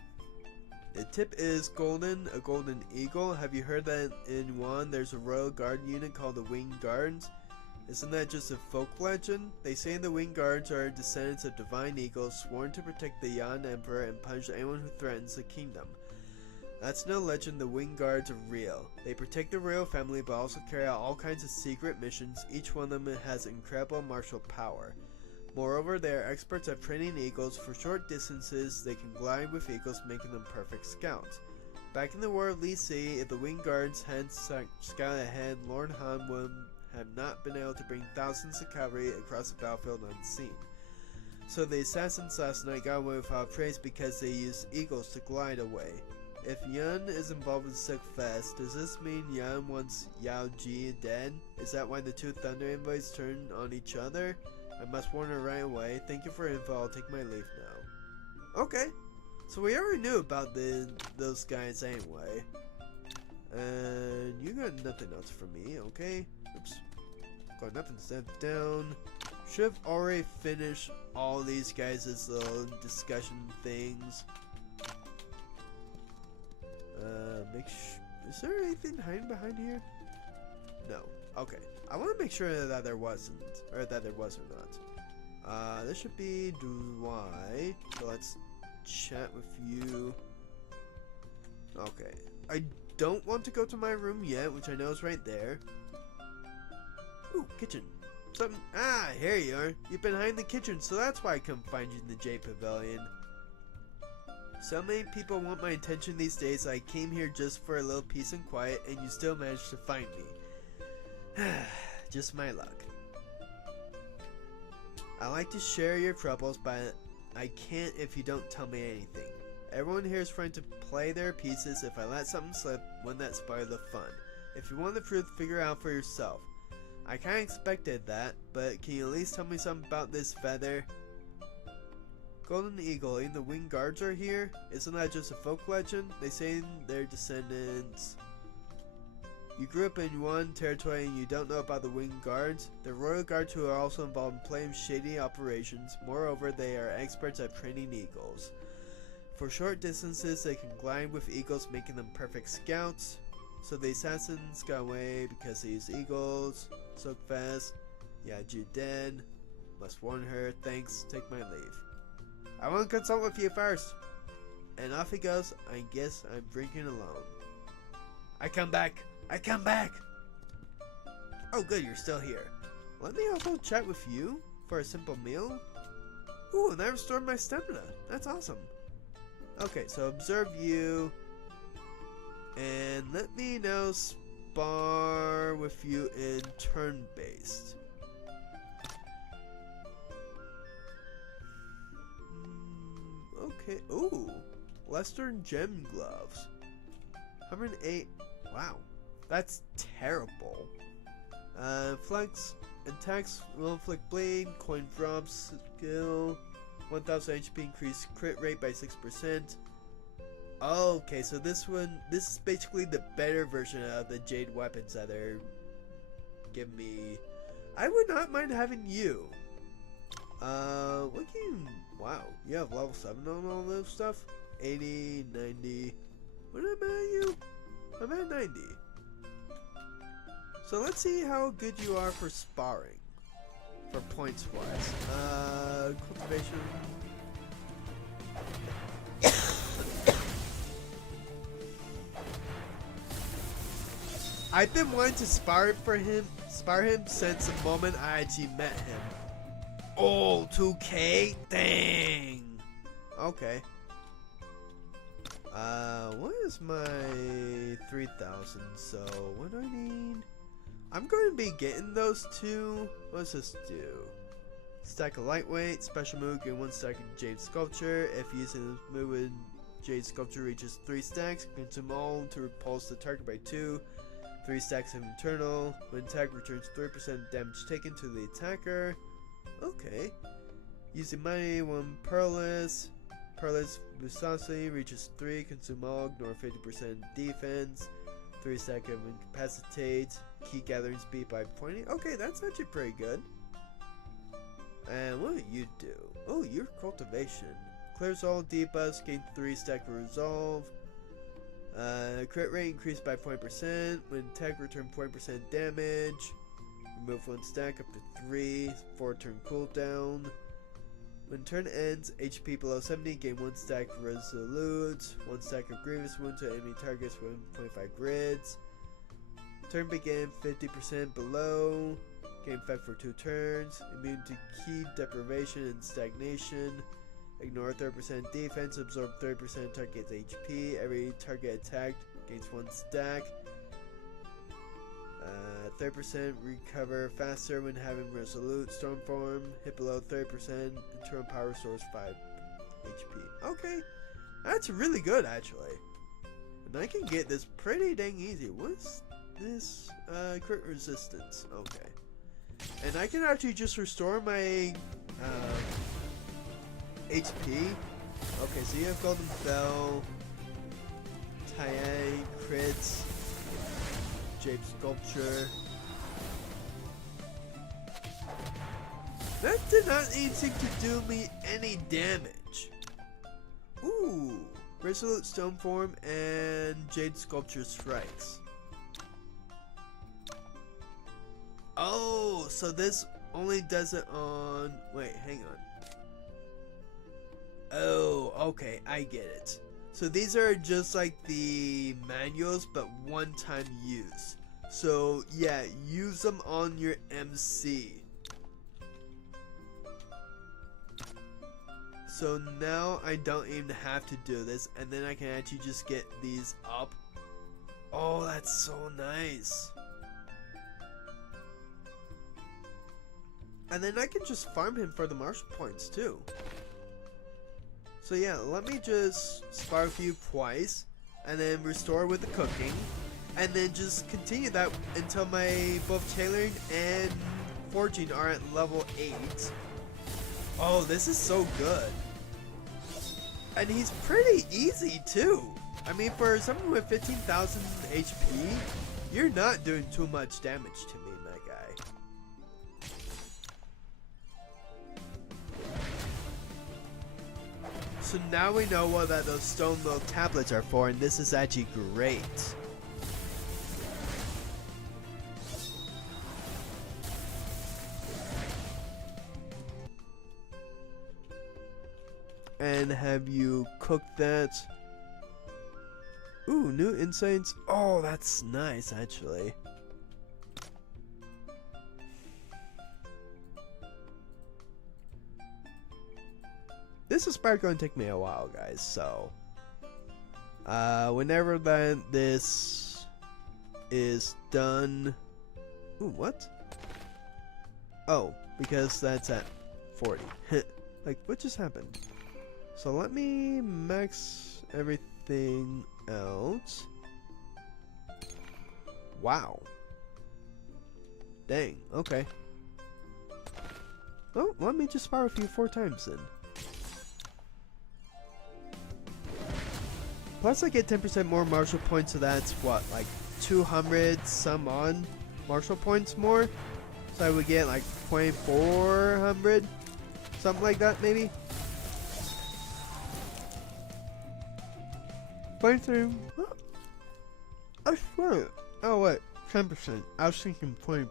The tip is golden, a golden eagle. Have you heard that in Yuan there's a royal guard unit called the Winged Guards? Isn't that just a folk legend? They say the Winged Guards are descendants of divine eagles sworn to protect the Yan Emperor and punish anyone who threatens the kingdom. That's no legend, the Winged Guards are real. They protect the royal family but also carry out all kinds of secret missions. Each one of them has incredible martial power. Moreover, they are experts at training eagles. For short distances, they can glide with eagles, making them perfect scouts. Back in the War of Lee Si, if the Winged Guards had scouted ahead, Lord Han would have not been able to bring thousands of cavalry across the battlefield unseen. So the assassins last night got away without praise because they used eagles to glide away. If Yan is involved with Silk Fest, does this mean Yan wants Yao Ji dead? Is that why the two Thunder Envoys turned on each other? I must warn her right away. Thank you for info. I'll take my leave now. Okay. So we already knew about those guys anyway. And you got nothing else for me, okay? Oops. Got nothing set down. Should have already finished all these guys' little discussion things. Is there anything hiding behind here? No. Okay. I want to make sure that there wasn't, or that there was or not. This should be Dwight. So let's chat with you. Okay. I don't want to go to my room yet, which I know is right there. Ooh, kitchen. Something. Ah, here you are. You've been hiding in the kitchen, so that's why I come find you in the J Pavilion. So many people want my attention these days. I came here just for a little peace and quiet, and you still managed to find me. Just my luck. I like to share your troubles, but I can't if you don't tell me anything. Everyone here is trying to play their pieces. If I let something slip, wouldn't that spoil the fun? If you want the truth, figure it out for yourself. I kinda expected that, but can you at least tell me something about this feather? Golden Eagle, even the Winged Guards are here? Isn't that just a folk legend? They say they're descendants. You grew up in Yuan territory and you don't know about the Winged Guards? The Royal Guards who are also involved in playing shady operations. Moreover, they are experts at training eagles. For short distances, they can glide with eagles, making them perfect scouts. So the assassins got away because they use eagles. Soak fast. Yao Ji dead. Must warn her. Thanks. Take my leave. I want to consult with you first. And off he goes. I guess I'm drinking alone. I come back. I come back. Oh good, you're still here. Let me also chat with you for a simple meal. Ooh, and I restored my stamina. That's awesome. Okay, so observe you. And let me now spar with you in turn-based. Okay. Ooh, Lester Gem Gloves. 108. Wow, that's terrible. Flex attacks will inflict bleed. Coin drops skill. 1000 HP increase crit rate by 6%. Okay, so this is basically the better version of the Jade weapons that they're giving me. I would not mind having you. Wow, you have level 7 on all this stuff? 80, 90. What am I at you? I'm at 90. So let's see how good you are for sparring. For points wise. Cultivation. I've been wanting to spar him since the moment I actually met him. Oh, 2K? Dang. Okay. What is my 3000? So, what do I need? I'm going to be getting those two. What does this do? Stack of lightweight, special move, get 1 stack of Jade Sculpture. If using this move with Jade Sculpture reaches 3 stacks, consume all to repulse the target by 2. 3 stacks of internal. When attack returns 3% damage taken to the attacker. Okay. Using money, 1 pearless. Pearless Musasi reaches 3, consume all, ignore 50% defense. 3 stack of incapacitate. Key gathering speed by 20. Okay, that's actually pretty good. And what do you do? Oh, your cultivation. Clears all debuffs, gain 3 stack of resolve. Crit rate increased by 20%. When attack return 20% damage. Remove 1 stack up to 3. 4 turn cooldown. When turn ends, HP below 70, gain 1 stack resolute. 1 stack of grievous wound to enemy targets within 25 grids. Turn begin 50% below. Gain effect for 2 turns. Immune to key deprivation and stagnation. Ignore 30% defense. Absorb 30% target's HP. Every target attacked gains 1 stack. 30% recover faster when having resolute storm form. Hit below 30%. Internal power source 5 HP. Okay, that's really good actually. And I can get this pretty dang easy. What's this? Crit resistance. Okay. And I can actually just restore my HP. Okay, so you have Golden Bell, Tae, crits, Jade Sculpture. That did not even seem to do me any damage. Ooh, Resolute Stone Form and Jade Sculpture strikes. Oh, so this only does it on... Wait, hang on. Oh, okay, I get it. So these are just like the manuals, but one-time use. So yeah, use them on your MC. So now I don't even have to do this, and then I can actually just get these up. Oh, that's so nice. And then I can just farm him for the martial points too. So yeah, let me just spar with you twice, and then restore with the cooking, and then just continue that until my both tailoring and forging are at level 8. Oh, this is so good. And he's pretty easy too. I mean, for someone with 15,000 HP, you're not doing too much damage to me, my guy. So now we know what those stone milk tablets are for, and this is actually great. And have you cooked that? Ooh, new insights. Oh, that's nice, actually. This is probably going to take me a while, guys, so whenever this is done. Ooh, what? Oh, because that's at 40. Like, what just happened? So let me max everything out. Wow. Dang, okay. Oh, let me just fire with you 4 times then. Plus I get 10% more martial points, so that's what, like 200 some on martial points more? So I would get like 2,400? Something like that maybe? 23. I swear. Oh wait, 10%. I was thinking 20%.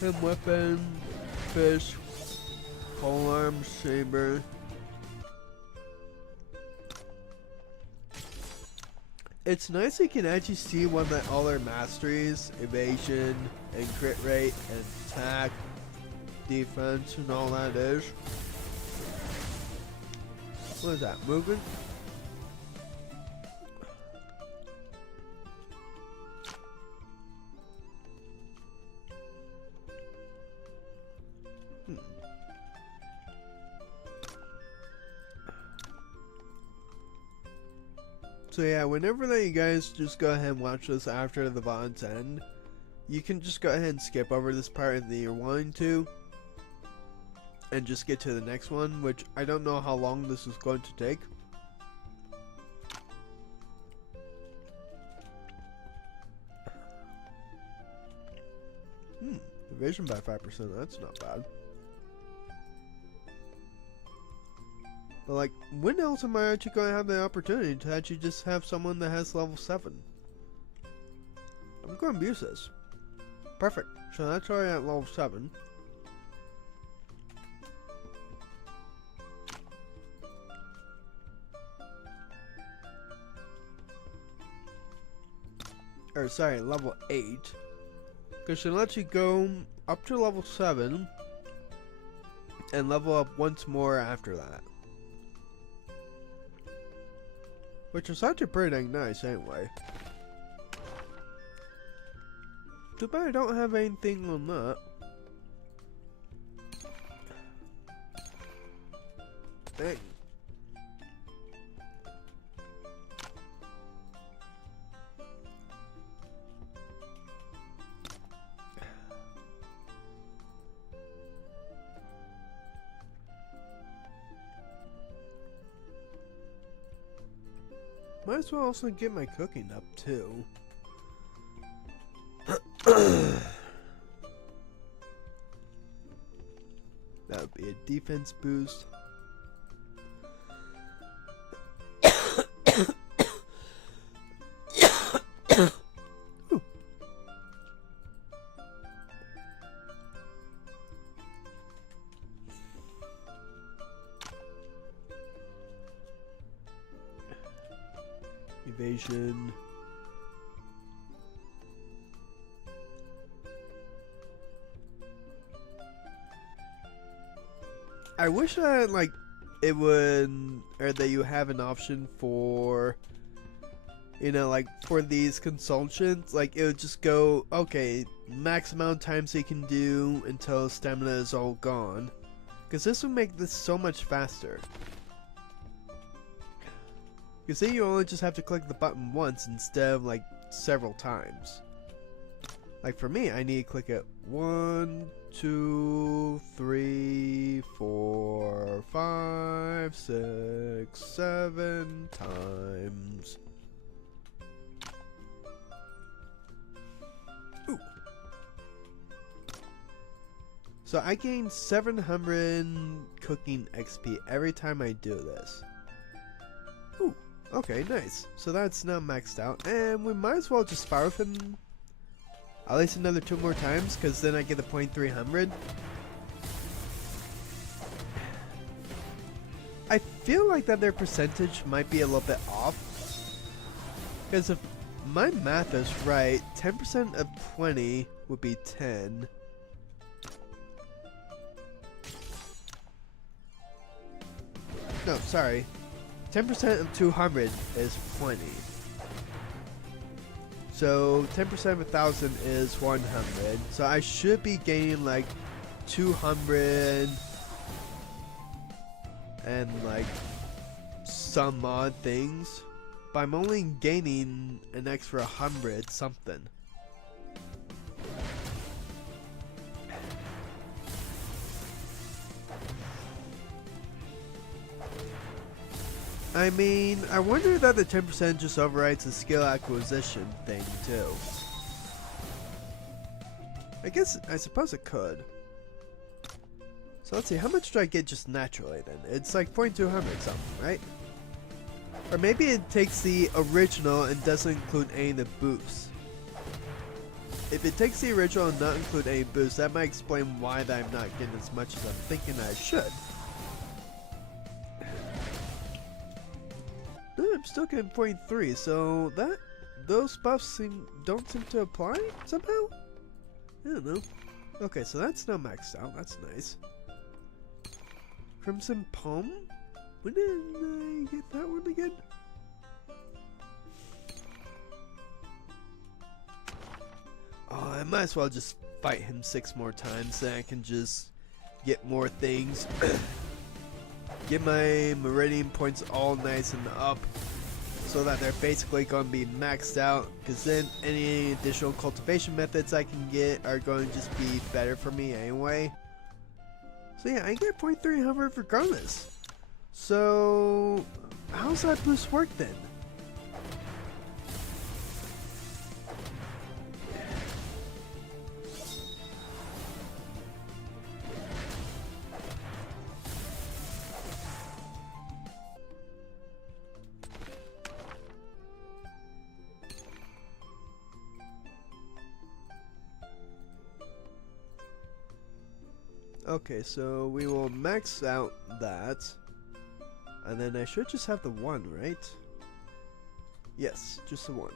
Him weapon, fish, polearm, saber. It's nice you can actually see all their masteries, evasion, and crit rate, and attack, defense, and all that is. What is that, movement? So yeah, whenever that you guys just go ahead and watch this after the VODs end, you can just go ahead and skip over this part if you're wanting to, and just get to the next one, which I don't know how long this is going to take. Evasion by 5%, that's not bad. But like, when else am I actually going to have the opportunity to actually just have someone that has level 7? I'm going to use this. Perfect. So that's already at level 7. Or sorry, level 8. Because she lets you go up to level 7 and level up once more after that. Which is actually pretty dang nice anyway. Too bad I don't have anything on that. Dang. Might as well also get my cooking up too. That would be a defense boost. Evasion. I wish that like it would, or that you have an option for, you know, like for these consultants, like it would just go, okay, max amount of times you can do until stamina is all gone, because this would make this so much faster. You see, you only just have to click the button once instead of like several times. Like for me, I need to click it 1, 2, 3, 4, 5, 6, 7 times. Ooh. So I gain 700 cooking XP every time I do this. Ooh. Okay, nice. So that's now maxed out, and we might as well just spar with him at least another 2 more times, because then I get the 0.300. I feel like that their percentage might be a little bit off, because if my math is right, 10% of 20 would be 10. No, sorry. 10% of 200 is 20. So 10% of 1,000 is 100. So I should be gaining like 200 and like some odd things. But I'm only gaining an extra 100 something. I mean, I wonder that the 10% just overrides the skill acquisition thing too. I suppose it could. So let's see, how much do I get just naturally then? It's like 0.200 something, right? Or maybe it takes the original and doesn't include any of the boosts. If it takes the original and not include any boosts, that might explain why that I'm not getting as much as I'm thinking I should. I'm still getting 0.3, so those buffs don't seem to apply somehow? I don't know. Okay, so that's not maxed out. That's nice. Crimson Palm? When did I get that one again? Oh, I might as well just fight him 6 more times, then I can just get more things. Get my Meridian points all nice and up, so that they're basically going to be maxed out, because then any additional cultivation methods I can get are going to just be better for me anyway. So yeah, I get 0.300 regardless. So how's that boost work then? Okay, so we will max out that, and then I should just have the 1, right? Yes, just the 1.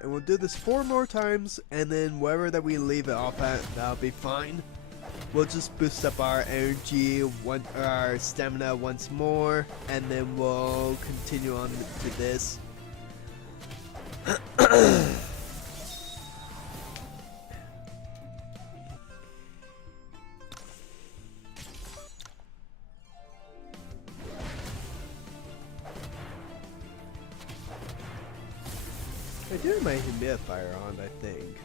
And we'll do this 4 more times, and then wherever that we leave it off at, that'll be fine. We'll just boost up our energy, our stamina once more, and then we'll continue on to this. I do have my humidifier on, I think.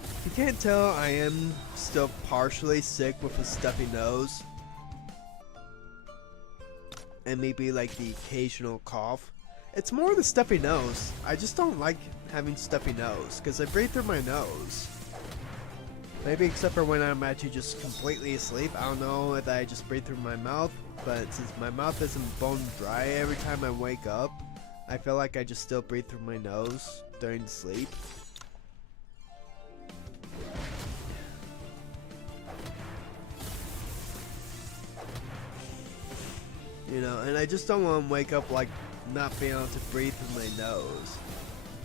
If you can't tell, I am still partially sick with a stuffy nose. And maybe like the occasional cough. It's more the stuffy nose. I just don't like having stuffy nose, because I breathe through my nose. Maybe except for when I'm actually just completely asleep. I don't know if I just breathe through my mouth, but since my mouth isn't bone dry every time I wake up, I feel like I just still breathe through my nose during sleep. You know, and I just don't want to wake up like not being able to breathe through my nose.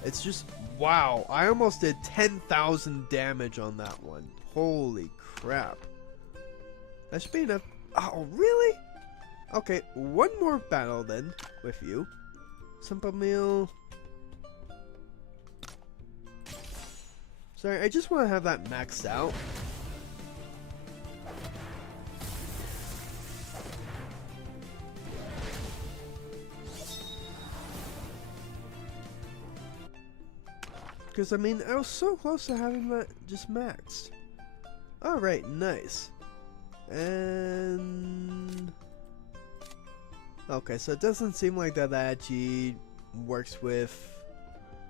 It's just, wow, I almost did 10,000 damage on that one. Holy crap. That should be enough. Oh, really? Okay, one more battle then with you. Simple meal. Sorry, I just want to have that maxed out. Because, I mean, I was so close to having that just maxed. Alright, nice. And... okay, so it doesn't seem like that actually works with...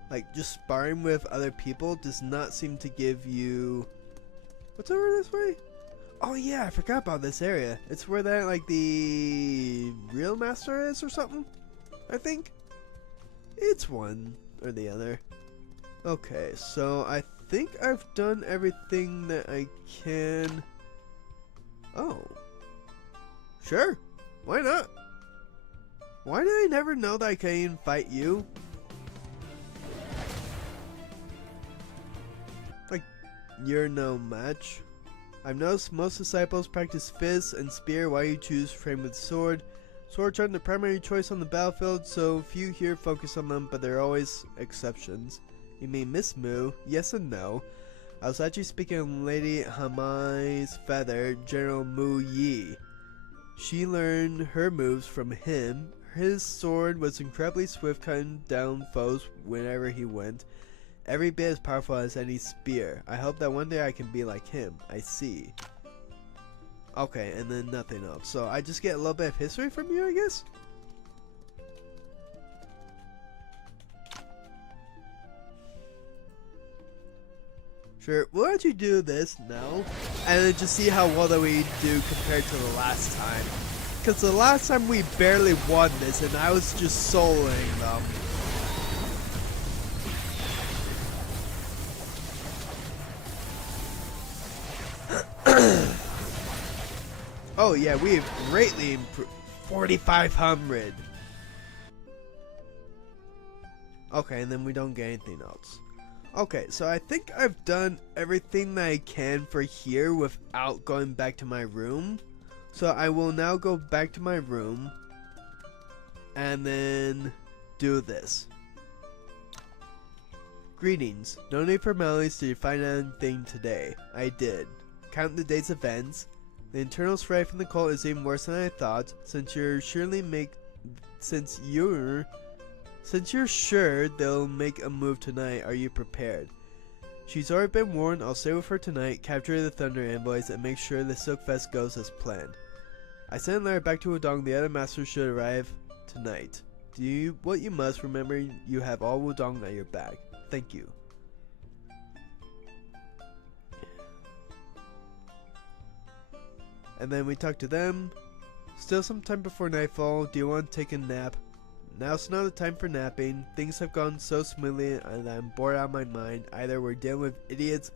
like, just sparring with other people does not seem to give you... what's over this way? Oh yeah, I forgot about this area. It's where that, like, the real master is or something? I think? It's one or the other. Okay, so I think I've done everything that I can... oh. Sure, why not? Why did I never know that I can even fight you? Like, you're no match. I've noticed most disciples practice fist and spear while you choose frame with sword. Swords aren't the primary choice on the battlefield, so few here focus on them, but there are always exceptions. You mean Miss Moo? Yes and no. I was actually speaking of Lady Hamai's feather, General Mu Yi. She learned her moves from him. His sword was incredibly swift, cutting down foes whenever he went. Every bit as powerful as any spear. I hope that one day I can be like him. I see. Okay, and then nothing else. So I just get a little bit of history from you, I guess? Sure, we'll actually do this now, and then just see how well that we do compared to the last time. Because the last time we barely won this, and I was just soloing them. Oh yeah, we have greatly improved. 4,500. Okay, and then we don't get anything else. Okay, so I think I've done everything that I can for here without going back to my room. So I will now go back to my room and then do this. Greetings. No need for formalities to find anything today. I did. Count the day's events. The internal strife in the cult is even worse than I thought. Since you're sure they'll make a move tonight, are you prepared? She's already been warned. I'll stay with her tonight, capture the Thunder Envoys, and make sure the Silkfest goes as planned. I sent a letter back to Wudong. The other masters should arrive tonight. Do what you must. Remember, you have all Wudong at your back. Thank you. And then we talk to them. Still some time before nightfall. Do you want to take a nap? Now's not the time for napping. Things have gone so smoothly and I'm bored out of my mind. Either we're dealing with idiots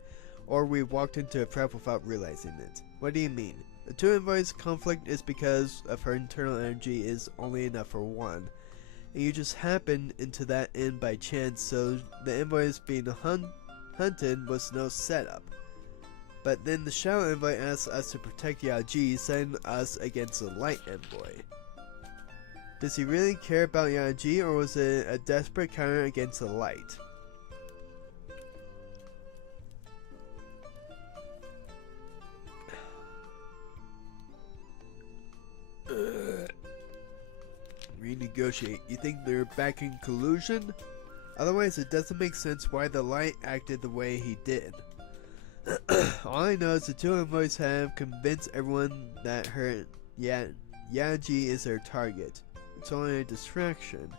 or we walked into a trap without realizing it. What do you mean? The two envoys' conflict is because of her internal energy is only enough for one. And you just happened into that inn by chance, so the envoys being hunted was no setup. But then the Shadow Envoy asked us to protect Yao Ji, sending us against the Light Envoy. Does he really care about Yao Ji, or was it a desperate counter against the Light? Renegotiate. You think they're backing collusion? Otherwise it doesn't make sense why the Light acted the way he did. All I know is the two envoys have convinced everyone that Yao Ji is their target. It's only a distraction.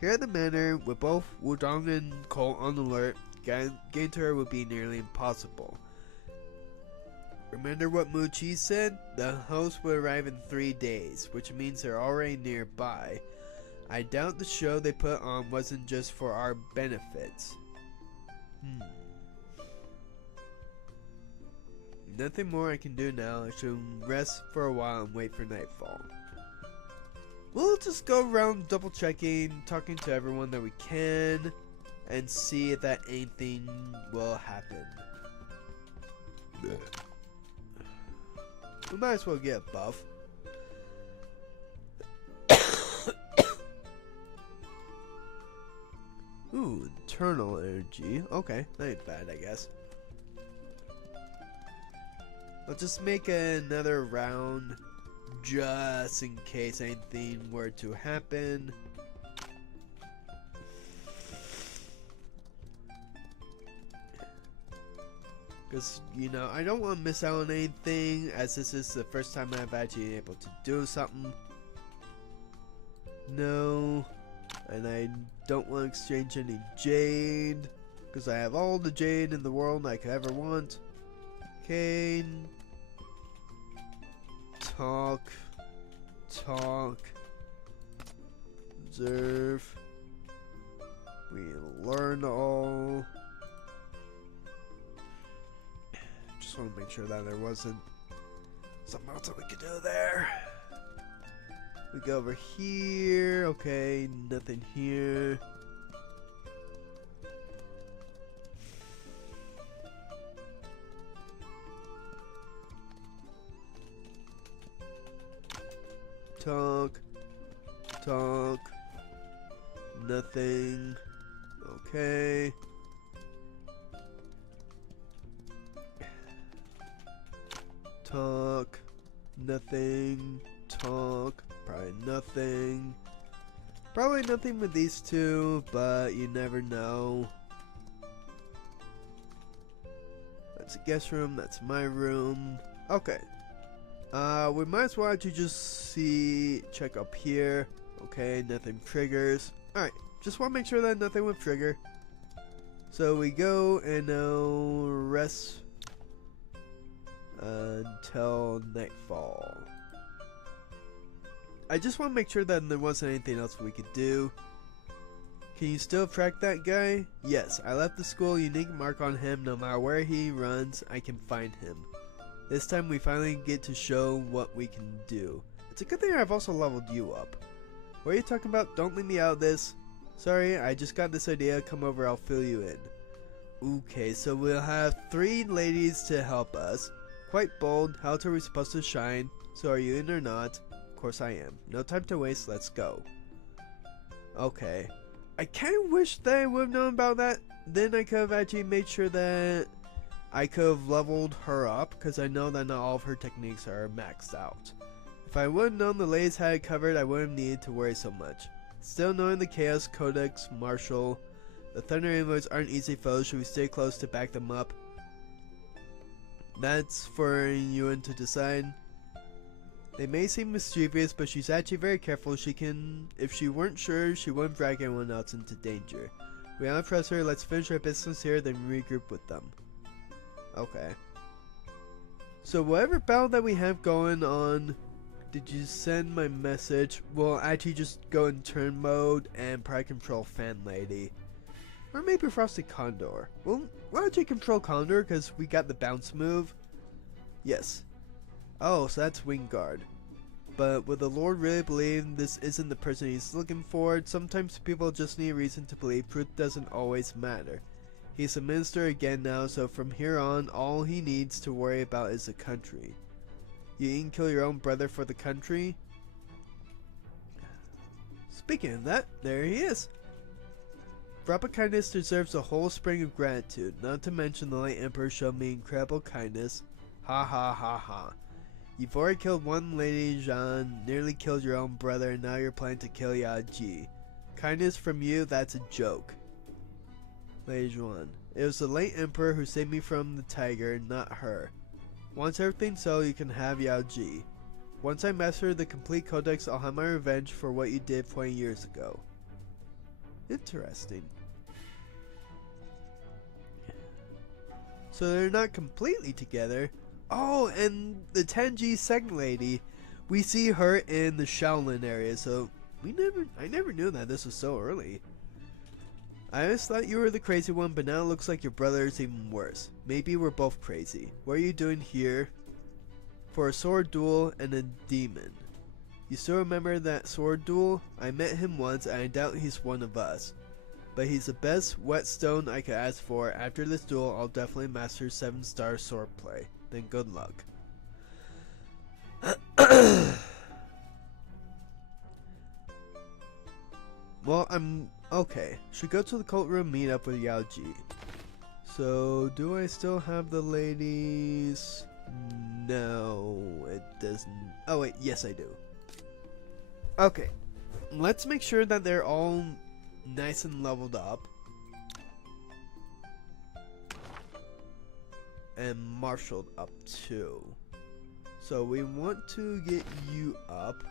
Here at the Manor, with both Wudong and Cole on alert, getting to her would be nearly impossible. Remember what Mu Chi said? The host will arrive in 3 days, which means they're already nearby. I doubt the show they put on wasn't just for our benefits. Nothing more I can do now. I should rest for a while and wait for nightfall. We'll just go around double checking, talking to everyone that we can, and see if that anything will happen. We might as well get a buff. Ooh, internal energy. Okay, that ain't bad, I guess. I'll just make another round just in case anything were to happen. Because, you know, I don't want to miss out on anything, as this is the first time I've actually been able to do something. No. And I don't want to exchange any jade, because I have all the jade in the world I could ever want. Okay. Talk. Observe. We learn all. Just want to make sure that there wasn't something else that we could do there. We go over here. Okay, nothing here. Talk. Nothing. Okay. Talk. Nothing. Talk. Probably nothing. Probably nothing with these two, but you never know. That's a guest room. That's my room. Okay. We might as well actually just check up here. Okay, nothing triggers. Alright, just want to make sure that nothing will trigger. So we go and now rest until nightfall. I just want to make sure that there wasn't anything else we could do. Can you still track that guy? Yes, I left the school unique mark on him. No matter where he runs, I can find him. This time we finally get to show what we can do. It's a good thing I've also leveled you up. What are you talking about? Don't leave me out of this. Sorry, I just got this idea. Come over, I'll fill you in. Okay, so we'll have 3 ladies to help us. Quite bold. How are we supposed to shine? So are you in or not? Of course I am. No time to waste, let's go. Okay. I kind of wish that I would have known about that. Then I could have actually made sure that I could have leveled her up, because I know that not all of her techniques are maxed out. If I would have known the ladies had it covered, I wouldn't have needed to worry so much. Still, knowing the Chaos Codex, Martial, the Thunder Envoys aren't easy foes, should we stay close to back them up? That's for Yuan to decide. They may seem mischievous, but she's actually very careful. If she weren't sure, she wouldn't drag anyone else into danger. We don't trust her, let's finish our business here, then regroup with them. Okay. So whatever battle that we have going on, did you send my message? We'll actually just go in turn mode and probably control Fan Lady. Or maybe Frosted Condor. We'll actually control Condor because we got the bounce move. Yes. Oh, so that's Wingguard. But would the Lord really believe this isn't the person he's looking for? Sometimes people just need a reason to believe. Truth doesn't always matter. He's a minister again now, so from here on, all he needs to worry about is the country. You even kill your own brother for the country? Speaking of that, there he is. Drop of kindness deserves a whole spring of gratitude, not to mention the late Emperor showed me incredible kindness. Ha ha ha ha. You've already killed one lady, Jean, nearly killed your own brother, and now you're planning to kill Yao Ji. Kindness from you, that's a joke. Lady Juan, it was the late Emperor who saved me from the tiger, not her. Once everything's settled, you can have Yao Ji. Once I master the complete codex, I'll have my revenge for what you did 20 years ago. Interesting. So they're not completely together. Oh, and the Tenji second lady, we see her in the Shaolin area, so I never knew that this was so early. I always thought you were the crazy one, but now it looks like your brother is even worse. Maybe we're both crazy. What are you doing here? For a sword duel and a demon. You still remember that sword duel? I met him once, and I doubt he's one of us. But he's the best whetstone I could ask for. After this duel, I'll definitely master 7-star swordplay. Then good luck. Well, okay. Should go to the cult room, meet up with Yao Ji. So, do I still have the ladies? No, it doesn't. Oh wait, yes I do. Okay. Let's make sure that they're all nice and leveled up. And marshaled up too. So we want to get you up,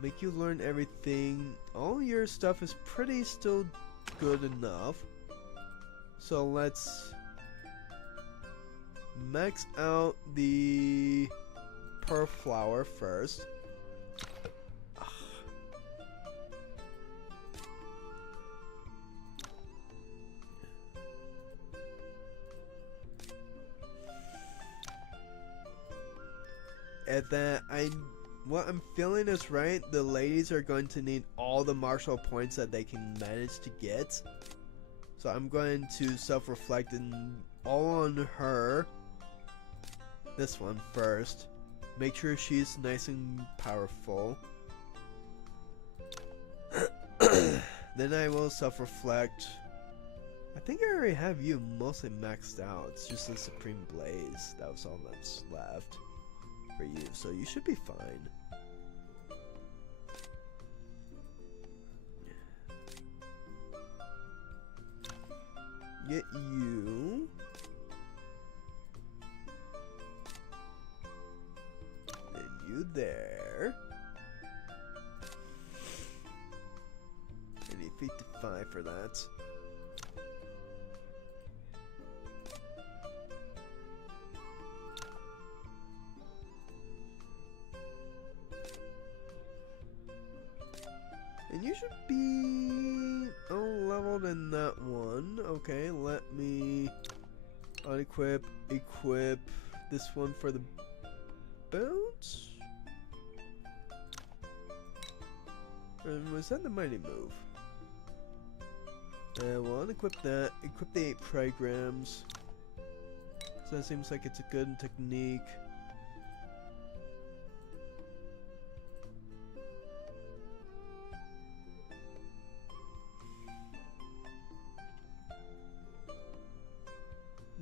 make you learn everything. All your stuff is pretty still good enough. So let's max out the pearl flower first. At that, what I'm feeling is right. The ladies are going to need all the martial points that they can manage to get. So I'm going to self-reflect and all on her. This one first. Make sure she's nice and powerful. Then I will self-reflect. I think I already have you mostly maxed out. It's just the Supreme Blaze. That was all that's left for you, so you should be fine. Get you. And you there. I need 55 for that. And you should be leveled in that one. Okay, let me unequip, equip this one for the boats? Or was that the mighty move? Well, unequip that. Equip the 8 programs. So that seems like it's a good technique.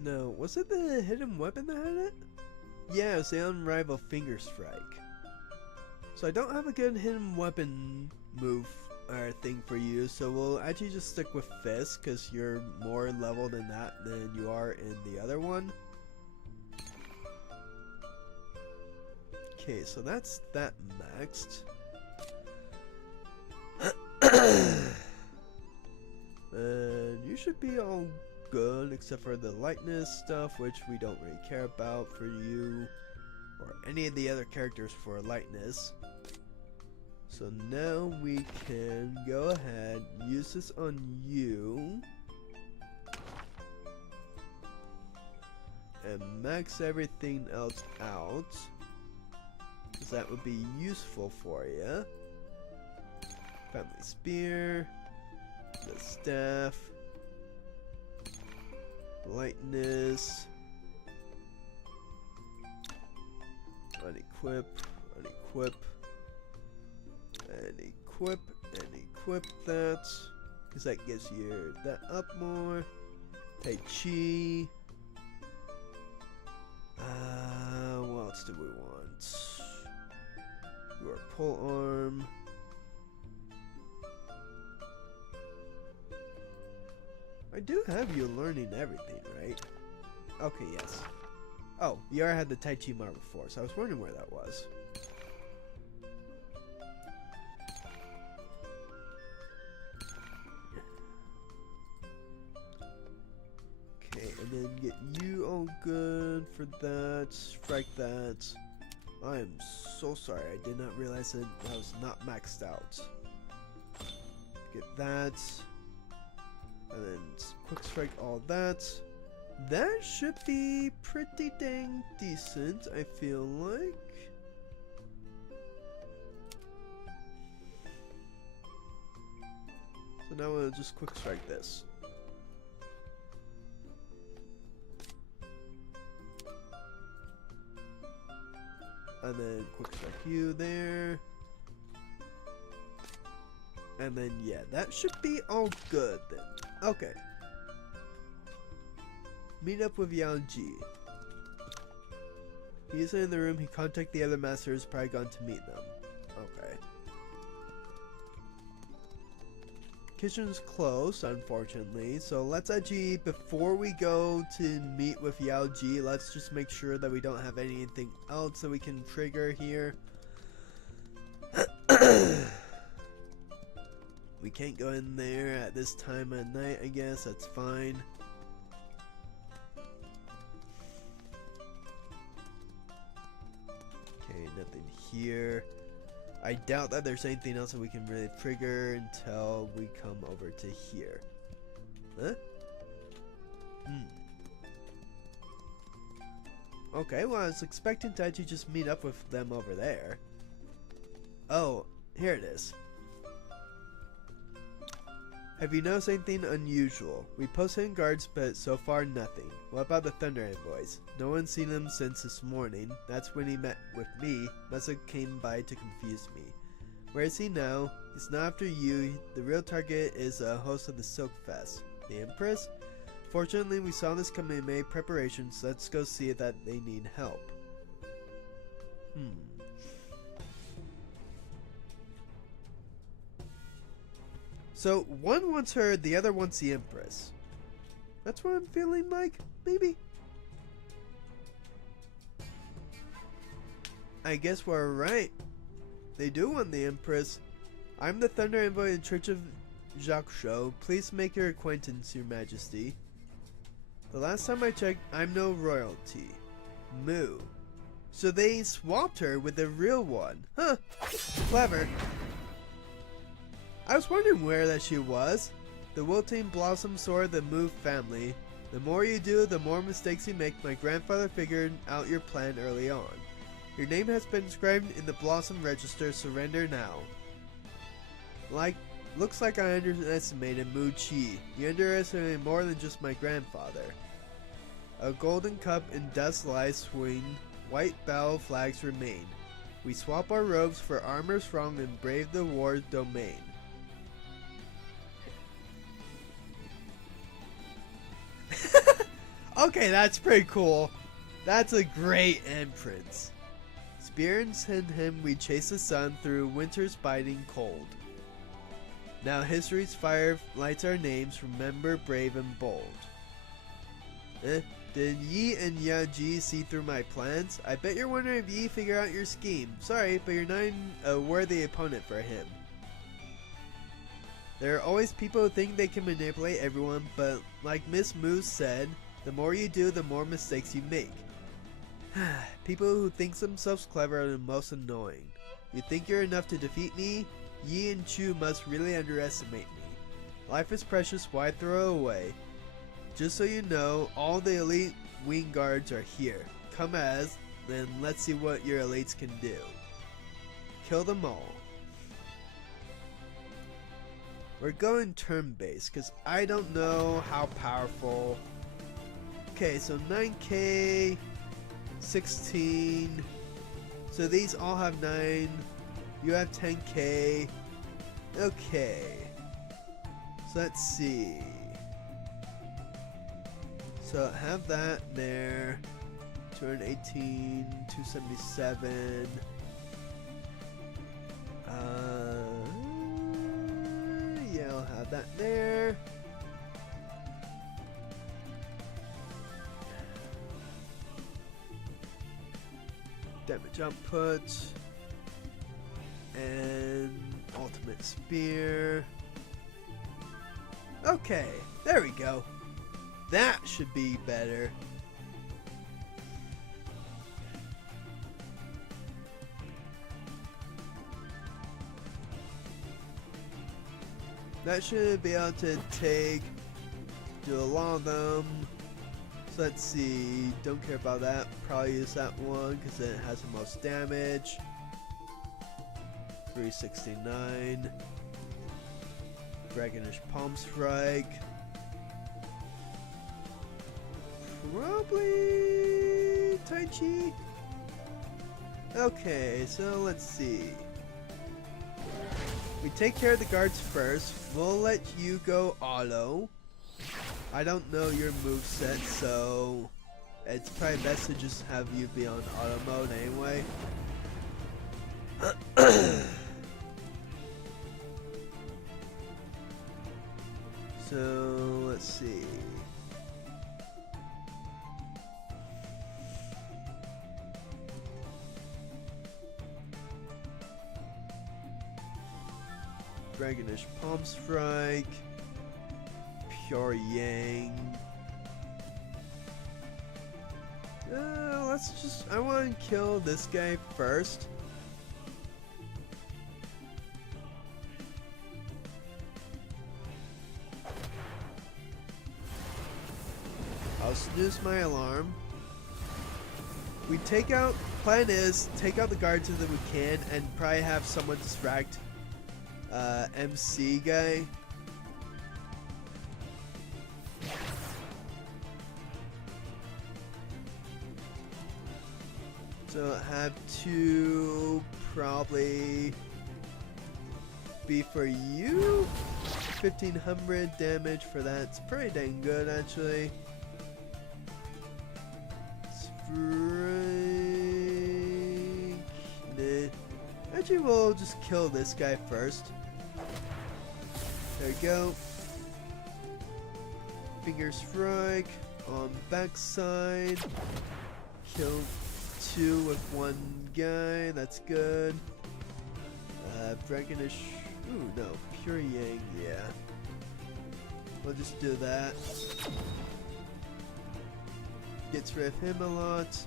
No, was it the hidden weapon that had it? Yeah, it's the unrivaled finger strike. So I don't have a good hidden weapon move or thing for you, so we'll actually just stick with fist because you're more leveled in that than you are in the other one. Okay, so that's that maxed. And you should be all good except for the lightness stuff, which we don't really care about for you or any of the other characters for lightness. So now we can go ahead, use this on you, and max everything else out, because that would be useful for you. Family spear, the staff, lightness, unequip, unequip, and equip, and equip that, because that gives you that up more. Tai Chi. What else do we want? Your pole arm. I do have you learning everything, right? Okay, yes. Oh, you already had the Tai Chi Mar before, so I was wondering where that was. Okay, and then get you all good for that. Strike that. I am so sorry, I did not realize that I was not maxed out. Get that. And then quick strike all that. That should be pretty dang decent, I feel like. So now we'll just quick strike this. And then quick strike you there. And then yeah, that should be all good then. Okay. Meet up with Yao Ji. He isn't in the room. He contacted the other masters, probably gone to meet them. Okay. Kitchen's closed, unfortunately. So let's actually, before we go to meet with Yao Ji, let's just make sure that we don't have anything else that we can trigger here. We can't go in there at this time of night, I guess. That's fine. Okay, nothing here. I doubt that there's anything else that we can really trigger until we come over to here. Huh? Okay, well I was expecting to actually just meet up with them over there. Oh, here it is. Have you noticed anything unusual? We posted guards, but so far nothing. What about the Thunder Envoys? No one's seen them since this morning. That's when he met with me. Must have came by to confuse me. Where is he now? He's not after you. The real target is a host of the Silk Fest. The Empress? Fortunately, we saw this coming and made preparations. Let's go see that they need help. So, one wants her, the other wants the Empress. That's what I'm feeling like, maybe? I guess we're right. They do want the Empress. I'm the Thunder Envoy in Church of Jacques Show. Please make your acquaintance, Your Majesty. The last time I checked, I'm no royalty. Moo. So they swapped her with the real one. Huh. Clever. I was wondering where that she was. The wilting blossom sword, the Moo family. The more you do, the more mistakes you make. My grandfather figured out your plan early on. Your name has been inscribed in the Blossom Register. Surrender now. Looks like I underestimated Mu Chi. You underestimated more than just my grandfather. A golden cup in dust lies swing. White battle flags remain. We swap our robes for armor strong and brave the war's domain. Okay, that's pretty cool. That's a great entrance. Spear and send him, we chase the sun through winter's biting cold. Now history's fire lights our names, remember brave and bold. Did Yi and Yao Ji see through my plans? I bet you're wondering if Yi figured out your scheme. Sorry, but you're not a worthy opponent for him. There are always people who think they can manipulate everyone, but like Miss Moose said, the more you do, the more mistakes you make. People who think themselves clever are the most annoying. You think you're enough to defeat me? Yi and Chu must really underestimate me. Life is precious, why throw it away? Just so you know, all the elite wing guards are here. Come as, then let's see what your elites can do. Kill them all. We're going turn-based, because I don't know how powerful. Okay, so 9k, 16. So these all have 9. You have 10k. Okay. So let's see. So have that there. 218, 277. Yeah, I'll have that there. Damage output. And ultimate spear. Okay, there we go. That should be better. That should be able to do a lot of them. So let's see, don't care about that. Probably use that one because it has the most damage. 369. Dragonish Palm Strike. Probably Tai Chi. Okay, so let's see. We take care of the guards first. We'll let you go auto. I don't know your moveset, so it's probably best to just have you be on auto mode anyway. So let's see. Dragonish Palm Strike. Pure Yang. Let's just. I want to kill this guy first. I'll snooze my alarm. We take out. Plan is take out the guards that we can, and probably have someone distract MC guy. So have to probably be for you. 1500 damage for that. It's pretty dang good actually. Actually, we'll just kill this guy first. There we go. Finger strike on backside. Kill 2 with 1 guy. That's good. Dragonish. Ooh, no. Pure Yang. Yeah. We'll just do that. Gets rid of him a lot.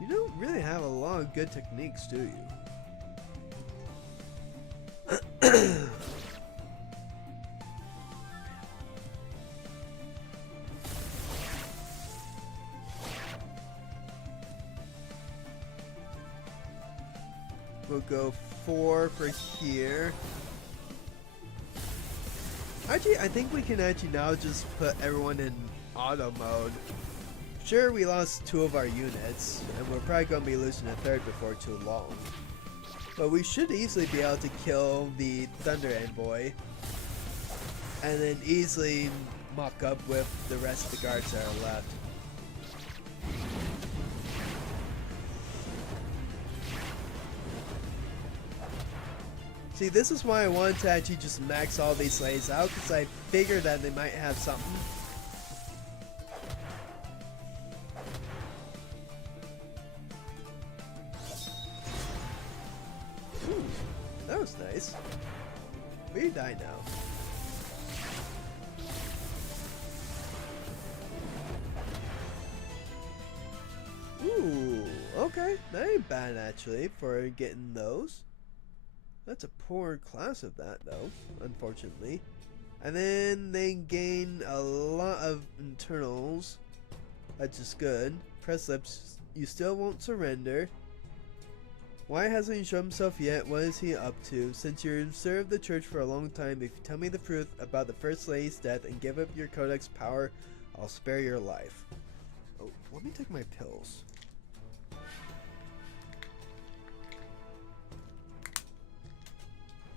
You don't really have a lot of good techniques, do you? go 4 for here. Actually, I think we can actually now just put everyone in auto mode. Sure, we lost 2 of our units, and we're probably going to be losing a 3rd before too long. But we should easily be able to kill the Thunder Envoy, and then easily mock up with the rest of the guards that are left. See, this is why I wanted to actually just max all these slaves out, because I figured that they might have something. Ooh, that was nice. We die now. Ooh, okay. That ain't bad actually for getting those. That's a poor class of that though, unfortunately. And then they gain a lot of internals. That's just good. Press lips. You still won't surrender. Why hasn't he shown himself yet? What is he up to? Since you've served the church for a long time, if you tell me the truth about the First Lady's death and give up your codex power, I'll spare your life. Oh, let me take my pills.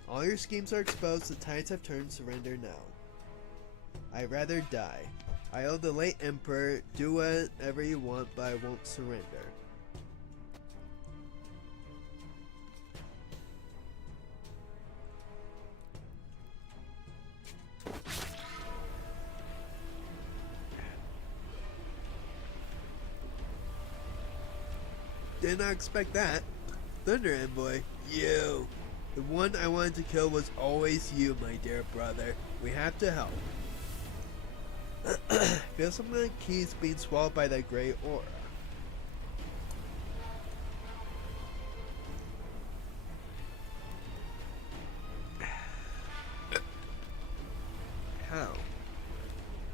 All your schemes are exposed, the tides have turned, surrender now. I'd rather die. I owe the late emperor, do whatever you want, but I won't surrender. Did not expect that. Thunder Envoy, you. The one I wanted to kill was always you, my dear brother. We have to help. Feels something like keys being swallowed by that gray aura.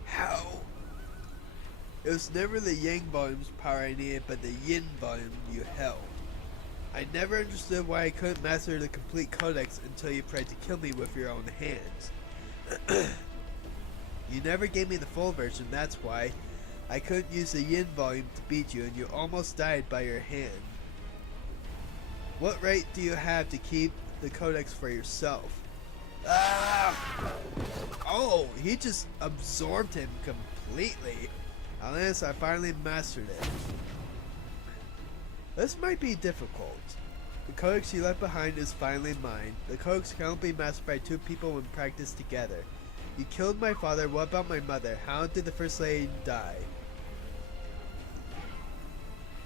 How? It was never the Yang volume's power I needed, but the Yin volume you held. I never understood why I couldn't master the complete codex until you tried to kill me with your own hands. You never gave me the full version, that's why. I couldn't use the Yin volume to beat you, and you almost died by your hand. What right do you have to keep the codex for yourself? Ah! Oh, he just absorbed him completely. Unless I finally mastered it. This might be difficult. The codex you left behind is finally mine. The codex can only be mastered by 2 people when practiced together. You killed my father, what about my mother? How did the First Lady die?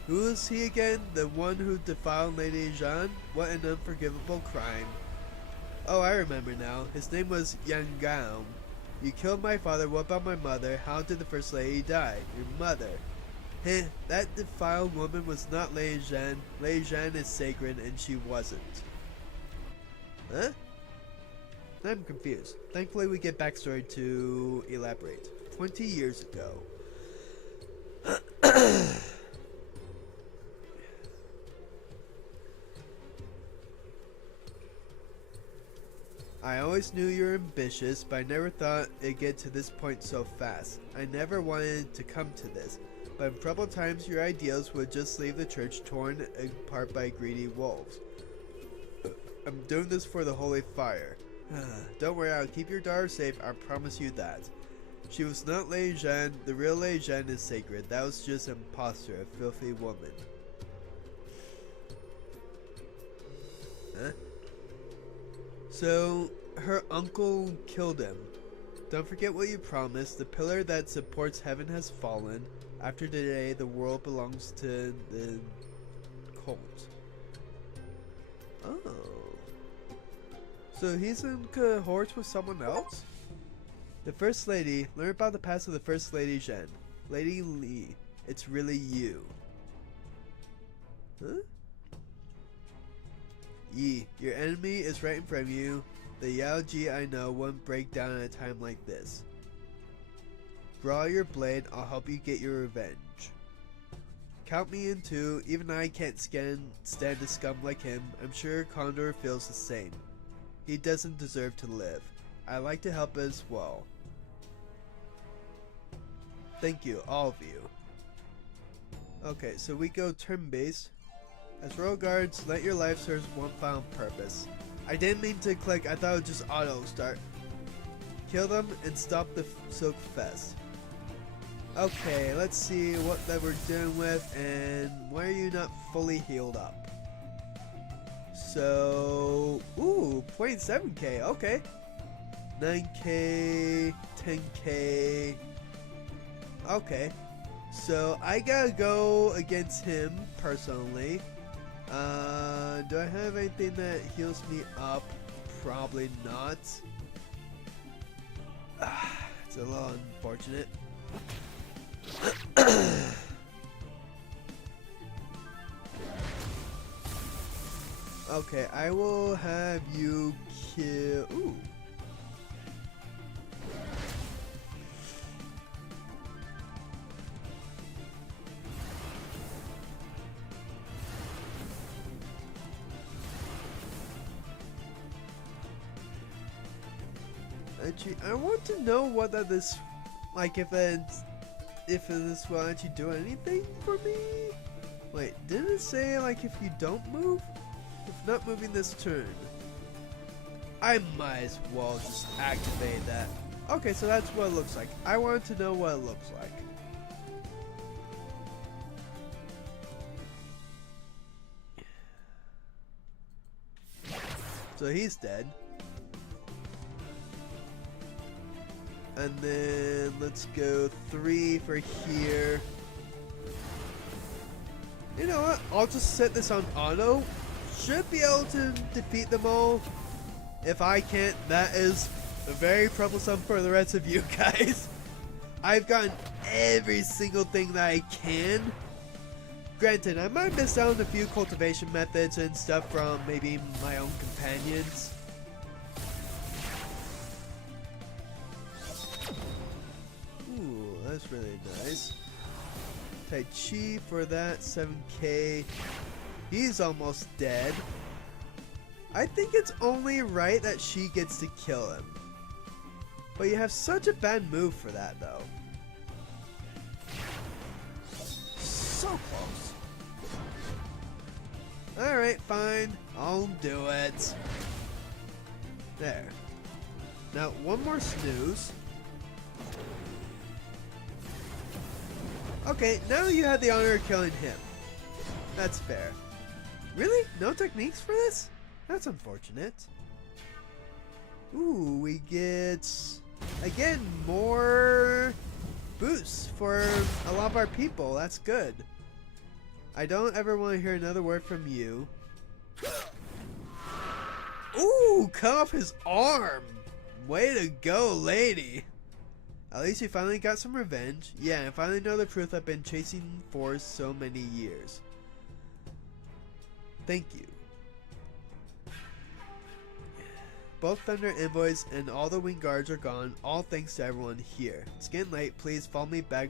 Who is he again? The one who defiled Lady Jeanne? What an unforgivable crime. Oh, I remember now. His name was Yang Gao. You killed my father, what about my mother? How did the First Lady die? Your mother. Heh, that defiled woman was not Lady Jeanne. Lady Jeanne is sacred and she wasn't. Huh? I'm confused. Thankfully we get backstory to elaborate. 20 years ago. I always knew you were ambitious, but I never thought it'd get to this point so fast. I never wanted to come to this, but in troubled times your ideals would just leave the church torn apart by greedy wolves. I'm doing this for the holy fire. Don't worry, I'll keep your daughter safe, I promise you that. She was not Lady Jeanne, the real Lady Jeanne is sacred. That was just an imposter, a filthy woman. Huh? So, her uncle killed him. Don't forget what you promised. The pillar that supports heaven has fallen. After today, the world belongs to the cult. Oh. So he's in cohorts with someone else? The First Lady. Learn about the past of the First Lady Jeanne. Lady Li. It's really you. Huh? Yi, your enemy is right in front of you. The Yao Ji I know wouldn't break down at a time like this. Draw your blade, I'll help you get your revenge. count me in too. Even I can't stand a scum like him. I'm sure Condor feels the same. He doesn't deserve to live. I like to help as well. Thank you, all of you. Okay, so we go turn-based. As royal guards, let your life serve one final purpose. I didn't mean to click, I thought it would just auto start. Kill them and stop the Silk Fest. Okay, let's see what that we're dealing with, and why are you not fully healed up? So, ooh, 0.7k, okay. 9k, 10k, okay. So, I gotta go against him, personally. Do I have anything that heals me up? Probably not. It's a little unfortunate. Okay, I will have you kill... Ooh. Actually, I want to know what that is, like if this will actually do anything for me. Wait, didn't it say like if you don't move? If not moving this turn, I might as well just activate that. Okay, so that's what it looks like. I wanted to know what it looks like. So he's dead. And then let's go 3 for here. You know what? I'll just set this on auto. Should be able to defeat them all. If I can't, that is very troublesome for the rest of you guys. I've gotten every single thing that I can. Granted, I might miss out on a few cultivation methods and stuff from maybe my own companions. Ooh, that's really nice. Tai Chi for that, 7k. He's almost dead. I think it's only right that she gets to kill him. But you have such a bad move for that, though. So close. Alright, fine. I'll do it. There. Now, one more snooze. Okay, now you have the honor of killing him. That's fair. Really? No techniques for this? That's unfortunate. Ooh, we get, again, more boosts for a lot of our people. That's good. I don't ever want to hear another word from you. Ooh, cut off his arm. Way to go, lady. At least you finally got some revenge. Yeah, and finally know the truth I've been chasing for so many years. Thank you. Both Thunder Envoys and all the Wing Guards are gone, all thanks to everyone here. It's getting late, please follow me back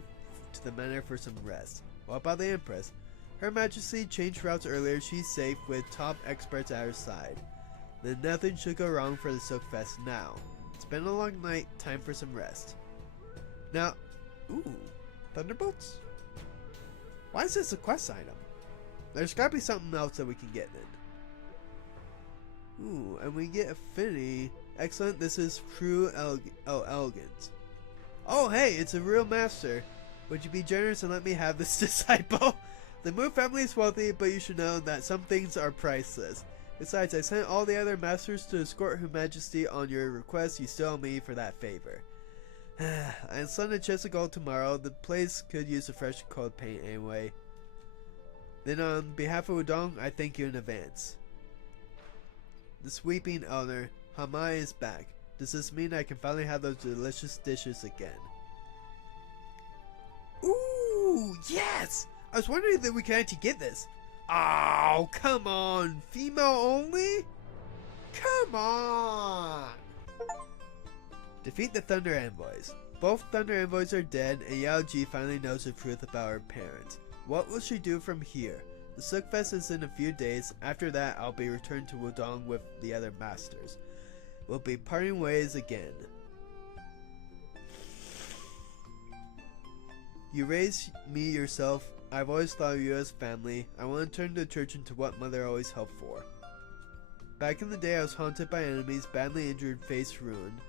to the Manor for some rest. What about the Empress? Her Majesty changed routes earlier, she's safe with top experts at her side. Then nothing should go wrong for the Silk Fest now. It's been a long night, time for some rest. Now, ooh, Thunderbolts? Why is this a quest item? There's gotta be something else that we can get then. Ooh, and we get Affinity. Excellent, this is true elegant. Oh hey, it's a real master. Would you be generous and let me have this disciple? The Mu family is wealthy, but you should know that some things are priceless. Besides, I sent all the other masters to escort Her Majesty on your request. You still owe me for that favor. I'm selling a chest of gold tomorrow. The place could use a fresh coat paint anyway. Then on behalf of Daotong, I thank you in advance. The Sweeping Elder, Hamai is back. Does this mean I can finally have those delicious dishes again? Ooh, yes! I was wondering if we could actually get this. Oh, come on! Female only? Come on! Defeat the Thunder Envoys. Both Thunder Envoys are dead, and Yao Ji finally knows the truth about her parents. What will she do from here? The Silkfest is in a few days. After that, I'll be returned to Wudong with the other masters. We'll be parting ways again. You raised me yourself. I've always thought of you as family. I want to turn the church into what Mother always hoped for. Back in the day, I was haunted by enemies, badly injured, face ruined.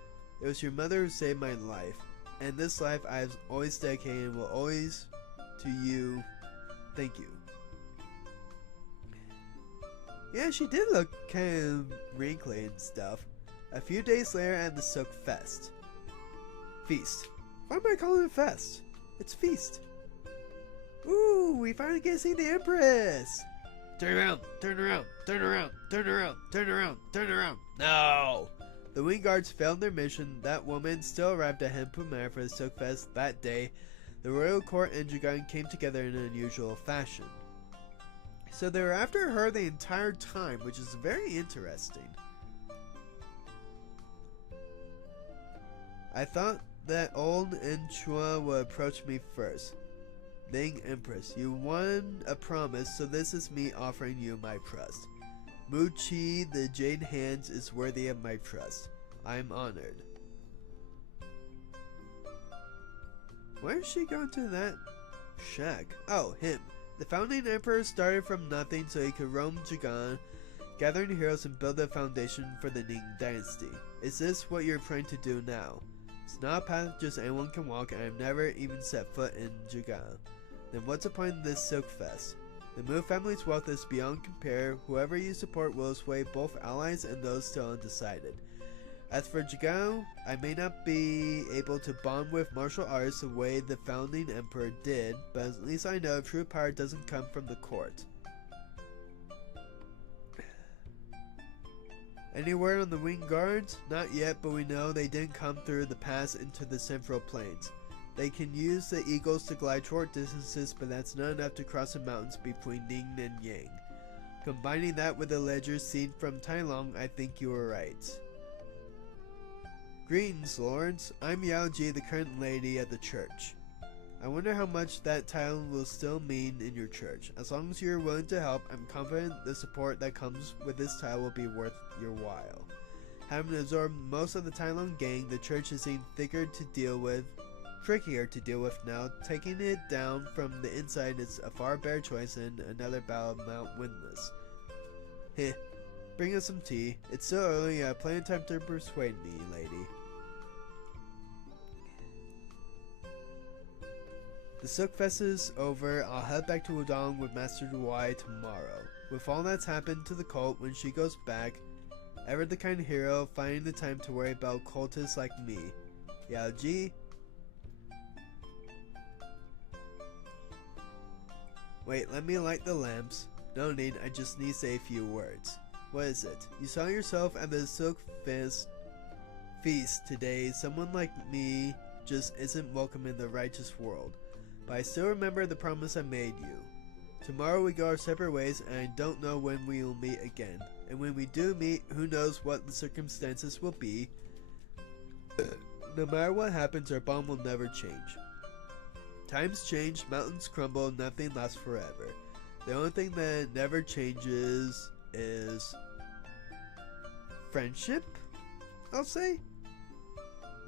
It was your mother who saved my life. And this life I have always dedicated and will always to you. Thank you. Yeah, she did look kind of wrinkly and stuff. A few days later at the Silk Fest. Feast. Why am I calling it fest? It's feast. Ooh, we finally get to see the Empress. Turn around, turn around, turn around, turn around, turn around, turn around. No! The Wing Guards failed their mission. That woman still arrived at Hepu Manor for the Silk Fest that day. The royal court and Jugan came together in an unusual fashion. So they were after her the entire time, which is very interesting. I thought that old Enchua would approach me first. Ning Empress, you won a promise, so this is me offering you my trust. Mu Chi, the Jade Hands, is worthy of my trust. I am honored. Where is she going to that shack? Oh, him. The founding emperor started from nothing so he could roam Jugan, gathering heroes and build a foundation for the Ning dynasty. Is this what you're trying to do now? It's not a path just anyone can walk, and I've never even set foot in Jugan. Then what's the point of this Silk Fest? The Mu family's wealth is beyond compare. Whoever you support will sway both allies and those still undecided. As for Jugan, I may not be able to bond with martial arts the way the founding emperor did, but at least I know true power doesn't come from the court. Any word on the Wing Guards? Not yet, but we know they didn't come through the pass into the Central Plains. They can use the eagles to glide short distances, but that's not enough to cross the mountains between Ning and Yang. Combining that with the ledgers seen from Tailong, I think you were right. Greetings, lords. I'm Yao Ji, the current lady at the church. I wonder how much that title will still mean in your church. As long as you're willing to help, I'm confident the support that comes with this title will be worth your while. Having absorbed most of the Tailong gang, the church is seen trickier to deal with now. Taking it down from the inside is a far better choice than another battle of Mount Windless. Heh. Bring us some tea. It's so early, you have plenty of time to persuade me, lady. The Silk Fest is over. I'll head back to Wudong with Master Duai tomorrow. With all that's happened to the cult, when she goes back, ever the kind hero, finding the time to worry about cultists like me. Yao Ji. Wait, let me light the lamps. No need, I just need to say a few words. What is it? You saw yourself at the Silk Fest feast today. Someone like me just isn't welcome in the righteous world. But I still remember the promise I made you. Tomorrow we go our separate ways, and I don't know when we will meet again. And when we do meet, who knows what the circumstances will be. No matter what happens, our bond will never change. Times change, mountains crumble, nothing lasts forever. The only thing that never changes is friendship, I'll say.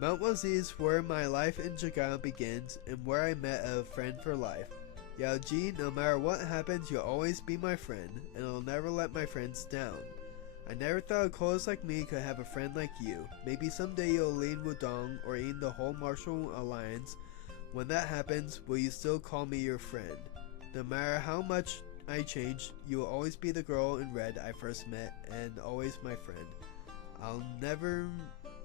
Mount Wazi is where my life in Jugan begins and where I met a friend for life. Yao Ji, no matter what happens, you'll always be my friend, and I'll never let my friends down. I never thought a cultist like me could have a friend like you. Maybe someday you'll lead Wudong or even the whole Martial Alliance. When that happens, will you still call me your friend? No matter how much I change, you will always be the girl in red I first met, and always my friend.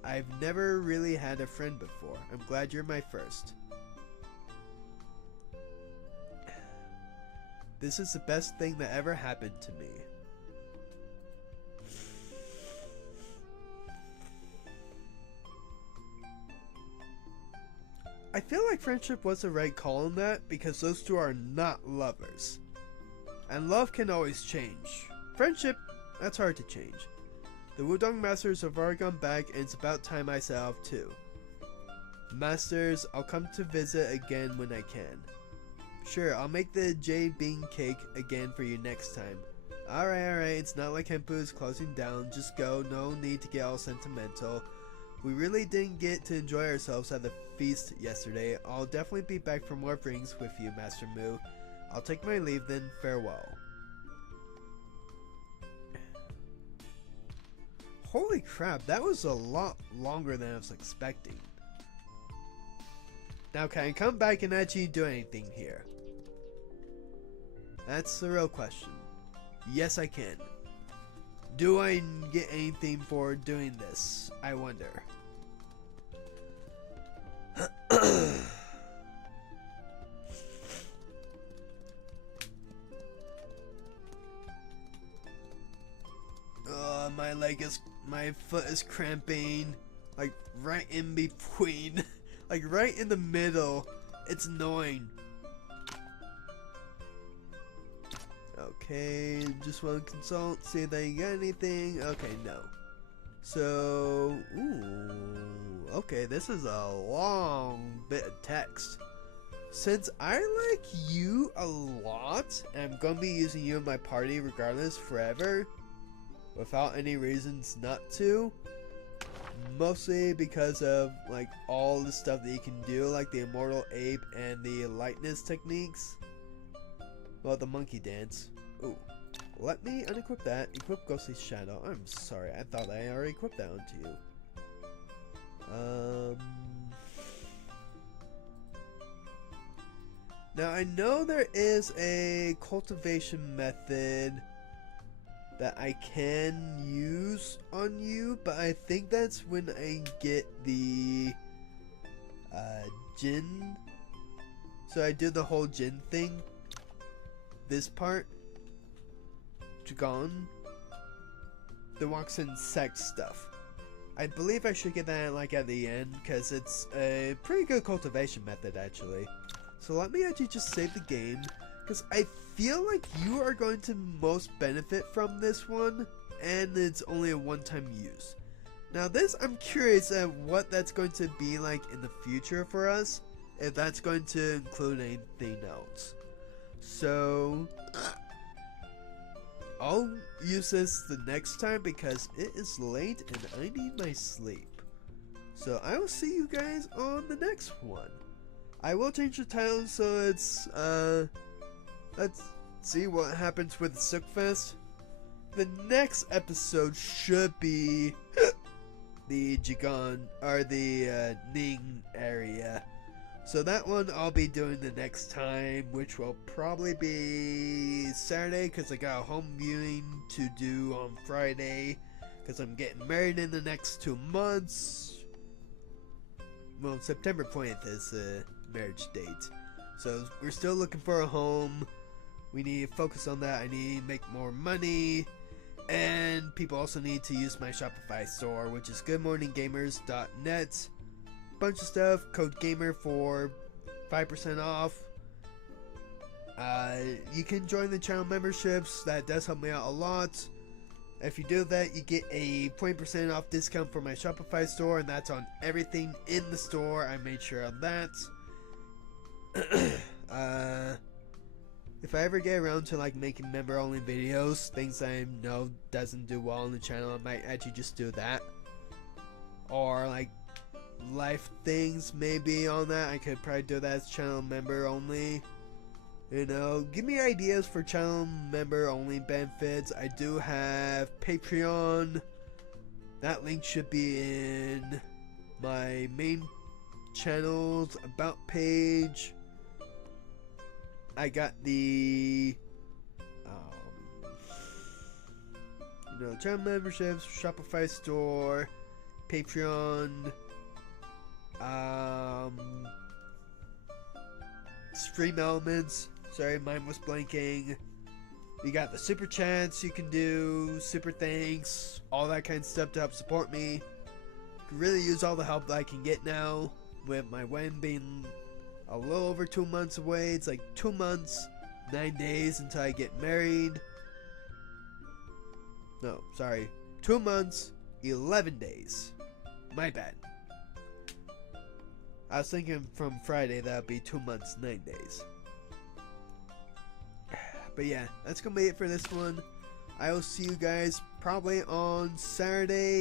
I've never really had a friend before. I'm glad you're my first. This is the best thing that ever happened to me. I feel like friendship was the right call on that because those two are not lovers. And love can always change. Friendship, that's hard to change. The Wudong Masters have already gone back, and it's about time I set off too. Masters, I'll come to visit again when I can. Sure, I'll make the jade bean cake again for you next time. Alright, it's not like Hepu is closing down. Just go, no need to get all sentimental. We really didn't get to enjoy ourselves at the feast yesterday. I'll definitely be back for more drinks with you, Master Mu. I'll take my leave then, farewell. Holy crap, that was a lot longer than I was expecting. Now can I come back and actually do anything here? That's the real question. Yes, I can. Do I get anything for doing this? I wonder. My foot is cramping. Like right in between. Like right in the middle. It's annoying. Okay, just want to consult, see if they got anything. Okay, no. So, okay, this is a long bit of text. Since I like you a lot, and I'm gonna be using you in my party regardless forever, without any reasons not to, mostly because of like all the stuff that you can do, like the immortal ape and the lightness techniques. Well, the monkey dance. Ooh. Let me unequip that. Equip Ghostly Shadow. I'm sorry, I thought I already equipped that onto you. Now I know there is a cultivation method that I can use on you, but I think that's when I get the Jinn. So I do the whole Jinn thing. This part, Dragon, the walks in sex stuff. I believe I should get that like at the end because it's a pretty good cultivation method actually. So let me actually just save the game because I feel like you are going to most benefit from this one, and it's only a one-time use. Now this, I'm curious at what that's going to be like in the future for us, if that's going to include anything else. So I'll use this the next time because it is late and I need my sleep. So I will see you guys on the next one. I will change the title so it's let's see what happens with the Sookfest. The next episode should be the Jigan or the Ning area. So that one I'll be doing the next time, which will probably be Saturday because I got a home viewing to do on Friday because I'm getting married in the next 2 months. Well, September 20th is the marriage date. So we're still looking for a home. We need to focus on that. I need to make more money. And people also need to use my Shopify store, which is goodmorninggamers.net. Bunch of stuff. Code GAMER for 5% off. You can join the channel memberships. That does help me out a lot. If you do that, you get a 20% off discount for my Shopify store, and that's on everything in the store. I made sure of that. If I ever get around to like making member only videos, things I know doesn't do well on the channel, I might actually just do that. Or like life things maybe on that. I could probably do that as channel member only. You know, give me ideas for channel member only benefits. I do have Patreon. That link should be in my main channel's about page. I got the channel memberships, Shopify store, Patreon, stream elements. Sorry, mine was blanking. You got the super chats you can do, super thanks, all that kind of stuff to help support me. Can really use all the help that I can get now with my wedding being a little over 2 months away. It's like 2 months, 9 days until I get married. No, sorry. 2 months, 11 days. My bad. I was thinking from Friday that would be 2 months, 9 days. But yeah, that's gonna be it for this one. I will see you guys probably on Saturday.